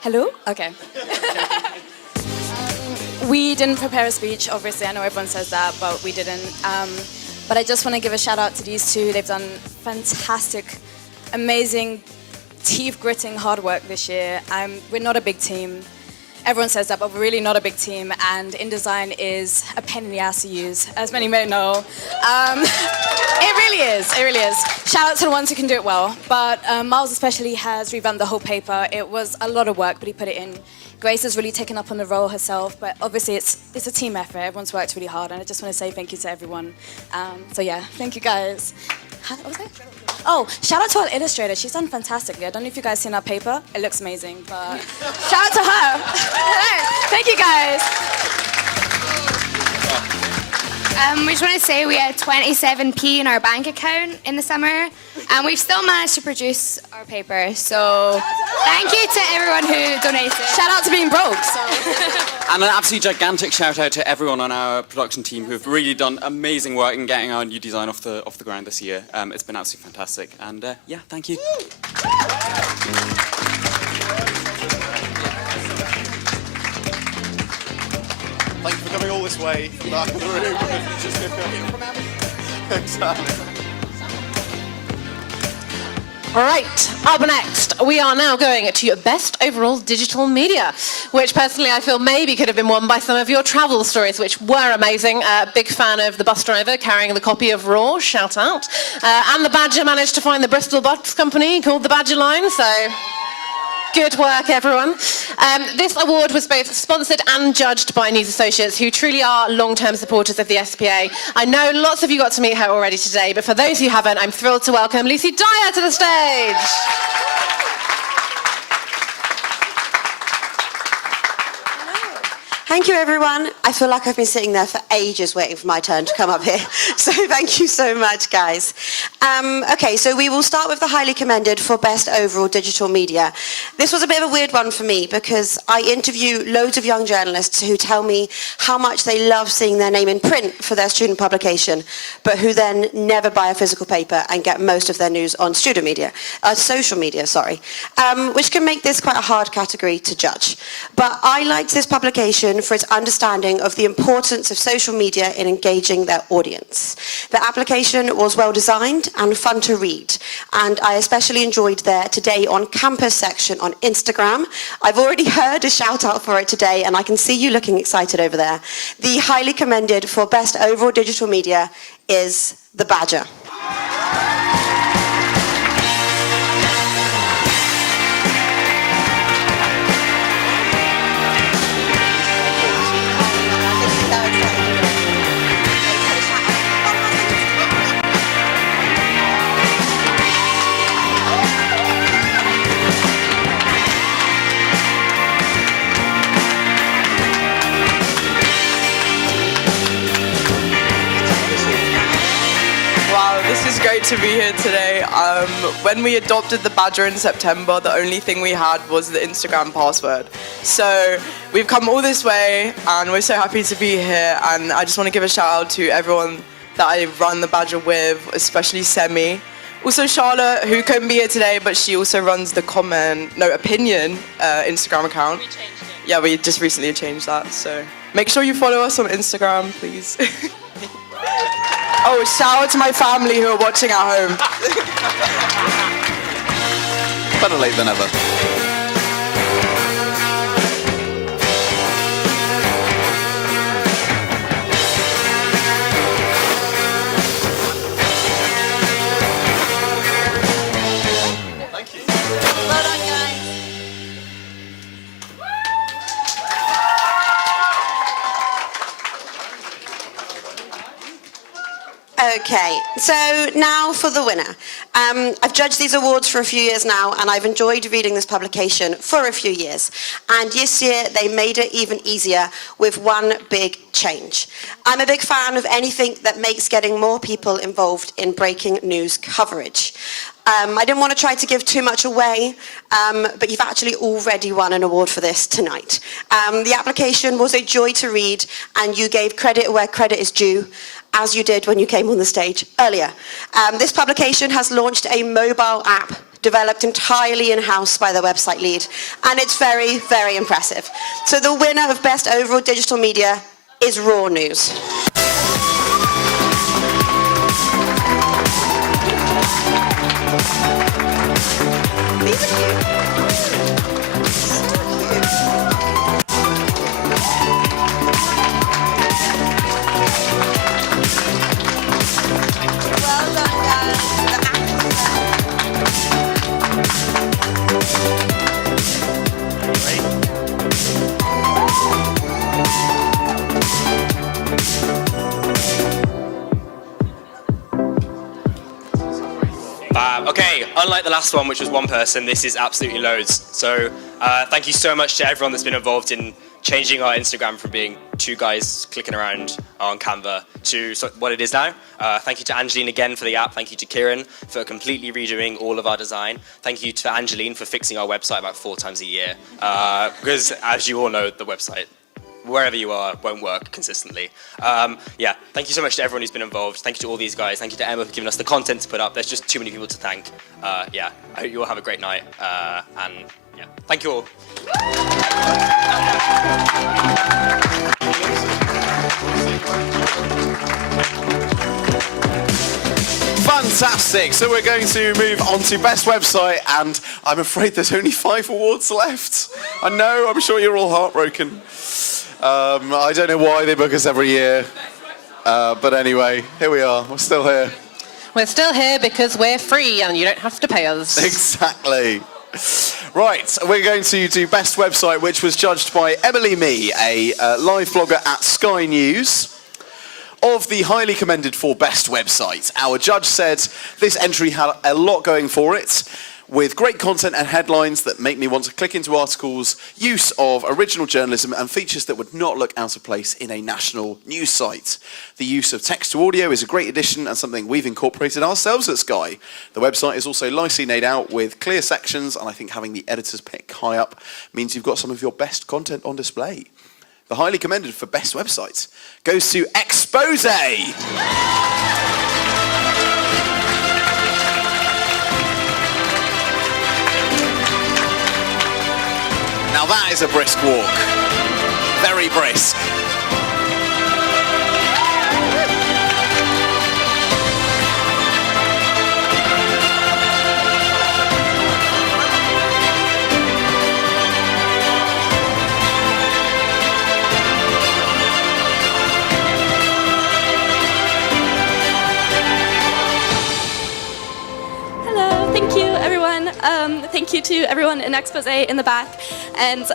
Hello? Okay. We didn't prepare a speech, obviously. I know everyone says that, but we didn't. But I just want to give a shout out to these two. They've done fantastic, amazing, teeth-gritting hard work this year. We're not a big team. Everyone says that, but we're really not a big team. And InDesign is a pain in the ass to use, as many may know. It really is. It really is. Shout out to the ones who can do it well. But Miles especially has revamped the whole paper. It was a lot of work, but he put it in. Grace has really taken up on the role herself, but obviously it's a team effort. Everyone's worked really hard, and I just want to say thank you to everyone. So yeah, thank you guys. What was it? Oh, shout out to our illustrator. She's done fantastically. I don't know if you guys seen our paper. It looks amazing, but shout out to her. Thank you guys. We just want to say we had 27p in our bank account in the summer, and we've still managed to produce our paper. So thank you to everyone who donated. Shout out to being broke. And an absolutely gigantic shout out to everyone on our production team who've really done amazing work in getting our new design off the ground this year. It's been absolutely fantastic, and yeah, thank you. Thank you for coming all this way from the back of the room. Exactly. All right, up next, we are now going to Best Overall Digital Media, which personally I feel maybe could have been won by some of your travel stories, which were amazing. Big fan of the bus driver carrying the copy of Raw, shout out. And the Badger managed to find the Bristol bus company called the Badger Line, so... good work, everyone. This award was both sponsored and judged by News Associates, who truly are long-term supporters of the SPA. I know lots of you got to meet her already today, but for those who haven't, I'm thrilled to welcome Lucy Dyer to the stage. Thank you, everyone. I feel like I've been sitting there for ages waiting for my turn to come up here. So thank you so much, guys. Okay, so we will start with the highly commended for Best Overall Digital Media. This was a bit of a weird one for me because I interview loads of young journalists who tell me how much they love seeing their name in print for their student publication, but who then never buy a physical paper and get most of their news on social media, which can make this quite a hard category to judge. But I liked this publication for its understanding of the importance of social media in engaging their audience. The application was well designed and fun to read, and I especially enjoyed their Today on Campus section on Instagram. I've already heard a shout out for it today, and I can see you looking excited over there. The highly commended for Best Overall Digital Media is the Badger. Wow, to be here today. When we adopted the badger in September, the only thing we had was the Instagram password. So we've come all this way and we're so happy to be here. And I just want to give a shout out to everyone that I run the badger with, especially Semi. Also Charlotte, who couldn't be here today, but she also runs the Opinion Instagram account. We changed it. Yeah, we just recently changed that. So make sure you follow us on Instagram, please. Oh, shout out to my family who are watching at home. Better late than ever. Okay, so now for the winner. I've judged these awards for a few years now, and I've enjoyed reading this publication for a few years. And this year, they made it even easier with one big change. I'm a big fan of anything that makes getting more people involved in breaking news coverage. I didn't want to try to give too much away, but you've actually already won an award for this tonight. The application was a joy to read, and you gave credit where credit is due, as you did when you came on the stage earlier. This publication has launched a mobile app developed entirely in-house by the website lead, and it's very, very impressive. So the winner of Best Overall Digital Media is Raw News. These are cute. So cute. Well done, guys. Okay, unlike the last one, which was one person, this is absolutely loads. So thank you so much to everyone that's been involved in changing our Instagram from being two guys clicking around on Canva to what it is now. Thank you to Angeline again for the app. Thank you to Kieran for completely redoing all of our design. Thank you to Angeline for fixing our website about 4 times a year. Because as you all know, the website, wherever you are, won't work consistently. Yeah, thank you so much to everyone who's been involved. Thank you to all these guys. Thank you to Emma for giving us the content to put up. There's just too many people to thank. Yeah, I hope you all have a great night. And yeah, thank you all. Fantastic. So we're going to move on to Best Website, and I'm afraid there's only 5 awards left. I know, I'm sure you're all heartbroken. I don't know why they book us every year. But anyway, here we are. We're still here. We're still here because we're free and you don't have to pay us. Exactly. Right, we're going to do Best Website, which was judged by Emily Me, a live blogger at Sky News. Of the highly commended for Best Website, our judge said this entry had a lot going for it, with great content and headlines that make me want to click into articles, use of original journalism and features that would not look out of place in a national news site. The use of text to audio is a great addition and something we've incorporated ourselves at Sky. The website is also nicely laid out with clear sections, and I think having the editor's pick high up means you've got some of your best content on display. The highly commended for Best Website goes to Expose. Now that is a brisk walk. Very brisk. Thank you, everyone. Thank you to everyone in Expose in the back. And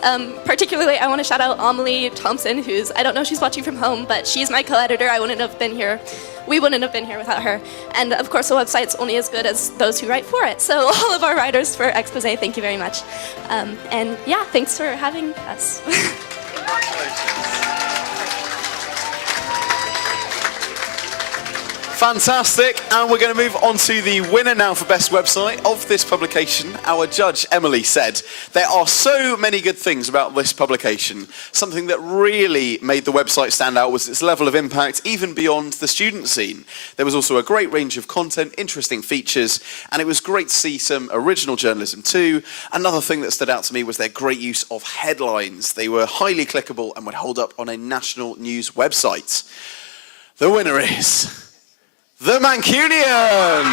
particularly, I want to shout out Amelie Thompson, who's, I don't know if she's watching from home, but she's my co-editor. I wouldn't have been here. We wouldn't have been here without her. And of course, the website's only as good as those who write for it. So all of our writers for Expose, thank you very much. And yeah, thanks for having us. Fantastic, and we're going to move on to the winner now for Best Website of this publication. Our judge, Emily, said, there are so many good things about this publication. Something that really made the website stand out was its level of impact, even beyond the student scene. There was also a great range of content, interesting features, and it was great to see some original journalism too. Another thing that stood out to me was their great use of headlines. They were highly clickable and would hold up on a national news website. The winner is the Mancunian!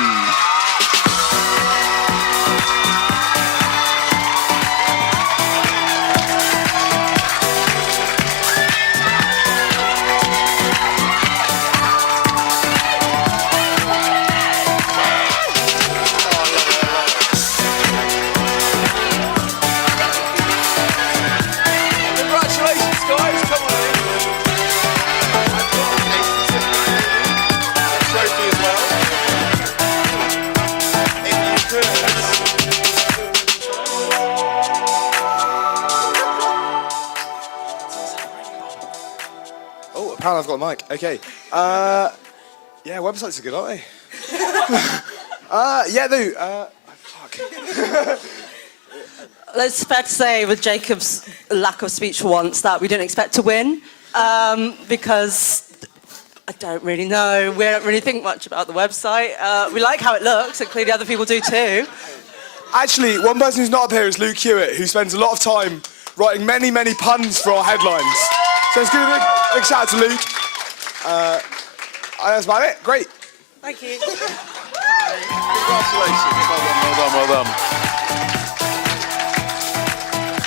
Congratulations, guys! Come on in. I've got a trophy as well. If you could. Oh, apparently I've got a mic. Okay. Yeah, websites are good, aren't they? Yeah, no. Fuck. It's fair to say, with Jacob's lack of speech for once, that we didn't expect to win, because I don't really know. We don't really think much about the website. We like how it looks, and clearly other people do too. Actually, one person who's not up here is Luke Hewitt, who spends a lot of time writing many, many puns for our headlines. So let's give a big shout out to Luke. That's about it. Great. Thank you. Congratulations. Well done.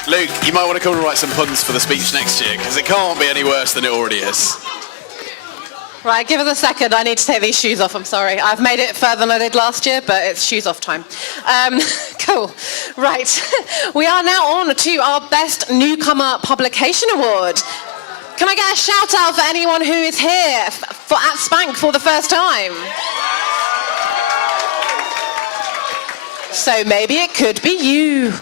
Luke, you might want to come and write some puns for the speech next year, because it can't be any worse than it already is. Right, give us a second. I need to take these shoes off. I'm sorry. I've made it further than I did last year, but it's shoes off time. Cool. Right. We are now on to our Best Newcomer Publication Award. Can I get a shout out for anyone who is here at Spank for the first time? So maybe it could be you.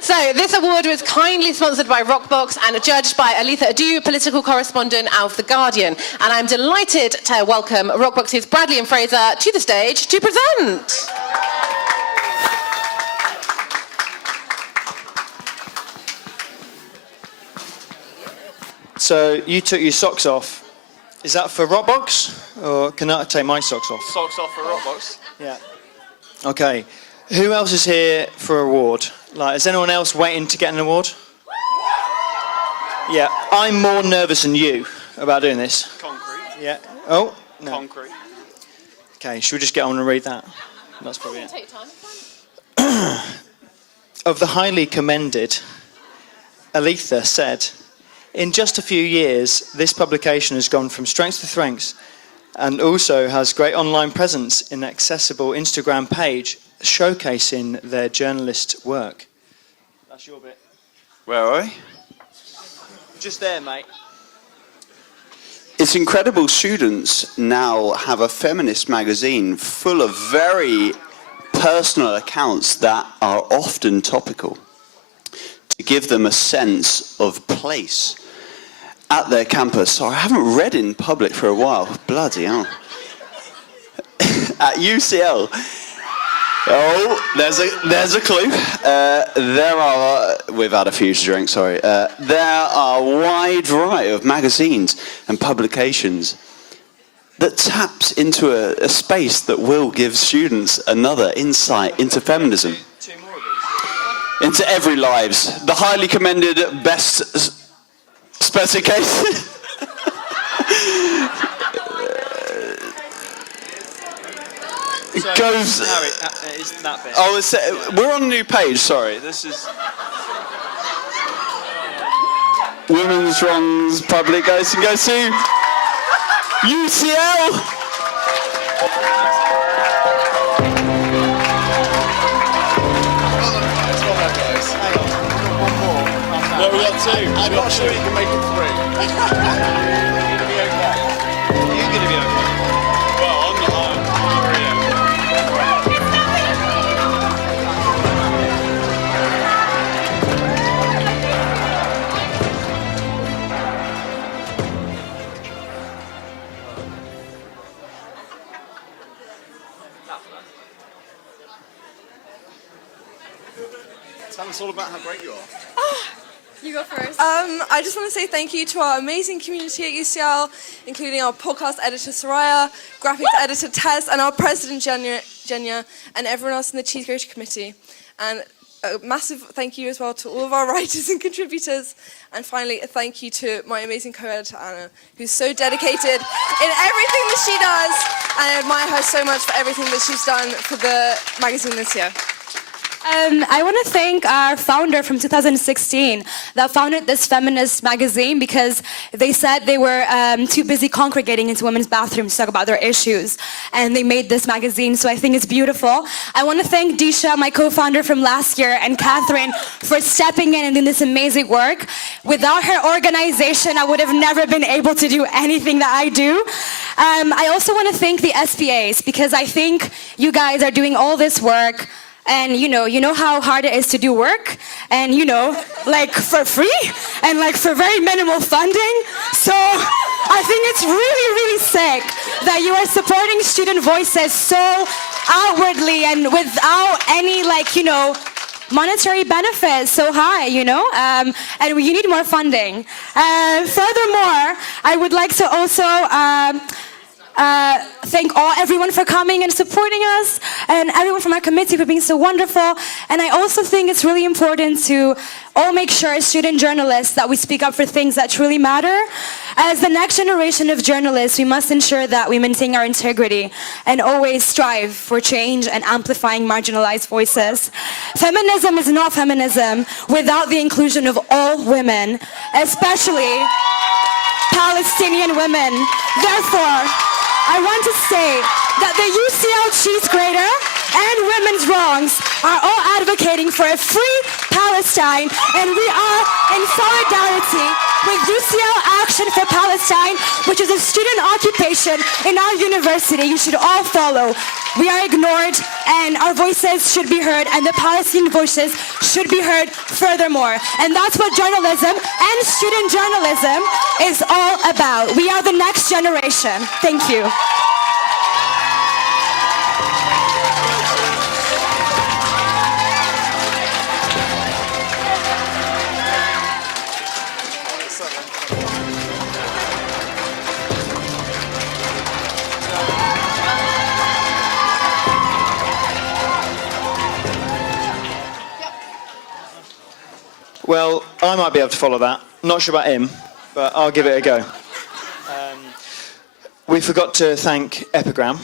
So this award was kindly sponsored by Rockbox and judged by Aletha Adu, political correspondent of The Guardian. And I'm delighted to welcome Rockbox's Bradley and Fraser to the stage to present. So you took your socks off. Is that for Rockbox, or can I take my socks off? Socks off for Rockbox. Yeah. Okay. Who else is here for an award? Like, is anyone else waiting to get an award? Yeah. I'm more nervous than you about doing this. Concrete. Yeah. Oh, no. Concrete. Okay, should we just get on and read that? That's probably it. Take time. Of the highly commended, Aletha said, in just a few years, this publication has gone from strength to strength and also has great online presence in an accessible Instagram page showcasing their journalist work. That's your bit. Where are we? Just there, mate. It's incredible students now have a feminist magazine full of very personal accounts that are often topical to give them a sense of place at their campus. So I haven't read in public for a while. Bloody hell. At UCL. Oh, there's a clue. There are, we've had a few to drink, sorry. There are a wide variety of magazines and publications that taps into a space that will give students another insight into feminism. Into every lives. The highly commended best specification. Goes. Harry, it's that bit. Oh, we're on a new page. Sorry, this is Women's Wrongs Public goes to UCL. No, we got two. I'm not sure you can make it three. You're going to be okay. Well, I'm not. Tell us all about how great you are. You go first. I just want to say thank you to our amazing community at UCL, including our podcast editor Soraya, graphics editor Tess, and our president Jenya, and everyone else in the Cheese Grater Committee. And a massive thank you as well to all of our writers and contributors. And finally, a thank you to my amazing co-editor Anna, who's so dedicated in everything that she does. And I admire her so much for everything that she's done for the magazine this year. I want to thank our founder from 2016 that founded this feminist magazine because they said they were too busy congregating into women's bathrooms to talk about their issues. And they made this magazine, so I think it's beautiful. I want to thank Disha, my co-founder from last year, and Catherine for stepping in and doing this amazing work. Without her organization, I would have never been able to do anything that I do. I also want to thank the SPAs because I think you guys are doing all this work. And you know how hard it is to do work, and like for free, and like for very minimal funding. So I think it's really, really sick that you are supporting student voices so outwardly and without any monetary benefits so high, and you need more funding. Furthermore, I would like to also thank everyone for coming and supporting us, and everyone from our committee for being so wonderful. And I also think it's really important to all make sure as student journalists that we speak up for things that truly matter. As the next generation of journalists, we must ensure that we maintain our integrity and always strive for change and amplifying marginalized voices. Feminism is not feminism without the inclusion of all women, especially Palestinian women. Therefore, I want to say that the UCL Cheese Grater and Women's Wrongs are all advocating for a free Palestine, and we are in solidarity with UCL Action for Palestine, which is a student occupation in our university. You should all follow. We are ignored, and our voices should be heard, and the Palestinian voices should be heard furthermore. And that's what journalism and student journalism is all about. We are the next generation. Thank you. Well, I might be able to follow that. Not sure about him, but I'll give it a go. We forgot to thank Epigram,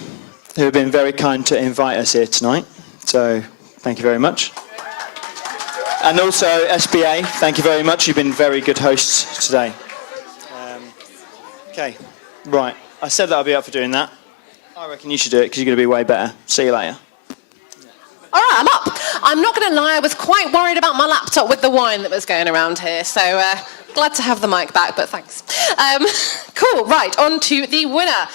who have been very kind to invite us here tonight. So, thank you very much. And also SBA, thank you very much. You've been very good hosts today. Okay, right. I said that I'd be up for doing that. I reckon you should do it because you're going to be way better. See you later. All right, I'm up. I'm not going to lie, I was quite worried about my laptop with the wine that was going around here, so glad to have the mic back, but thanks. Cool, right, on to the winner.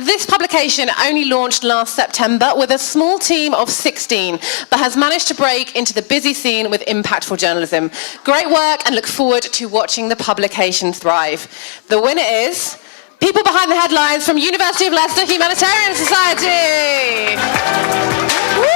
This publication only launched last September with a small team of 16, but has managed to break into the busy scene with impactful journalism. Great work, and look forward to watching the publication thrive. The winner is People Behind the Headlines from University of Leicester Humanitarian Society. Woo!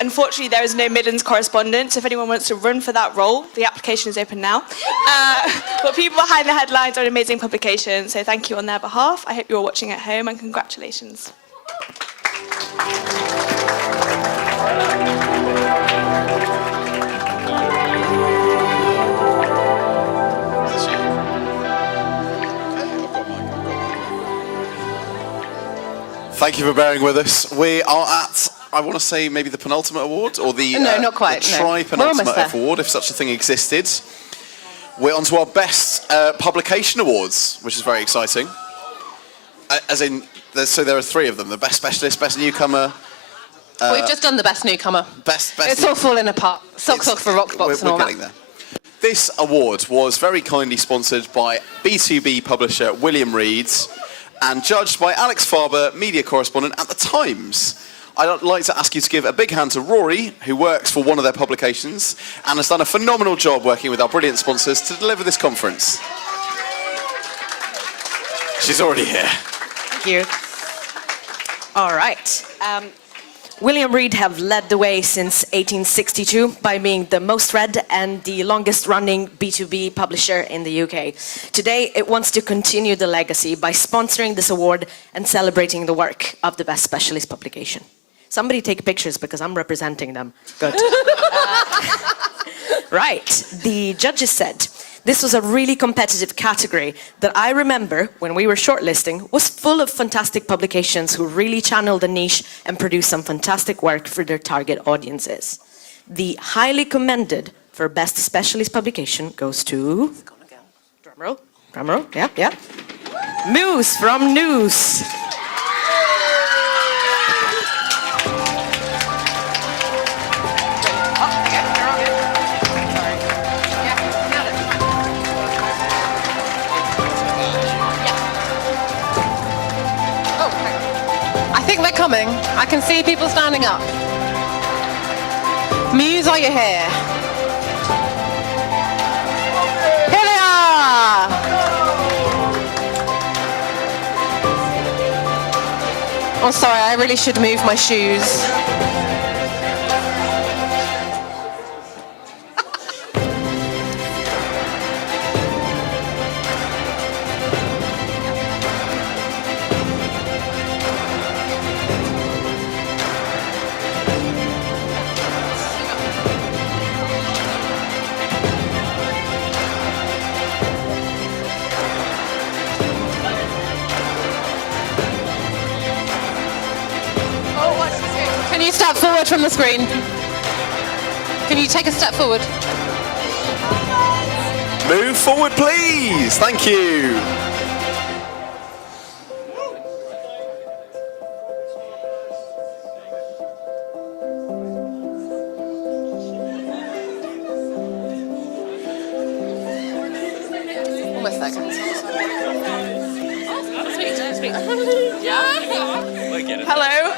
Unfortunately, there is no Midlands correspondent, so if anyone wants to run for that role, the application is open now. But People Behind the Headlines are an amazing publication, so thank you on their behalf. I hope you're all watching at home, and congratulations. Thank you for bearing with us. We are at, I want to say, maybe the penultimate award, or the No, not quite, the no. tri-penultimate award, if such a thing existed. We're on to our best publication awards, which is very exciting. As in, so there are three of them: the best specialist, best newcomer. We've just done the best newcomer. Best it's all falling apart. Socks off for Rockbox and all we're getting that. there. This award was very kindly sponsored by B2B publisher William Reed. and judged by Alex Farber, media correspondent at The Times. I'd like to ask you to give a big hand to Rory, who works for one of their publications and has done a phenomenal job working with our brilliant sponsors to deliver this conference. She's already here. Thank you. All right. William Reed have led the way since 1862 by being the most read and the longest running B2B publisher in the UK. Today, it wants to continue the legacy by sponsoring this award and celebrating the work of the best specialist publication. Somebody take pictures because I'm representing them. Good. Right. The judges said this was a really competitive category that I remember when we were shortlisting was full of fantastic publications who really channeled the niche and produced some fantastic work for their target audiences. The highly commended for best specialist publication goes to... Drumroll. Drumroll. Yeah. Moose from News. I think they're coming. I can see people standing up. Muse, are you here? Here they are! Oh, sorry, I really should move my shoes. Can you step forward from the screen? Can you take a step forward? Move forward, please. Thank you. Almost there. Hello.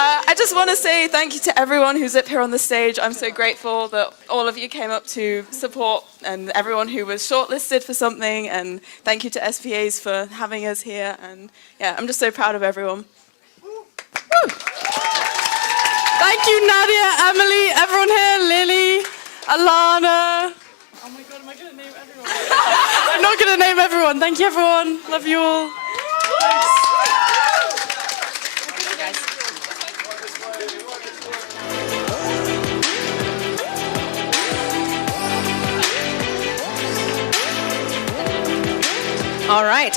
I just want to say thank you to everyone who's up here on the stage. I'm so grateful that all of you came up to support and everyone who was shortlisted for something. And thank you to SVAs for having us here. And yeah, I'm just so proud of everyone. Woo. Thank you, Nadia, Emily, everyone here, Lily, Alana. Oh my God, am I going to name everyone? I'm not going to name everyone. Thank you, everyone. Love you all. Thanks.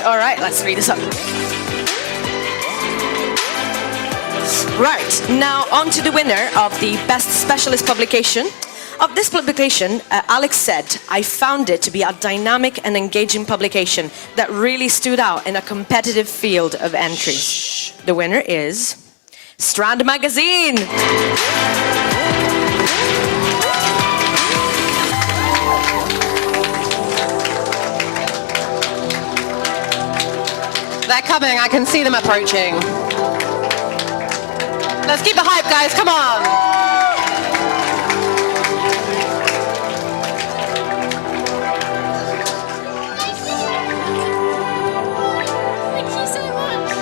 All right, let's read this up. Right, now on to the winner of the Best Specialist Publication. Of this publication, Alex said, I found it to be a dynamic and engaging publication that really stood out in a competitive field of entry. The winner is Strand Magazine. They're coming, I can see them approaching. Let's keep the hype, guys, come on. Thank you so much.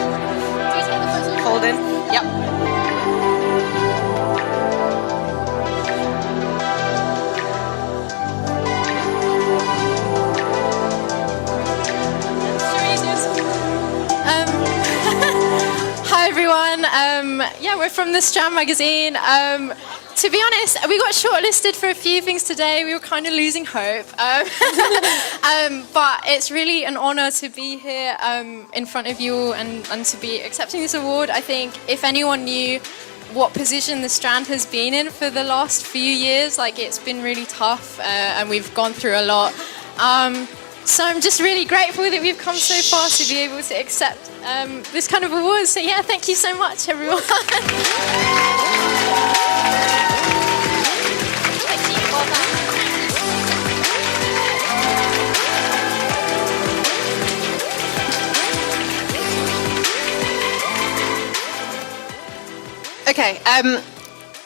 Hold in. Yep. Hi everyone. Yeah, we're from the Strand magazine. To be honest, we got shortlisted for a few things today. We were kind of losing hope. But it's really an honor to be here in front of you all and to be accepting this award. I think if anyone knew what position the Strand has been in for the last few years, like it's been really tough and we've gone through a lot. So I'm just really grateful that we've come so far to be able to accept this kind of award. So yeah, thank you so much, everyone. Okay,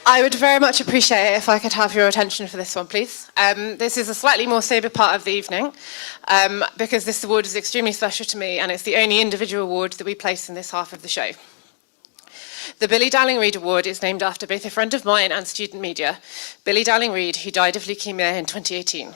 I would very much appreciate it if I could have your attention for this one, please. This is a slightly more sober part of the evening, because this award is extremely special to me, and it's the only individual award that we place in this half of the show. The Billy Dowling-Reid Award is named after both a friend of mine and student media, Billy Dowling-Reid, who died of leukemia in 2018.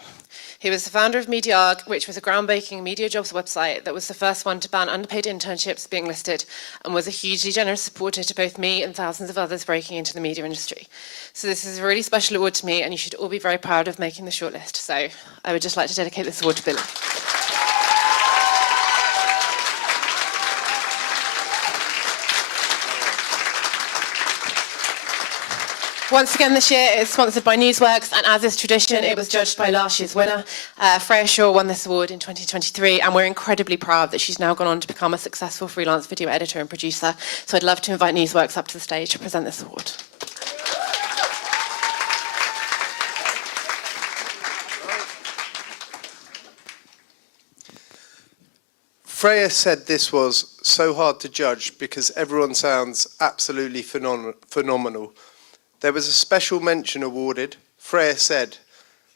He was the founder of Mediarg, which was a groundbreaking media jobs website that was the first one to ban underpaid internships being listed, and was a hugely generous supporter to both me and thousands of others breaking into the media industry. So this is a really special award to me, and you should all be very proud of making the shortlist. So I would just like to dedicate this award to Billy. Once again this year it is sponsored by Newsworks, and as is tradition it was judged by last year's winner. Freya Shaw won this award in 2023, and we're incredibly proud that she's now gone on to become a successful freelance video editor and producer. So I'd love to invite Newsworks up to the stage to present this award. Freya said this was so hard to judge because everyone sounds absolutely phenomenal. There was a special mention awarded. Freya said,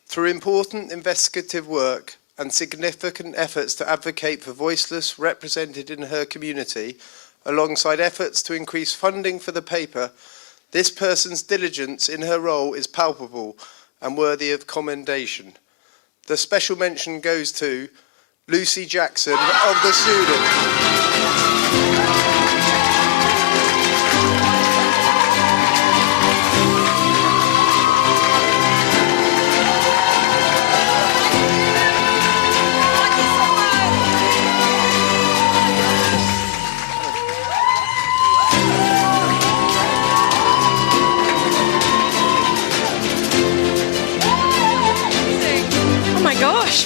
through important investigative work and significant efforts to advocate for voiceless represented in her community, alongside efforts to increase funding for the paper, this person's diligence in her role is palpable and worthy of commendation. The special mention goes to Lucy Jackson of The Student.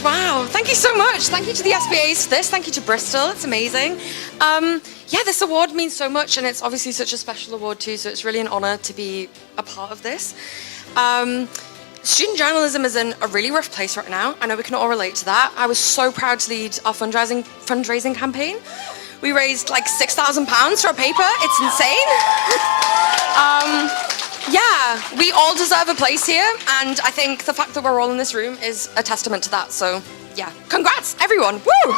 Wow, thank you so much. Thank you to the SBAs for this. Thank you to Bristol. It's amazing. Yeah, this award means so much, and it's obviously such a special award too, so it's really an honor to be a part of this. Student journalism is in a really rough place right now. I know we can all relate to that. I was so proud to lead our fundraising campaign. We raised like £6,000 for a paper. It's insane. Yeah, we all deserve a place here, and I think the fact that we're all in this room is a testament to that. So, yeah, congrats, everyone. Woo!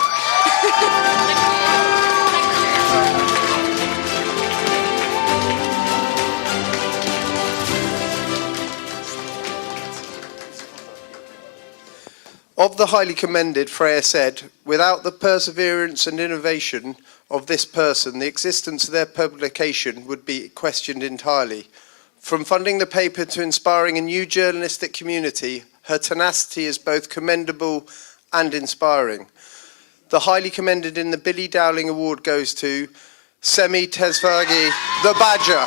Of the highly commended, Freya said, without the perseverance and innovation of this person, the existence of their publication would be questioned entirely. From funding the paper to inspiring a new journalistic community, her tenacity is both commendable and inspiring. The highly commended in the Billy Dowling Award goes to Semi Tesvagi, the Badger.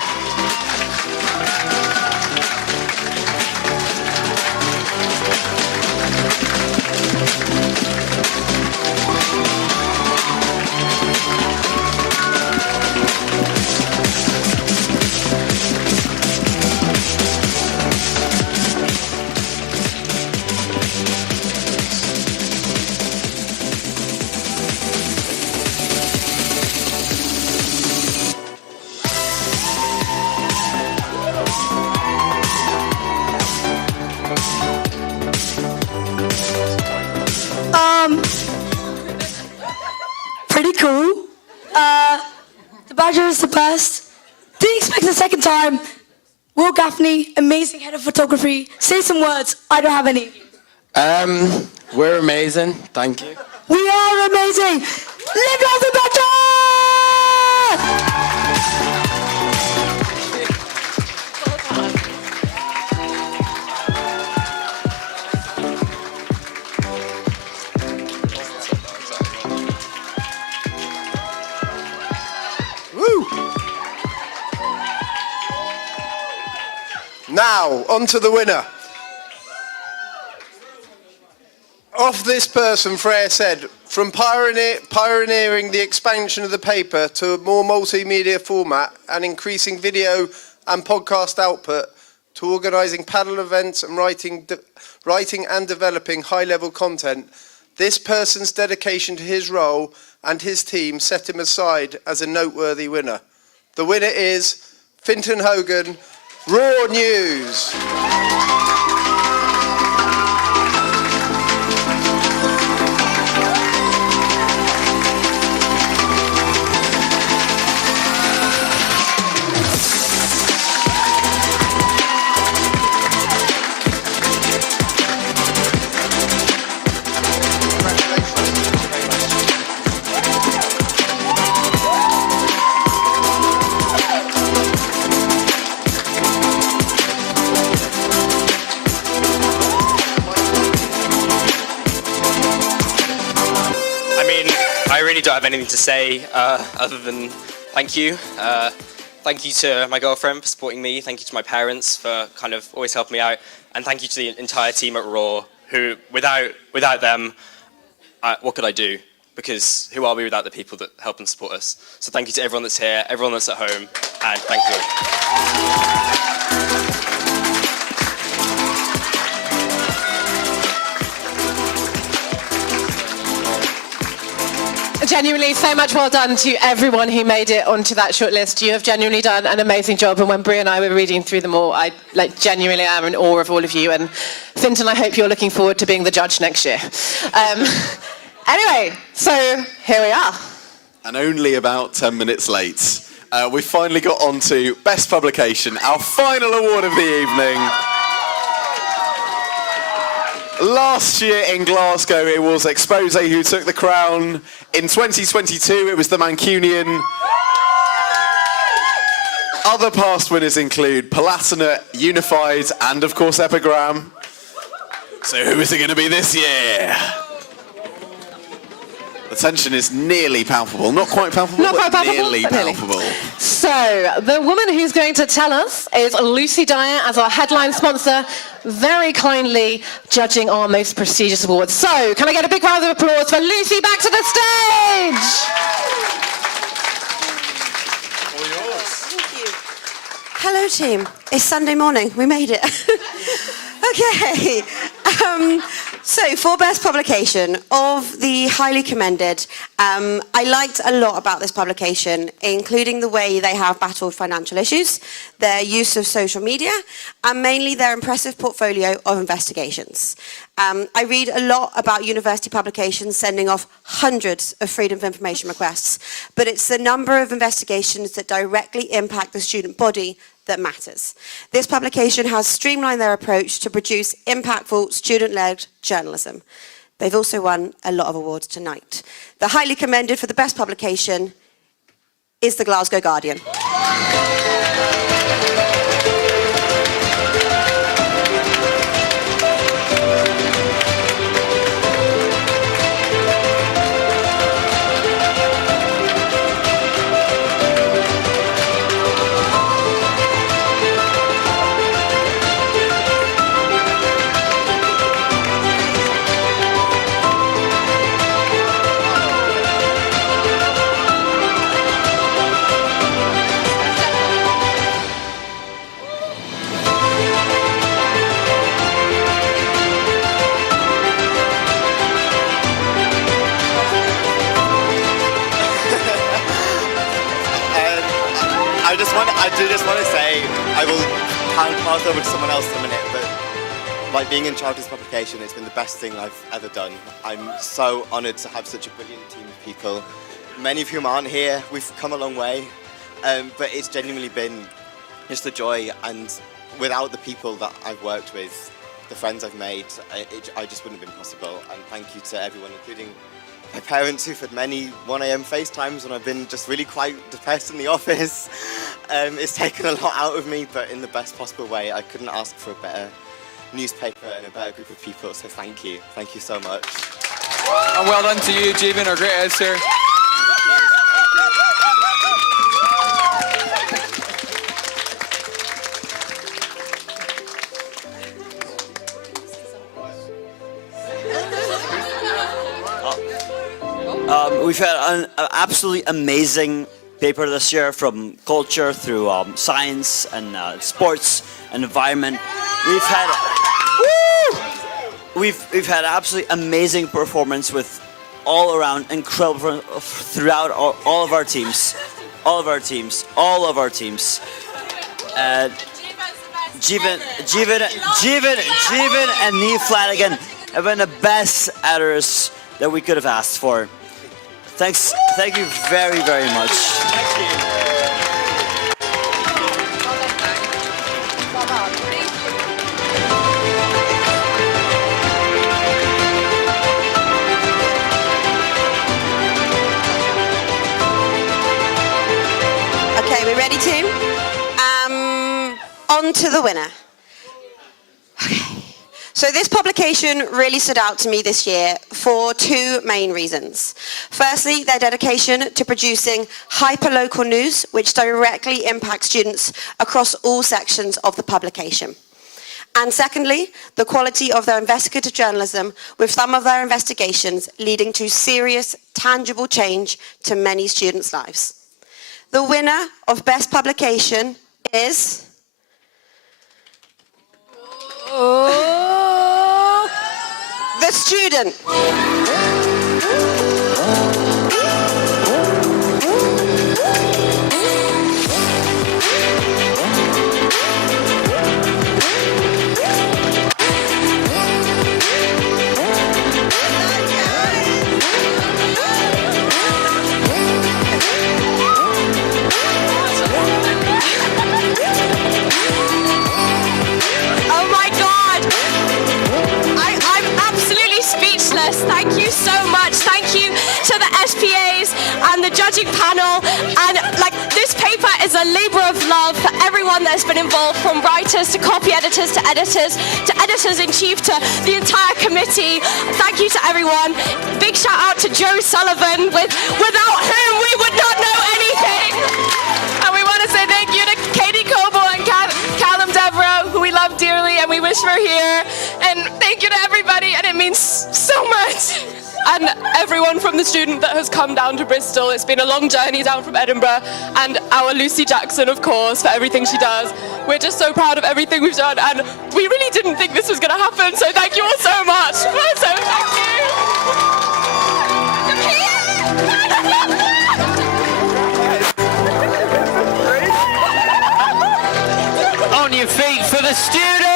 Pretty cool. The Badger is the best. Didn't expect the second time. Will Gaffney, amazing head of photography. Say some words. I don't have any. We're amazing. Thank you. We are amazing. Live on the Badger! Now, on to the winner. Of this person, Freya said, from pioneering the expansion of the paper to a more multimedia format and increasing video and podcast output, to organising panel events and writing and developing high-level content, this person's dedication to his role and his team set him aside as a noteworthy winner. The winner is Fintan Hogan, Raw News. I really don't have anything to say other than thank you. Thank you to my girlfriend for supporting me. Thank you to my parents for kind of always helping me out. And thank you to the entire team at Raw, who, without them, what could I do? Because who are we without the people that help and support us? So thank you to everyone that's here, everyone that's at home, and thank you. Genuinely, so much well done to everyone who made it onto that shortlist. You have genuinely done an amazing job, and when Brie and I were reading through them all, I genuinely am in awe of all of you. And Fintan, I hope you're looking forward to being the judge next year. Anyway, so here we are. And only about 10 minutes late, we finally got on to Best Publication, our final award of the evening. Last year in Glasgow, it was Expose who took the crown. In 2022, it was the Mancunian. Other past winners include Palatinate, Unified, and of course Epigram. So who is it going to be this year? The tension is nearly palpable. Not quite palpable, but nearly palpable. So, the woman who's going to tell us is Lucy Dyer as our headline sponsor, very kindly judging our most prestigious awards. So, can I get a big round of applause for Lucy back to the stage? All yours. Thank you. Hello, team. It's Sunday morning. We made it. Okay. So, for Best Publication of the highly commended, I liked a lot about this publication, including the way they have battled financial issues, their use of social media, and mainly their impressive portfolio of investigations. I read a lot about university publications sending off hundreds of freedom of information requests, but it's the number of investigations that directly impact the student body that matters. This publication has streamlined their approach to produce impactful student-led journalism. They've also won a lot of awards tonight. The highly commended for the best publication is the Glasgow Guardian. I do just want to say, I will pass over to someone else in a minute, but like being in charge of this publication, it's been the best thing I've ever done. I'm so honoured to have such a brilliant team of people, many of whom aren't here. We've come a long way, but it's genuinely been just a joy, and without the people that I've worked with, the friends I've made, I just wouldn't have been possible. And thank you to everyone, including my parents, who've had many 1 a.m. FaceTimes when I've been just really quite depressed in the office. It's taken a lot out of me, but in the best possible way. I couldn't ask for a better newspaper and a better group of people, so thank you. Thank you so much. And well done to you, Jeevan, our great editor. We've had an absolutely amazing paper this year, from culture through science and sports and environment. We've had absolutely amazing performance with all around incredible throughout all of our teams. Jeevan and Neve Flanagan have been the best editors that we could have asked for. Thank you very, very much. Okay, we ready to? On to the winner. Okay. So this publication really stood out to me this year for two main reasons. Firstly, their dedication to producing hyper-local news, which directly impacts students across all sections of the publication. And secondly, the quality of their investigative journalism, with some of their investigations leading to serious, tangible change to many students' lives. The winner of Best Publication is... The Student. Oh my God! I'm absolutely speechless. Thank you so much. Thank you to the SPAs and the judging panel. And this paper is a labor of love for everyone that's been involved, from writers to copy editors to editors-in-chief to the entire committee. Thank you to everyone. Big shout out to Joe Sullivan, without whom we would not know anything. And we want to say thank you to Katie Coble and Callum Devereux, who we love dearly and we wish were here. And thank you to everybody, and it means so much. And everyone from the Student that has come down to Bristol. It's been a long journey down from Edinburgh. And our Lucy Jackson, of course, for everything she does. We're just so proud of everything we've done, and we really didn't think this was going to happen, so thank you all so much. So thank you. On your feet for the Students!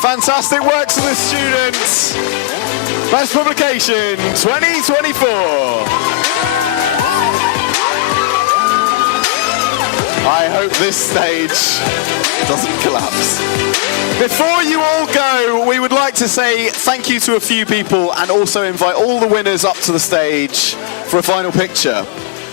Fantastic work to the Students. Best Publication 2024. I hope this stage doesn't collapse. Before you all go, we would like to say thank you to a few people and also invite all the winners up to the stage for a final picture.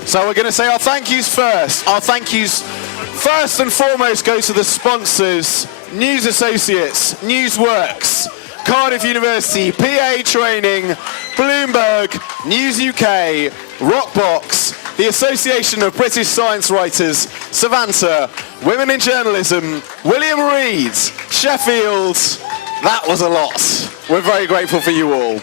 So we're going to say our thank yous first. Our thank yous first and foremost go to the sponsors: News Associates, Newsworks, Cardiff University, PA Training, Bloomberg, News UK, Rockbox, the Association of British Science Writers, Savanta, Women in Journalism, William Reed, Sheffield. That was a lot. We're very grateful for you all.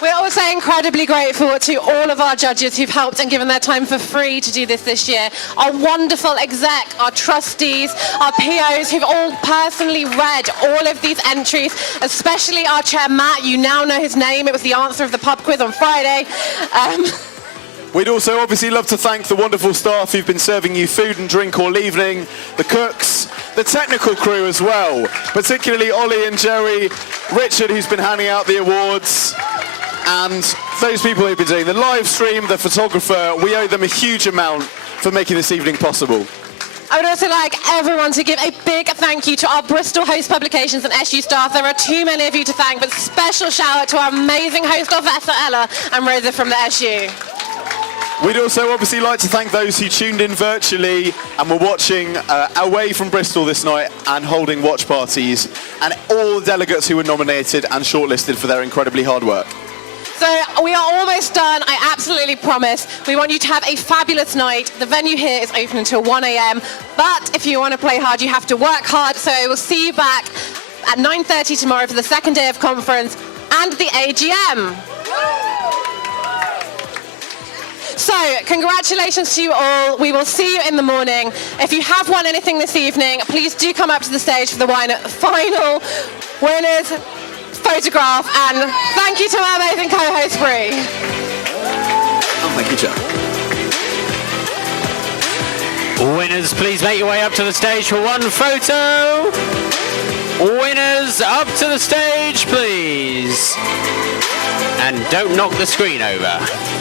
We're also incredibly grateful to all of our judges who've helped and given their time for free to do this year. Our wonderful exec, our trustees, our POs who've all personally read all of these entries, especially our chair, Matt. You now know his name. It was the answer of the pub quiz on Friday. We'd also obviously love to thank the wonderful staff who've been serving you food and drink all evening, the cooks, the technical crew as well, particularly Ollie and Joey, Richard who's been handing out the awards, and those people who've been doing the live stream, the photographer. We owe them a huge amount for making this evening possible. I would also like everyone to give a big thank you to our Bristol host publications and SU staff. There are too many of you to thank, but special shout out to our amazing host officer Ella and Rosa from the SU. We'd also obviously like to thank those who tuned in virtually and were watching away from Bristol this night and holding watch parties, and all the delegates who were nominated and shortlisted for their incredibly hard work. So we are almost done, I absolutely promise. We want you to have a fabulous night. The venue here is open until 1 a.m. But if you want to play hard, you have to work hard. So we'll see you back at 9:30 tomorrow for the second day of conference and the AGM. So, congratulations to you all. We will see you in the morning. If you have won anything this evening, please do come up to the stage for the final winners photograph. And thank you to our amazing co-host, Brie. Oh, thank you, Joe. Winners, please make your way up to the stage for one photo. Winners, up to the stage, please. And don't knock the screen over.